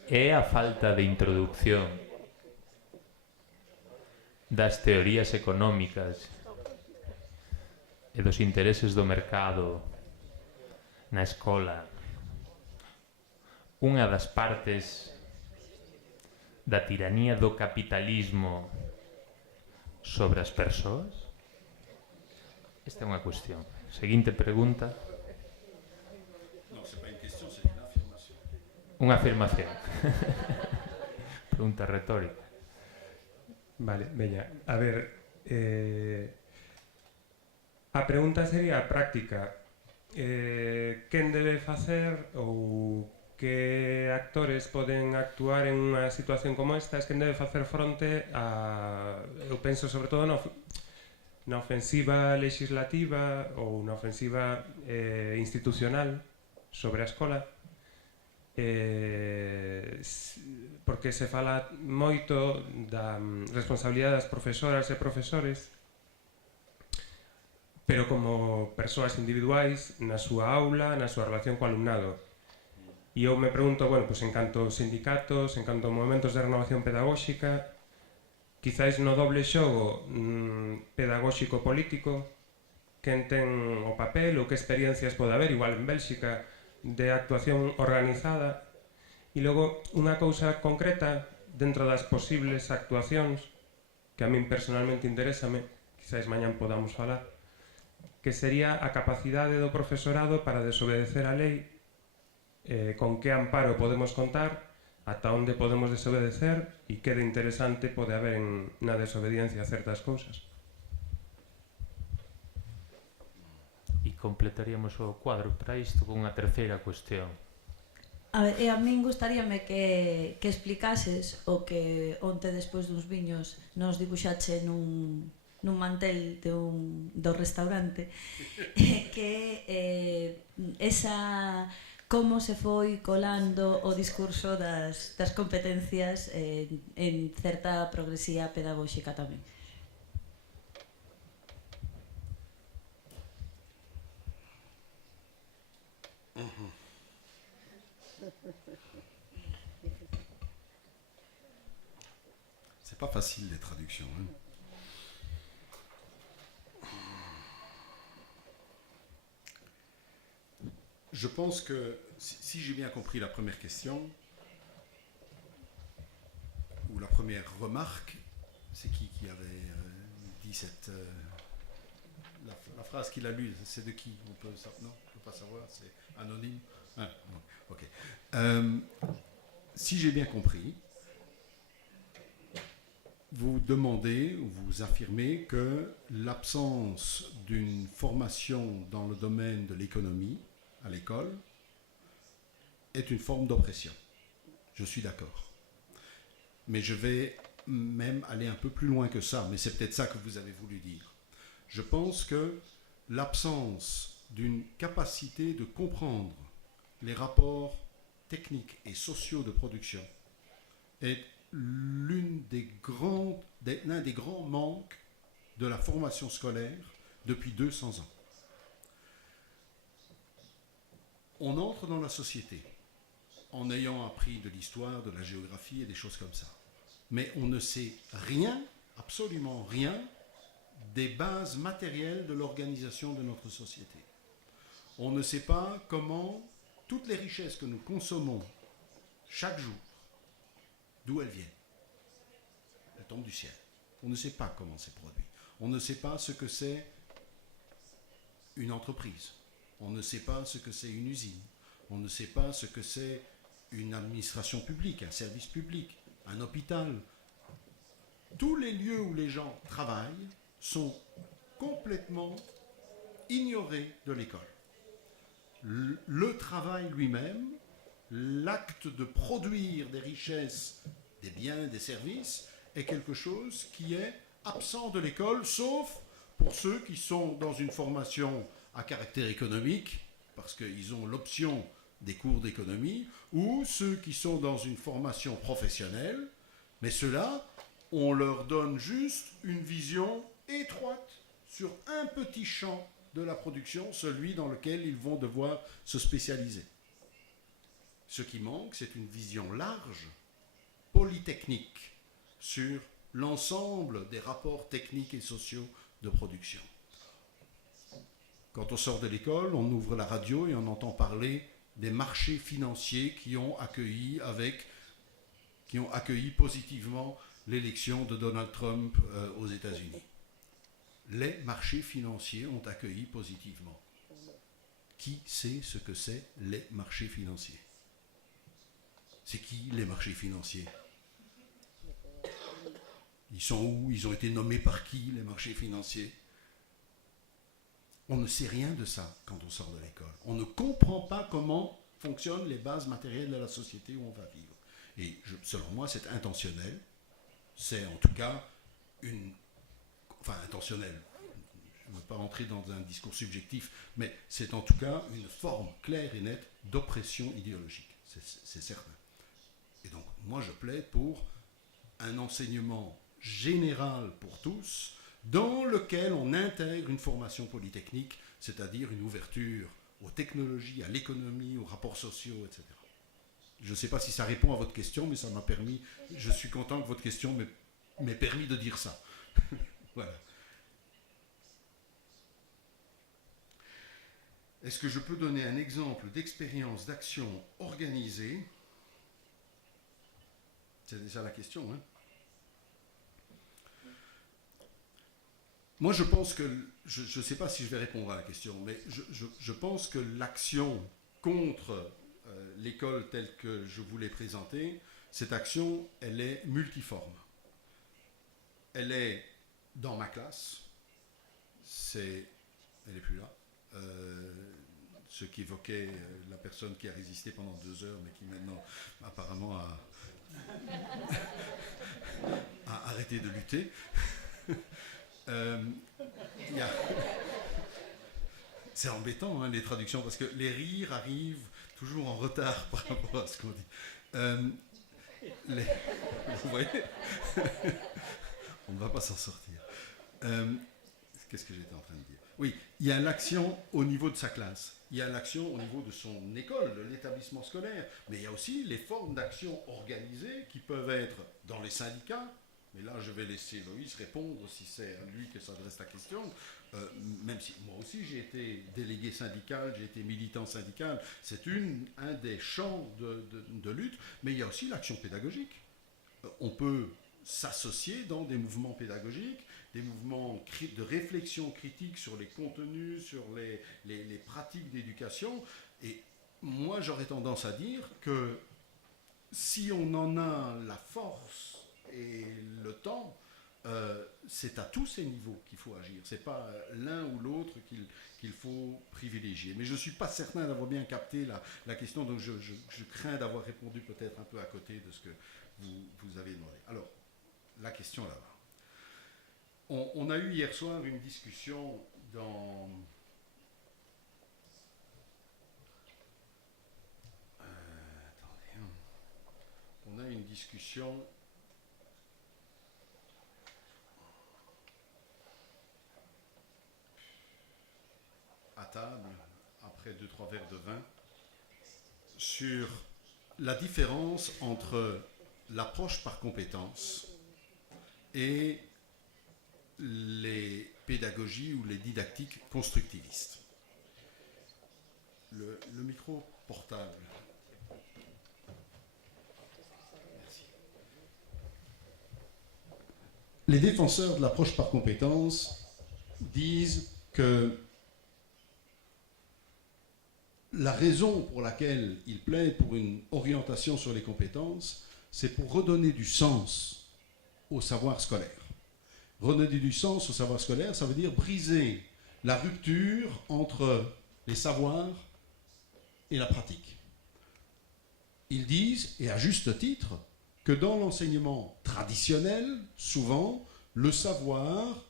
é a falta de introducción das teorías económicas e dos intereses do mercado na escola unha das partes da tiranía do capitalismo sobre as persoas? Esta é unha cuestión. Seguinte pregunta. Non, c'est pas une question, c'est une affirmation. Unha afirmación. Pregunta retórica. Vale, veña, a ver, a pregunta sería práctica. Quen debe facer ou que actores poden actuar en unha situación como esta? Quen debe facer fronte a... Eu penso sobre todo na ofensiva legislativa ou na ofensiva institucional sobre a escola, porque se fala moito da responsabilidade das profesoras e profesores, pero como persoas individuais na súa aula, na súa relación co alumnado. E eu me pregunto, bueno, pues en canto sindicatos, en canto movimentos de renovación pedagóxica, quizáis no doble xogo pedagóxico-político, quen ten o papel ou que experiencias pode haber, igual en Bélxica, de actuación organizada. E logo, unha cousa concreta dentro das posibles actuacións que a min personalmente interésame, quizáis mañán podamos falar, que sería a capacidade do profesorado para desobedecer a lei, con que amparo podemos contar, ata onde podemos desobedecer e que de interesante pode haber na desobediencia a certas cousas. E completaríamos o cuadro para isto con unha terceira cuestión. A ver, a min gustaríame que explicases o que onte despois duns viños nos dibuxache nun mantel do restaurante, que esa... como se foi colando o discurso das competencias en certa progresía pedagóxica tamén. C'est pas facile les traductions. Hein. Je pense que, si j'ai bien compris la première question, ou la première remarque, c'est qui avait dit cette... la phrase qu'il a lue, c'est de qui? Non, on ne peut pas savoir, c'est anonyme. Ah, non, ok. Si j'ai bien compris, vous demandez ou vous affirmez que l'absence d'une formation dans le domaine de l'économie à l'école est une forme d'oppression. Je suis d'accord. Mais je vais même aller un peu plus loin que ça, mais c'est peut-être ça que vous avez voulu dire. Je pense que l'absence d'une capacité de comprendre les rapports techniques et sociaux de production est l'un des grands manques de la formation scolaire depuis 200 ans. On entre dans la société en ayant appris de l'histoire, de la géographie et des choses comme ça. Mais on ne sait rien, absolument rien, des bases matérielles de l'organisation de notre société. On ne sait pas comment toutes les richesses que nous consommons chaque jour, d'où elles viennent. Elles tombent du ciel. On ne sait pas comment c'est produit. On ne sait pas ce que c'est une entreprise. On ne sait pas ce que c'est une usine. On ne sait pas ce que c'est une administration publique, un service public, un hôpital. Tous les lieux où les gens travaillent sont complètement ignorés de l'école. Le travail lui-même, l'acte de produire des richesses, des biens, des services, est quelque chose qui est absent de l'école, sauf pour ceux qui sont dans une formation à caractère économique, parce qu'ils ont l'option des cours d'économie, ou ceux qui sont dans une formation professionnelle, mais ceux-là, on leur donne juste une vision étroite sur un petit champ de la production, celui dans lequel ils vont devoir se spécialiser. Ce qui manque, c'est une vision large, polytechnique, sur l'ensemble des rapports techniques et sociaux de production. Quand on sort de l'école, on ouvre la radio et on entend parler des marchés financiers qui ont accueilli positivement l'élection de Donald Trump aux États-Unis. Les marchés financiers ont accueilli positivement. Qui sait ce que c'est les marchés financiers? C'est qui les marchés financiers? Ils sont où? Ils ont été nommés par qui, les marchés financiers? On ne sait rien de ça quand on sort de l'école. On ne comprend pas comment fonctionnent les bases matérielles de la société où on va vivre. Et selon moi, c'est intentionnel. C'est en tout cas intentionnel. Je ne veux pas rentrer dans un discours subjectif, mais c'est en tout cas une forme claire et nette d'oppression idéologique. C'est certain. Et donc, moi, je plaide pour un enseignement général pour tous, dans lequel on intègre une formation polytechnique, c'est-à-dire une ouverture aux technologies, à l'économie, aux rapports sociaux, etc. Je ne sais pas si ça répond à votre question, mais ça m'a permis, je suis content que votre question m'ait permis de dire ça. Voilà. Est-ce que je peux donner un exemple d'expérience d'action organisée? C'est déjà la question, hein? Moi, je pense que, je ne sais pas si je vais répondre à la question, mais je pense que l'action contre l'école telle que je vous l'ai présentée, cette action, elle est multiforme. Elle est dans ma classe, elle n'est plus là, ce qu'évoquait la personne qui a résisté pendant 2 heures, mais qui maintenant, apparemment, a arrêté de lutter. C'est embêtant, hein, les traductions, parce que les rires arrivent toujours en retard par rapport à ce qu'on dit. Vous voyez, on ne va pas s'en sortir. Qu'est-ce que j'étais en train de dire? Oui, il y a l'action au niveau de sa classe, il y a l'action au niveau de son école, de l'établissement scolaire, mais il y a aussi les formes d'action organisées qui peuvent être dans les syndicats. Mais là, je vais laisser Loïs répondre si c'est à lui que s'adresse la question. Même si moi aussi j'ai été délégué syndical, j'ai été militant syndical, c'est un des champs de lutte, mais il y a aussi l'action pédagogique. On peut s'associer dans des mouvements pédagogiques, des mouvements de réflexion critique sur les contenus, sur les pratiques d'éducation. Et moi, j'aurais tendance à dire que si on en a la force et le temps, c'est à tous ces niveaux qu'il faut agir. Ce n'est pas l'un ou l'autre qu'il faut privilégier. Mais je ne suis pas certain d'avoir bien capté la question, donc je crains d'avoir répondu peut-être un peu à côté de ce que vous avez demandé. Alors, la question là-bas. On a eu hier soir une discussion dans... On a eu une discussion... à table, après 2-3 verres de vin, sur la différence entre l'approche par compétences et les pédagogies ou les didactiques constructivistes. Le micro portable. Merci. Les défenseurs de l'approche par compétences disent que la raison pour laquelle ils plaident pour une orientation sur les compétences, c'est pour redonner du sens au savoir scolaire. Redonner du sens au savoir scolaire, ça veut dire briser la rupture entre les savoirs et la pratique. Ils disent, et à juste titre, que dans l'enseignement traditionnel, souvent, le savoir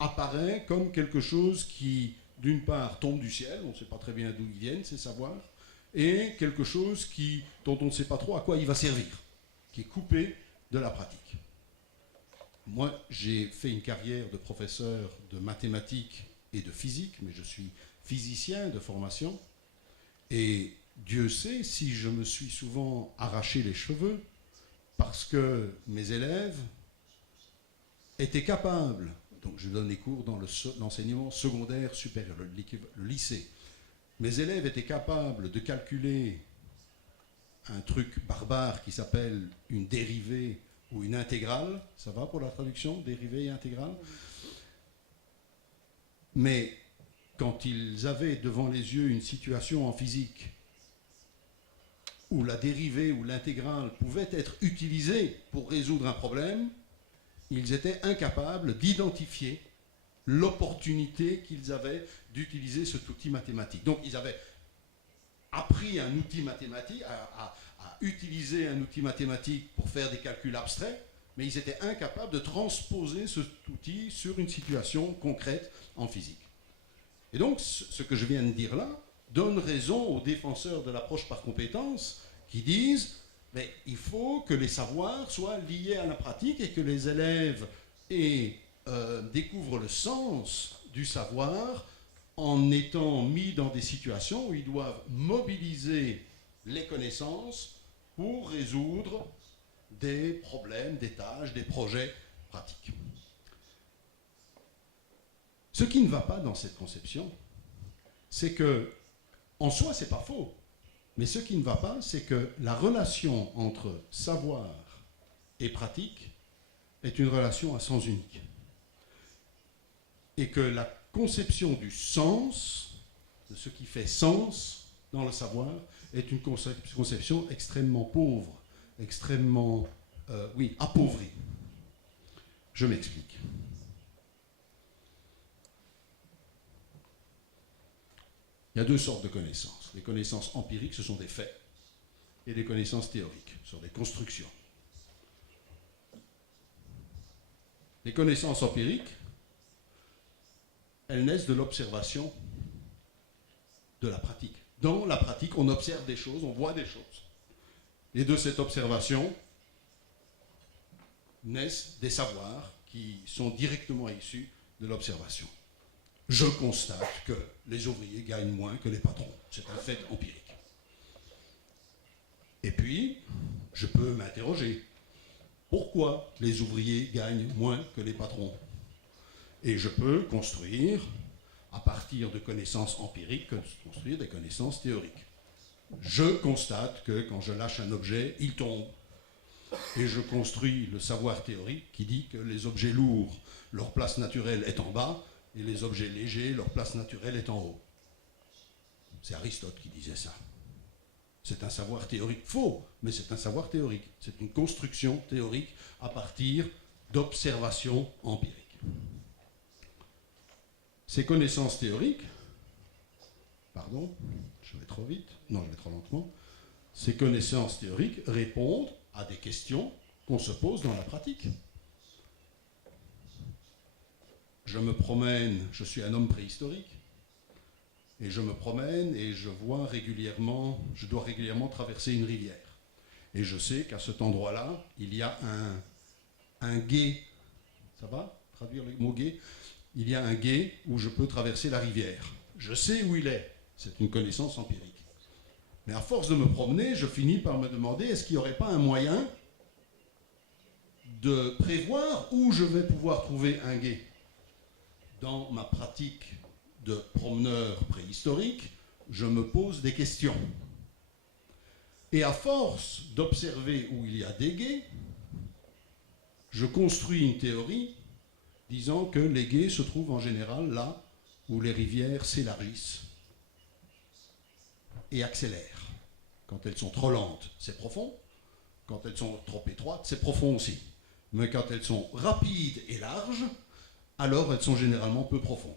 apparaît comme quelque chose qui, d'une part, tombe du ciel, on ne sait pas très bien d'où ils viennent, ces savoirs, et quelque chose dont on ne sait pas trop à quoi il va servir, qui est coupé de la pratique. Moi, j'ai fait une carrière de professeur de mathématiques et de physique, mais je suis physicien de formation, et Dieu sait si je me suis souvent arraché les cheveux parce que mes élèves étaient capables, donc je donne les cours dans l'enseignement secondaire supérieur, le lycée, mes élèves étaient capables de calculer un truc barbare qui s'appelle une dérivée ou une intégrale, ça va pour la traduction, dérivée et intégrale? Mais quand ils avaient devant les yeux une situation en physique où la dérivée ou l'intégrale pouvait être utilisée pour résoudre un problème, ils étaient incapables d'identifier l'opportunité qu'ils avaient d'utiliser cet outil mathématique. Donc ils avaient appris un outil mathématique, à utiliser un outil mathématique pour faire des calculs abstraits, mais ils étaient incapables de transposer cet outil sur une situation concrète en physique. Et donc ce que je viens de dire là donne raison aux défenseurs de l'approche par compétences qui disent mais il faut que les savoirs soient liés à la pratique et que les élèves découvrent le sens du savoir en étant mis dans des situations où ils doivent mobiliser les connaissances pour résoudre des problèmes, des tâches, des projets pratiques. Ce qui ne va pas dans cette conception, c'est que, en soi, c'est pas faux, mais ce qui ne va pas, c'est que la relation entre savoir et pratique est une relation à sens unique. Et que la conception du sens, de ce qui fait sens dans le savoir, est une conception extrêmement pauvre, extrêmement, appauvrie. Je m'explique. Il y a deux sortes de connaissances. Les connaissances empiriques, ce sont des faits, et les connaissances théoriques, ce sont des constructions. Les connaissances empiriques, elles naissent de l'observation, de la pratique. Dans la pratique, on observe des choses, on voit des choses. Et de cette observation naissent des savoirs qui sont directement issus de l'observation. Je constate que les ouvriers gagnent moins que les patrons. C'est un fait empirique. Et puis, je peux m'interroger. Pourquoi les ouvriers gagnent moins que les patrons? Et je peux construire, à partir de connaissances empiriques, construire des connaissances théoriques. Je constate que quand je lâche un objet, il tombe. Et je construis le savoir théorique qui dit que les objets lourds, leur place naturelle est en bas, et les objets légers, leur place naturelle est en haut. C'est Aristote qui disait ça. C'est un savoir théorique faux, mais c'est un savoir théorique. C'est une construction théorique à partir d'observations empiriques. Ces connaissances théoriques, pardon, je vais trop vite, non, je vais trop lentement, ces connaissances théoriques répondent à des questions qu'on se pose dans la pratique. Je me promène, je suis un homme préhistorique, et je me promène et je dois régulièrement traverser une rivière. Et je sais qu'à cet endroit-là, il y a un gué. Ça va? Traduire le mot gué? Il y a un gué où je peux traverser la rivière. Je sais où il est. C'est une connaissance empirique. Mais à force de me promener, je finis par me demander est-ce qu'il n'y aurait pas un moyen de prévoir où je vais pouvoir trouver un gué? Dans ma pratique de promeneur préhistorique, je me pose des questions. Et à force d'observer où il y a des gués, je construis une théorie disant que les gués se trouvent en général là où les rivières s'élargissent et accélèrent. Quand elles sont trop lentes, c'est profond. Quand elles sont trop étroites, c'est profond aussi. Mais quand elles sont rapides et larges, alors elles sont généralement peu profondes.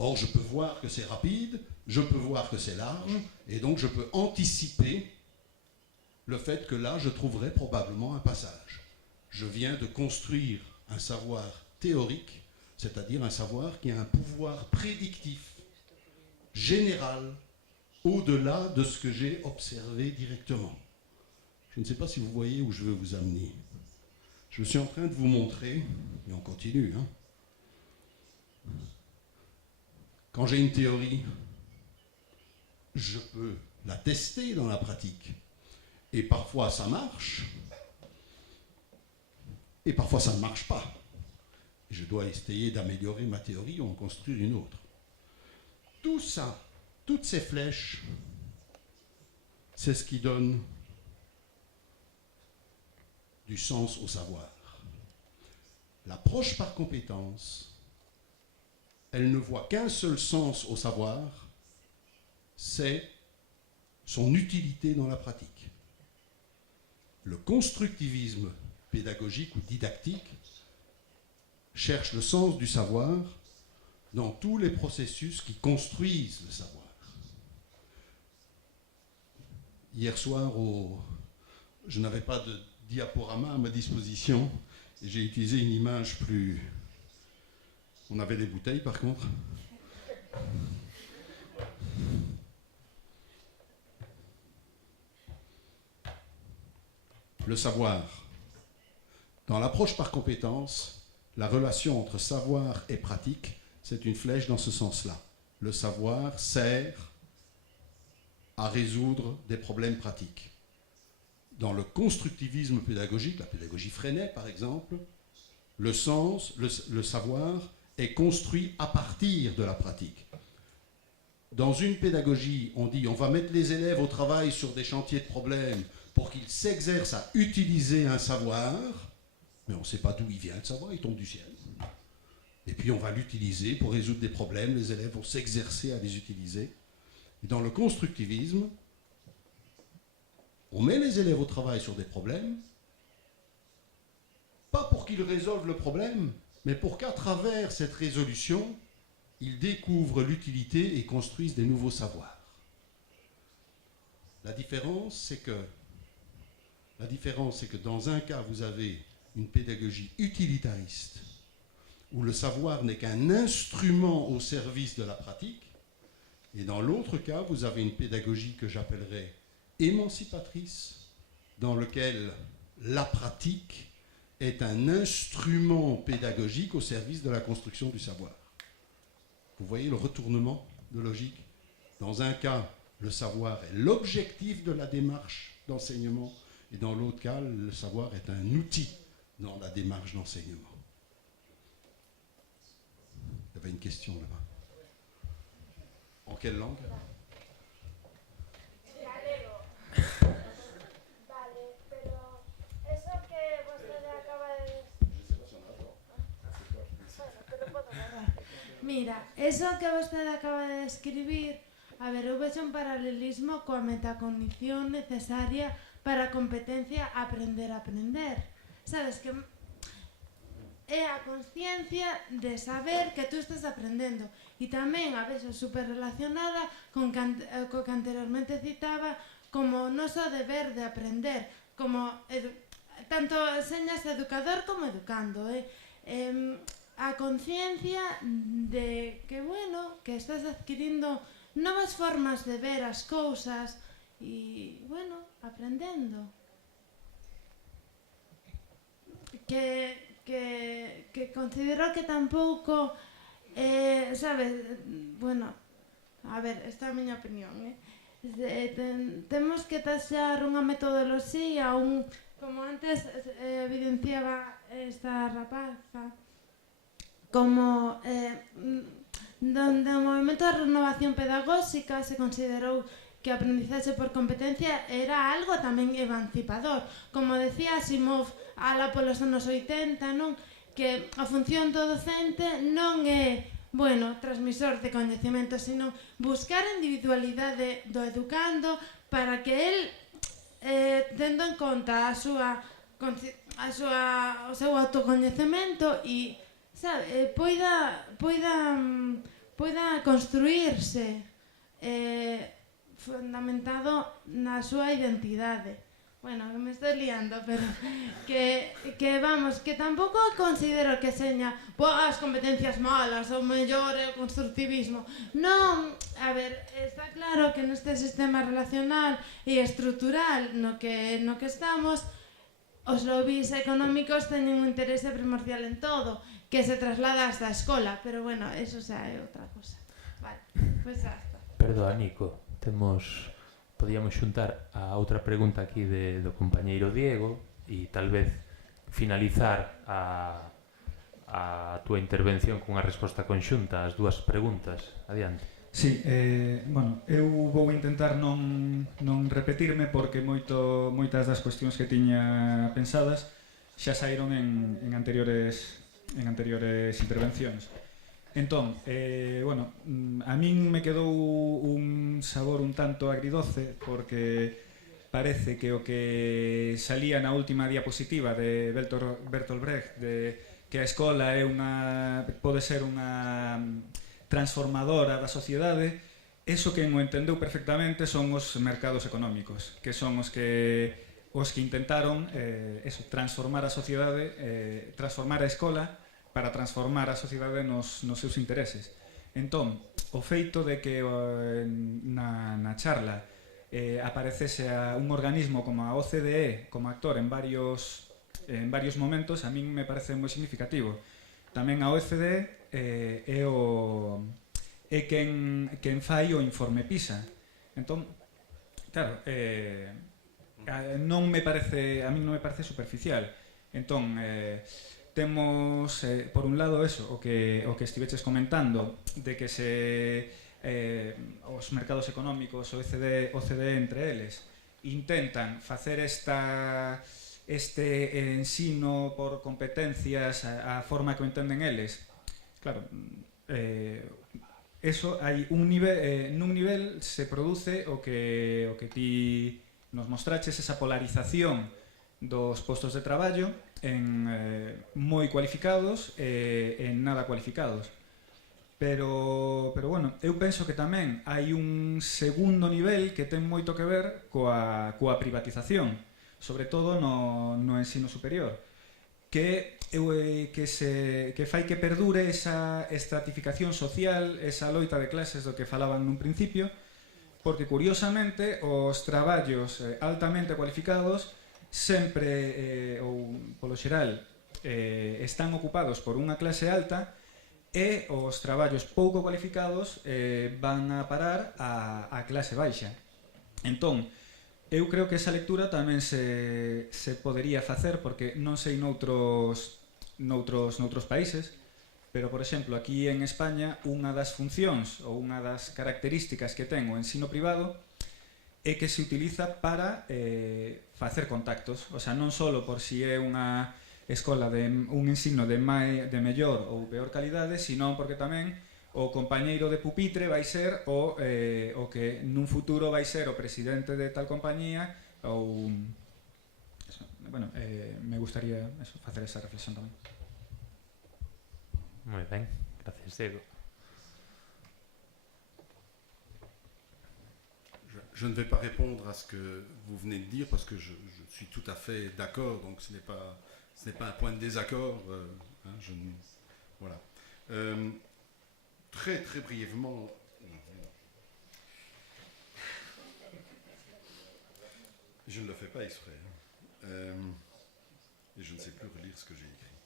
Or, je peux voir que c'est rapide, je peux voir que c'est large, et donc je peux anticiper le fait que là, je trouverai probablement un passage. Je viens de construire un savoir théorique, c'est-à-dire un savoir qui a un pouvoir prédictif, général, au-delà de ce que j'ai observé directement. Je ne sais pas si vous voyez où je veux vous amener. Je suis en train de vous montrer, et on continue, quand j'ai une théorie, je peux la tester dans la pratique. Et parfois ça marche, et parfois ça ne marche pas. Je dois essayer d'améliorer ma théorie ou en construire une autre. Tout ça, toutes ces flèches, c'est ce qui donne du sens au savoir. L'approche par compétence, elle ne voit qu'un seul sens au savoir, c'est son utilité dans la pratique. Le constructivisme pédagogique ou didactique cherche le sens du savoir dans tous les processus qui construisent le savoir. Hier soir, je n'avais pas de diaporama à ma disposition et j'ai utilisé une image plus... On avait des bouteilles par contre. Le savoir. Dans l'approche par compétence, la relation entre savoir et pratique, c'est une flèche dans ce sens-là. Le savoir sert à résoudre des problèmes pratiques. Dans le constructivisme pédagogique, la pédagogie Freinet par exemple, le savoir est construit à partir de la pratique. Dans une pédagogie, on dit on va mettre les élèves au travail sur des chantiers de problèmes pour qu'ils s'exercent à utiliser un savoir, mais on ne sait pas d'où il vient le savoir, il tombe du ciel. Et puis on va l'utiliser pour résoudre des problèmes, les élèves vont s'exercer à les utiliser. Et dans le constructivisme, on met les élèves au travail sur des problèmes, pas pour qu'ils résolvent le problème, mais pour qu'à travers cette résolution, ils découvrent l'utilité et construisent des nouveaux savoirs. La différence, c'est que dans un cas, vous avez une pédagogie utilitariste, où le savoir n'est qu'un instrument au service de la pratique, et dans l'autre cas, vous avez une pédagogie que j'appellerais émancipatrice, dans lequel la pratique est un instrument pédagogique au service de la construction du savoir. Vous voyez le retournement de logique? Dans un cas, le savoir est l'objectif de la démarche d'enseignement, et dans l'autre cas, le savoir est un outil dans la démarche d'enseignement. Il y avait une question là-bas. En quelle langue? Mira, eso que vostede acaba de describir, a ver, eu vexo un paralelismo coa metacognición necesaria para a competencia aprender a aprender. Sabes que é a consciencia de saber que tú estás aprendendo e tamén a veces super relacionada con co que anteriormente citaba como o noso deber de aprender, como tanto señas educador como educando, a conciencia de que, bueno, que estás adquirindo novas formas de ver as cousas e, bueno, aprendendo. Que considero que tampouco, sabes, bueno, a ver, esta é a miña opinión, temos que taxar unha metodoloxía, como antes evidenciaba esta rapaza, como donde o movimento de renovación pedagóxica se considerou que a aprendizaxe por competencia era algo tamén emancipador. Como decía Asimov ala polos anos 80, non? Que a función do docente non é, bueno, transmisor de coñecemento, sino buscar a individualidade do educando para que el, tendo en conta o seu autocoñecemento e poida construirse fundamentado na súa identidade. Bueno, me estou liando, pero que vamos, que tampouco considero que seña as competencias malas ou mellor o constructivismo. Non, a ver, está claro que neste sistema relacional e estrutural no que estamos, os lobbies económicos teñen un interese primordial en todo, que se traslada hasta a escola, pero bueno, eso xa é outra cosa. Vale, pues hasta. Perdón, Nico, temos podíamos xuntar a outra pregunta aquí do compañeiro Diego e tal vez finalizar a túa intervención cunha resposta conxunta ás dúas preguntas. Adiante. Sí, bueno, eu vou intentar non repetirme porque moitas das cuestións que tiña pensadas xa saíron en anteriores intervencións. Entón, bueno, a min me quedou un sabor un tanto agridoce porque parece que o que salía na última diapositiva de Bertolt Brecht de que a escola pode ser unha transformadora da sociedade, eso que o entendeu perfectamente son os mercados económicos, que son os que intentaron transformar a sociedade, transformar a escola para transformar a sociedade nos seus intereses. Entón, o feito de que na charla aparecese un organismo como a OCDE como actor en varios momentos, a min me parece moi significativo. Tamén a OCDE é quen fai o informe PISA. Entón, claro, a min non me parece superficial. Entón, temos, por un lado, o que estiveches comentando, de que os mercados económicos, OCDE entre eles, intentan facer este ensino por competencias a forma que o entenden eles. Claro, eso hai nun nivel se produce o que ti nos mostraches, esa polarización dos postos de traballo en moi cualificados e en nada cualificados. Pero bueno, eu penso que tamén hai un segundo nivel que ten moito que ver coa privatización, sobre todo no ensino superior, que fai que perdure esa estratificación social, esa loita de clases do que falaban nun principio, porque curiosamente os traballos altamente cualificados sempre, ou polo xeral, están ocupados por unha clase alta e os traballos pouco cualificados van a parar a clase baixa. Entón, eu creo que esa lectura tamén se podería facer, porque non sei noutros países, pero, por exemplo, aquí en España, unha das funcións ou unha das características que ten o ensino privado é que se utiliza para facer contactos. O sea, non só por si é unha escola de un ensino de mellor ou peor calidade, sino porque tamén o compañeiro de pupitre vai ser o que nun futuro vai ser o presidente de tal compañía ou... Bueno, me gustaría facer esa reflexión tamén. Moi ben, gracias, Diego. Je ne vais pas répondre à ce que vous venez de dire parce que je suis tout à fait d'accord, donc ce n'est pas un point de désaccord. Voilà. Très très brièvement, je ne le fais pas exprès, et je ne sais plus relire ce que j'ai écrit.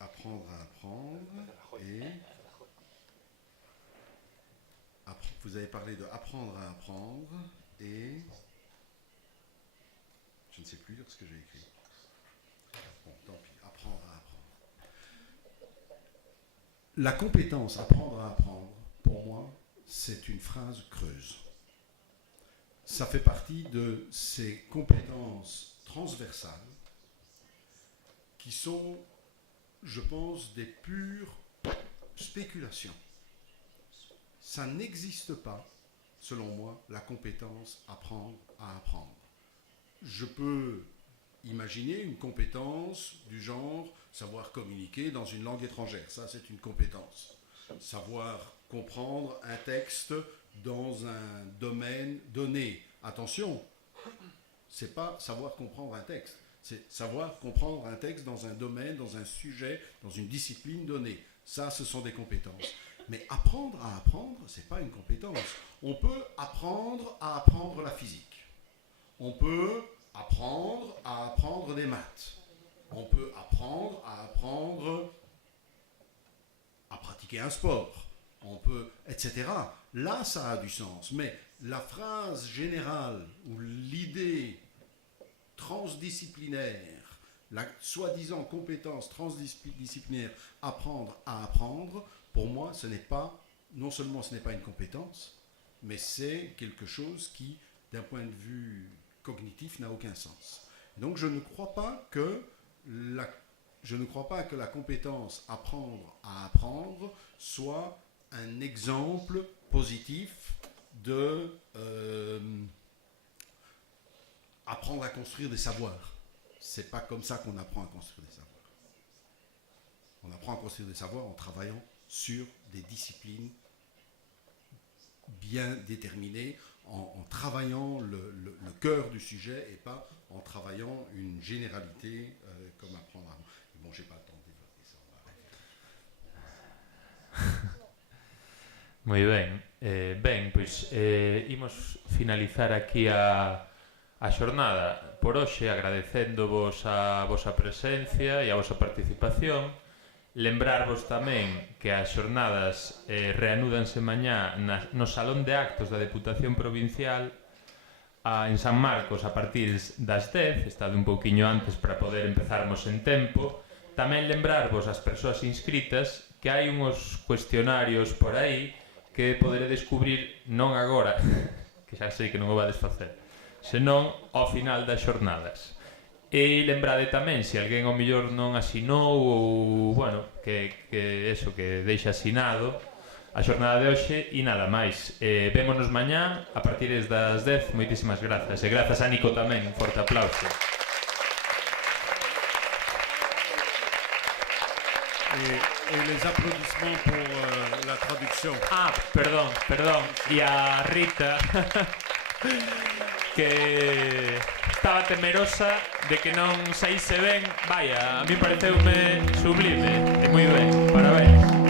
Apprendre à apprendre et vous avez parlé de apprendre à apprendre et je ne sais plus lire ce que j'ai écrit. Bon, tant pis, apprendre à apprendre. La compétence apprendre à apprendre, pour moi, c'est une phrase creuse. Ça fait partie de ces compétences transversales qui sont, je pense, des pures spéculations. Ça n'existe pas, selon moi, la compétence apprendre à apprendre. Je peux imaginer une compétence du genre savoir communiquer dans une langue étrangère. Ça, c'est une compétence. Savoir comprendre un texte dans un domaine donné. Attention, c'est pas savoir comprendre un texte. C'est savoir comprendre un texte dans un domaine, dans un sujet, dans une discipline donnée. Ça, ce sont des compétences. Mais apprendre à apprendre, c'est pas une compétence. On peut apprendre à apprendre la physique. On peut apprendre à apprendre des maths. On peut apprendre à pratiquer un sport. on peut, etc. Là, ça a du sens. Mais la phrase générale ou l'idée transdisciplinaire, la soi-disant compétence transdisciplinaire, apprendre à apprendre, pour moi, ce n'est pas, non seulement ce n'est pas une compétence, mais c'est quelque chose qui, d'un point de vue cognitif, n'a aucun sens. Donc je ne crois pas que la compétence apprendre à apprendre soit un exemple positif de apprendre à construire des savoirs. C'est pas comme ça qu'on apprend à construire des savoirs. On apprend à construire des savoirs en travaillant sur des disciplines bien déterminées, en travaillant le cœur du sujet et pas en travaillant une généralité comme apprendre à... Bon, j'ai pas le temps de développer ça. Moi ben, ben, pois imos finalizar aquí a xornada por hoxe agradecéndovos a vosa presencia e a vosa participación. Lembrarvos tamén que as xornadas reanúdanse mañá no Salón de Actos da Deputación Provincial en San Marcos a partir das 10, estado un pouquiño antes para poder empezarmos en tempo. Tamén lembrarvos as persoas inscritas que hai uns cuestionarios por aí que poderedes cubrir non agora, que xa sei que non o vades facer, senón ao final das xornadas. E lembrade tamén, se alguén ao mellor non asinou ou, bueno, que eso, que deixa asinado a xornada de hoxe e nada máis. Vémonos mañá a partir das 10. Moitísimas grazas. E grazas a Nico tamén, un forte aplauso. Et les applaudissements pour la traduction. Ah, perdón. E a Rita, que estaba temerosa de que non saíse ben. Vaya, a mí pareceume sublime. E moi ben, parabéns.